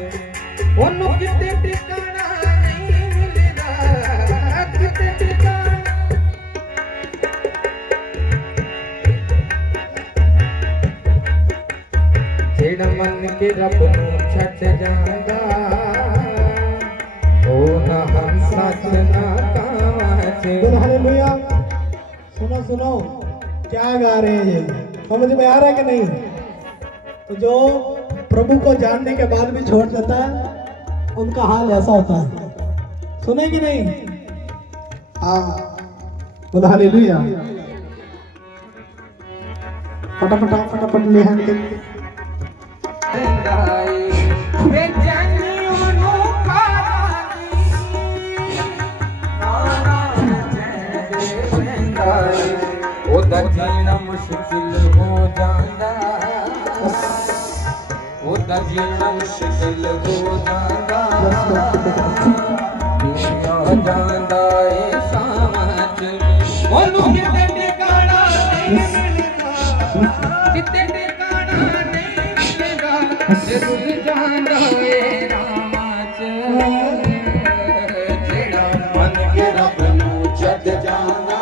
ਉਹਨੂੰ ਕਿਤੇ ਟਿਕਾਣਾ ਨਹੀਂ ਮਿਲਦਾ ਕਿਤੇ ਟਿਕਾਣਾ ਜਿਹੜਾ ਮੰਨ ਕੇ ਰੱਬ ਨੂੰ ਛੱਡ ਜਾਂਦਾ ਉਹ ਨਾ ਹੰਸਾ ਚ ਨਾ ਕਾਚ बोलो हालेलुया। सुनो सुनो क्या गा रहे हैं ये, समझ में आ रहा है कि नहीं? तो जो प्रभु को जानने के बाद भी छोड़ देता है उनका हाल ऐसा होता है, सुने कि नहीं? हाँ बोलो हालेलुया। फटाफट फटाफट लेहन के ਉਹਦਾ ਜੀਣਾ ਮੁਸ਼ਕਿਲ ਹੋ ਜਾਂਦਾ ਉਹਦਾ ਜੀਣਾ ਮੁਸ਼ਕਿਲ ਹੋ ਜਾਂਦਾ ਦੁਨੀਆ ਜਾਂਦਾ ਏ ਸ਼ਾਮਾਂ ਚ ਉਹਨੂੰ ਕਿਤੇ ਟਿਕਾਣਾ ਨਹੀਂ ਮਿਲਦਾ ਕਿਤੇ ਟਿਕਾਣਾ ਨਹੀਂ ਮਿਲਦਾ ਤੇ ਰੁੱਲ ਜਾਂਦਾ ਏ ਰਾਮਾਂ ਚ ਜਿਹੜਾ ਮੰਨ ਕੇ ਰੱਬ ਨੂੰ ਛੱਡ ਜਾਂਦਾ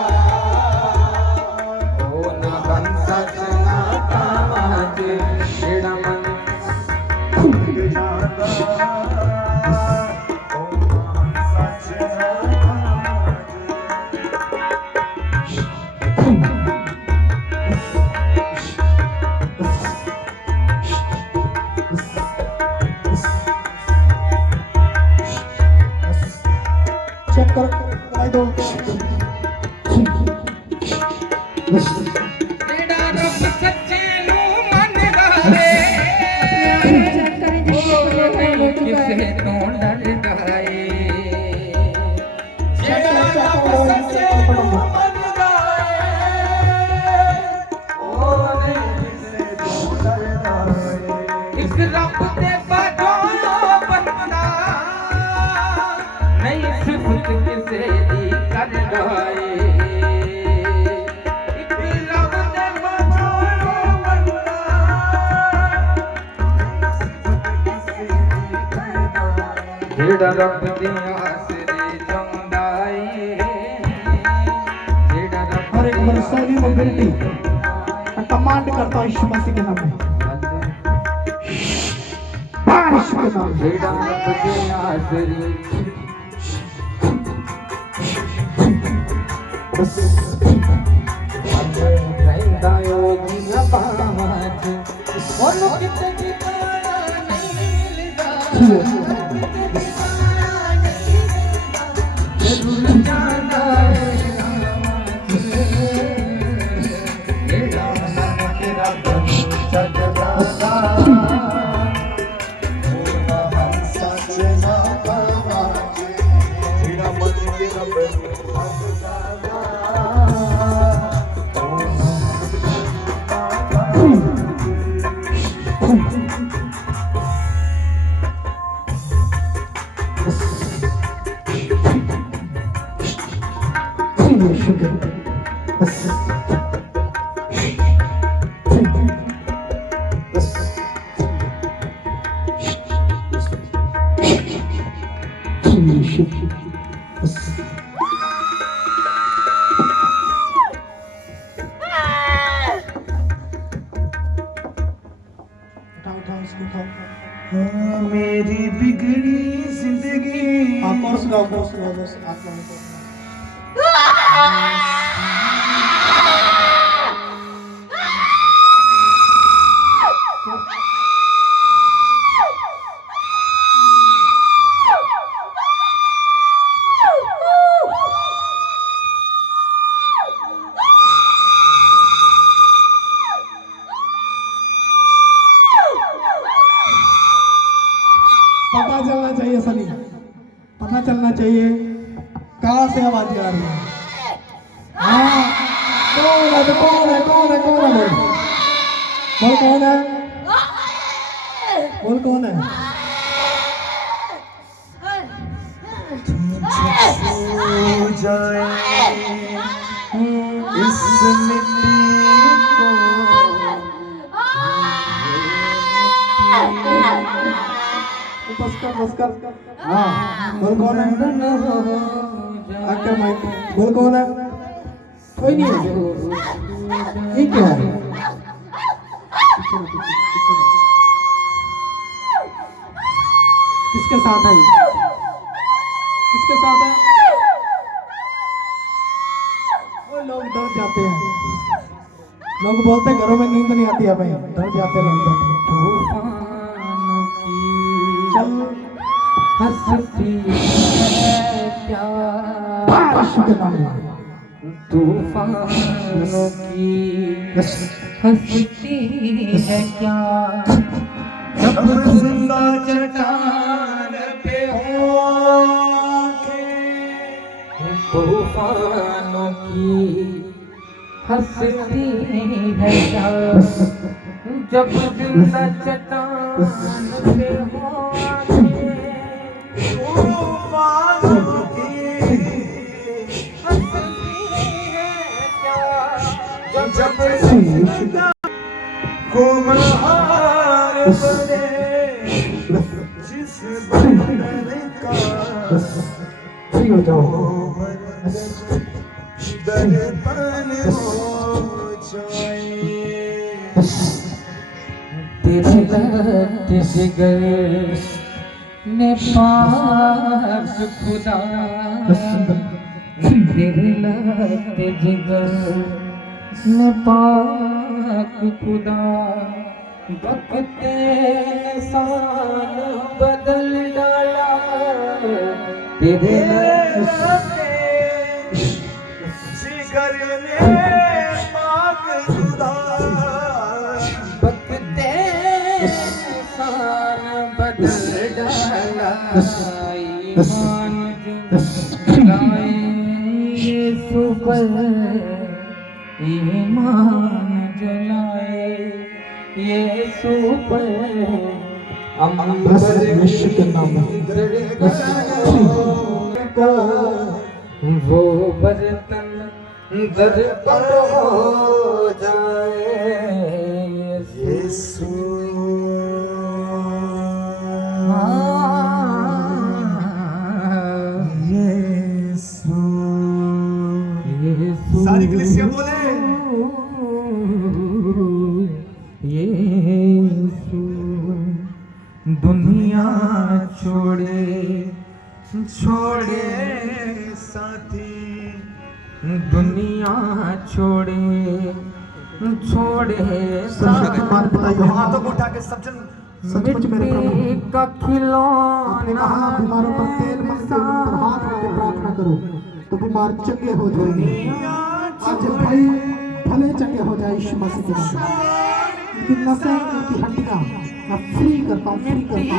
चेक करो आई दो ਜਿਹੜਾ ਰੱਬ ਸੱਚੇ ਨੂੰ ਮੰਨਦਾ ਏ ਕਿਸੇ ਤੋਂ ਡਰਦਾ ਏ ਜਿਹੜਾ ਰੱਬ ਸੱਚੇ ਨੂੰ ਮੰਨਦਾ ਏ ਉਹ ਨਹੀਂ ਕਿਸੇ ਤੋਂ ਡਰਦਾ ਏ ਇਸ ਰੱਬ ਦੇ ਬਾਝੋਂ ਬੰਦਾ ਨਹੀਂ ਸਿਫਤ ਕਿਸੇ ਦੀ ਕਰਦਾ ਏ ਜਿਹੜਾ ਰੱਬ ਦੇ ਆਸਰੇ ਜਾਂਦਾ ਏ ਜਿਹੜਾ ਰੱਬ हर एक मनसोनी मोबिलिटी कमांड करता हूँ यीशु मसीह के नाम में, बारिश के नाम में। ਜਿਹੜਾ ਰੱਬ ਦੇ ਆਸਰੇ ਰਹਿੰਦਾ ਓ ਜੀਆਂ ਬਾਵਾਂ ਚ ਉਹਨੂੰ ਕਿਤੇ ਟਿਕਾਣਾ ਨਹੀਂ ਮਿਲਦਾ मेरी बिगड़ी जिंदगी। कोर्स गाओ, कोर्स गाओ, बस आप गाओ। पता चलना चाहिए सनी, पता चलना चाहिए कहाँ से आवाज आ रही है। हाँ, कौन है? कौन है? कौन है? कौन है? बोल कौन है? बोल कौन है? छू जाए इस मिट्टी को। बस कर, बस कर। हाँ, बोल कौन है? आकर माइक, बोल कौन है? कोई नहीं है। ये क्या है? किसके साथ है? किसके साथ है? वो लोग डर जाते हैं, लोग बोलते हैं घरों में नींद नहीं आती है भाई, डर जाते हैं लोग। चल हंसती है प्यार बारिश के नाम में तूफानों की हंसती है क्या, जब जिंदा चट्टान पे हो तूफानों की हंसती है क्या, जब जिंदा चट्टान पे हो कुम्हार बने जिस बंधन का फ्री हो जाओ। दर्पण हो जाए। तेरे लत जिगर ने पाक खुदा, तेरे लत जिगर ने पाक खुदा, वक्त इंसान बदल डाला, तेरे जिगर ने पाक खुदा, वक्त इंसान बदल डाला, ईमान जलाए यीशु पर, ईमान जलाए यीशु पर, बस यीशु के नाम में वो बर्तन दर्पण हो जाए यीशु। सारी कलीसिया बोले यीशु। दुनिया छोड़े छोड़े साथी, दुनिया छोड़े छोड़े मान बताइए। हाथों को उठा के सब जन सचमुच मेरे प्रभु का आपने खिलौना कहा बीमारों पर तेल मल के उन पर हाथ रख के प्रार्थना करो तो बीमार चंगे हो जाएंगे। आज भाई भले चंगे हो जाए यीशु मसीह के नाम में। इनकी नसें, इनकी हड्डियां मैं फ्री करता हूँ, फ्री करता हूँ,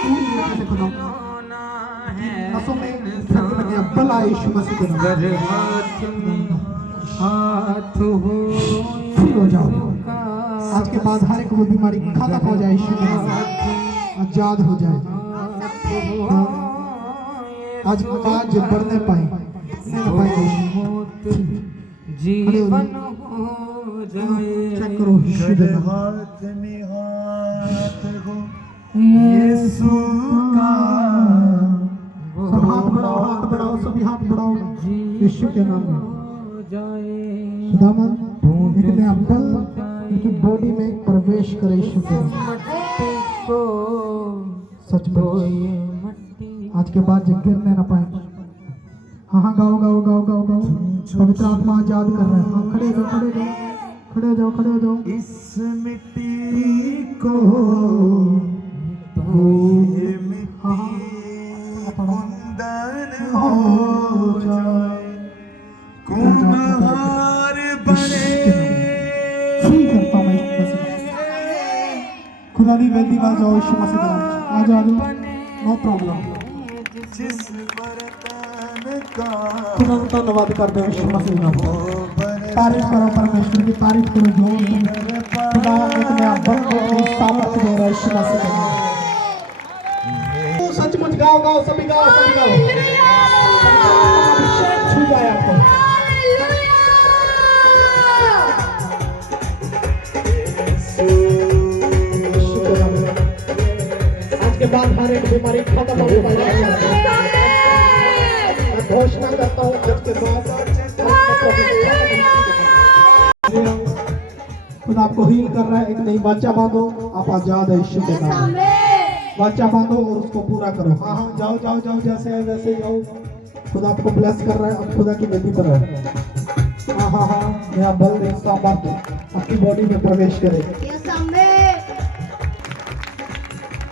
पूरी तरीके से खुदा नसों में लगे बल आए यीशु मसीह के नाम में। हाथ हो फ्री हो जाओ। आज के बाद हर एक वो बीमारी खत्म हो जाए यीशु के नाम में, आजाद हो जाए। आज आज बढ़ने पाए, नहीं पाए यीशु। जीवन हो जाए। चेक करो यीशु के नाम। हाथ में हाथ हो यीशु का। सब हाथ बढ़ाओ, हाथ बढ़ाओ, सभी हाथ बढ़ाओ यीशु के नाम में। खुदावन एक नया बल इनकी बॉडी में प्रवेश करे यीशु के नाम में। सच तो में ये मट्टी आज के बाद जब गिरने ना पाए। हाँ हाँ गाओ गाओ गाओ गाओ गाओ। पवित्र आत्मा आज याद कर रहा है। हाँ खड़े जाओ खड़े जाओ खड़े जाओ खड़े जाओ। इस मिट्टी को ये मिट्टी कुंदन हो जाए, कुम्हार बने। सही करता हूँ मैं यीशु मसीह। खुदा दी वेदी आ जाओ यीशु मसीह के नाम। आ जाओ नो प्रॉब्लम। जिस बर्तन का खुदा का धन्यवाद कर दो यीशु मसीह के नाम। वो तारीफ करो परमेश्वर की तारीफ करो जो खुदा एक नया बंदे को सामर्थ दे रहा है यीशु मसीह के नाम। सचमुच गाओ गाओ सभी गाओ सभी गाओ। अभिषेक छू जाए आपको। यीशु के नाम में। आज के बाद हर एक बीमारी खत्म होने वाली है। मैं घोषणा करता हूँ आज के बाद खुदा आपको हील कर रहा है। एक नई वाचा बांधो, आप आजाद है यीशु के नाम में। वाचा बांधो और उसको पूरा करो। हाँ हाँ जाओ जाओ जाओ जैसे है वैसे जाओ। खुदा आपको ब्लेस कर रहा है। अब खुदा की वेदी पर है। हाँ हाँ हाँ नया बल एक सामर्थ्य आपकी बॉडी में प्रवेश करे।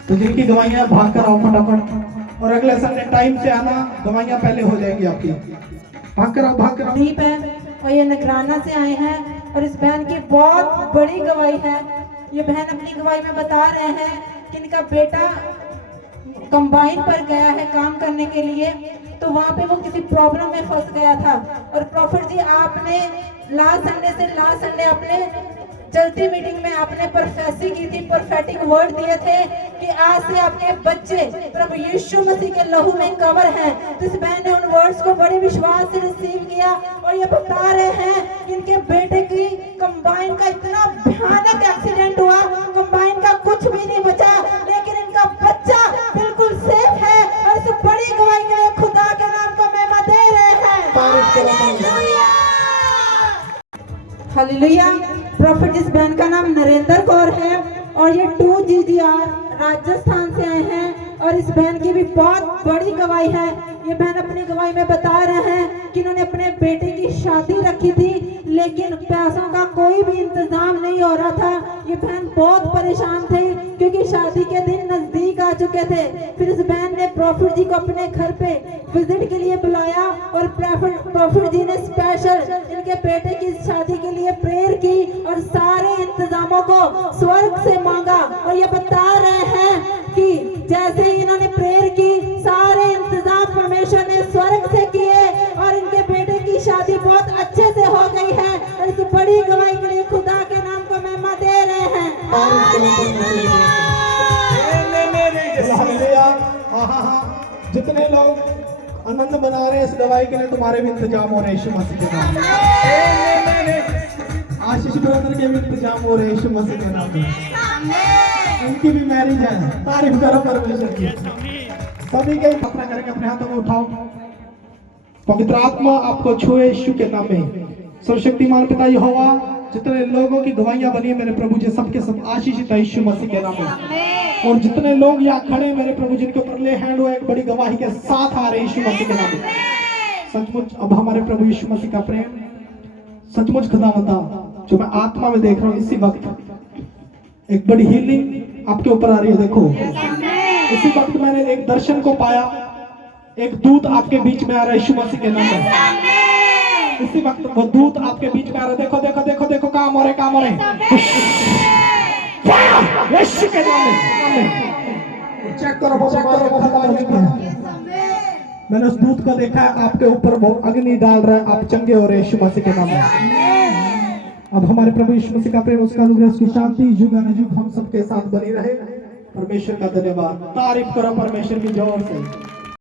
तो जिनकी दवाइयाँ भाग कर आओ फटाफट। और अगले संडे टाइम से आना, दवाइयाँ पहले हो जाएंगी आपकी। भाग कर आओ भाग कर आओ। दीप है और ये नगराना से आए हैं और इस बहन की बहुत बड़ी गवाही है। ये बहन अपनी गवाही में बता रहे हैं कि इनका बेटा कंबाइन पर गया है काम करने के लिए, तो वहाँ पे वो किसी प्रॉब्लम में फंस गया था। और प्रॉफिट जी आपने लास्ट संडे आपने चलती मीटिंग में आपने प्रोफेसी की थी, प्रोफेटिक वर्ड दिए थे कि आज से आपके बच्चे प्रभु यीशु मसीह के लहू में कवर हैं। तो इस बहन ने उन वर्ड्स को बड़े विश्वास से रिसीव किया और ये बता रहे हैं कि इनके बेटे की कंबाइन का इतना भयानक एक्सीडेंट हुआ, कंबाइन का कुछ भी नहीं बचा, लेकिन इनका बच्चा बिल्कुल सेफ है। और इस बड़ी गवाही के लिए खुदा के नाम को महिमा दे रहे हैं। हालेलुया। प्रॉफिट इस बहन का नाम नरेंद्र कौर है और ये 2GGR राजस्थान से आए हैं और इस बहन की भी बहुत बड़ी गवाही है। ये बहन अपनी गवाही में बता रहे हैं कि इन्होंने अपने बेटे की शादी रखी थी, लेकिन पैसों का कोई भी इंतजाम नहीं हो रहा था। ये बहन बहुत परेशान थे क्योंकि शादी के दिन नजदीक आ चुके थे। फिर इस बहन ने प्रॉफिट जी को अपने घर पे विजिट के लिए बुलाया और प्रॉफिट जी ने स्पेशल इनके बेटे की शादी के लिए प्रेयर की और सारे इंतजामों को स्वर्ग से मांगा। और ये बता रहे हैं कि जैसे ही इन्होंने प्रेयर की, सारे इंतजाम परमेश्वर ने स्वर्ग से किए और इनके बेटे की शादी बहुत अच्छे से हो गई है। और इस बड़ी गवाही के लिए खुदा के नाम को महिमा दे रहे हैं। जितने लोग आनंद मना रहे हैं इस गवाही के लिए, तुम्हारे भी इंतजाम हो रहे हैं यीशु मसीह के नाम में। आशीष ब्रदर के भी इंतजाम हो रहे हैं यीशु मसीह के नाम में। उनकी भी मैरिज है। तारीफ करो परमेश्वर की। सभी के अपना करके अपने हाथों में उठाओ। पवित्र आत्मा आपको छुए यीशु के नाम में। सर्वशक्तिमान पिता यहोवा, जितने लोगों की गवाहियां बनी है मेरे प्रभु जी, सबके सब आशीषित है यीशु मसीह के नाम में। और जितने लोग यहाँ खड़े मेरे प्रभु जिनके ऊपर ले हैंड हुआ एक बड़ी गवाही के साथ आ रहे यीशु मसीह के नाम में। सचमुच अब हमारे प्रभु यीशु मसीह का प्रेम, सचमुच खुदावंदा जो मैं आत्मा में देख रहा हूँ, इसी वक्त एक बड़ी हीलिंग आपके ऊपर आ रही है। देखो इसी वक्त मैंने एक दर्शन को पाया, एक दूत आपके बीच में आ रहा है यीशु मसीह के नाम में। इसी वक्त वो दूत आपके बीच में आ रहा है। देखो देखो देखो देखो काम हो रहे काम हो रहे यीशु के नाम में। चेक करो वो खत्म हो चुके हैं। मैंने उस दूत को देखा है आपके ऊपर, वो अग्नि डाल रहा है, आप चंगे हो रहे यीशु मसीह के नाम में। अब हमारे प्रभु यीशु मसीह का प्रेम, उसका अनुग्रह, उसकी शांति युग अनुयुग हम सबके साथ बनी रहे। परमेश्वर का धन्यवाद। तारीफ करो परमेश्वर की जोर से।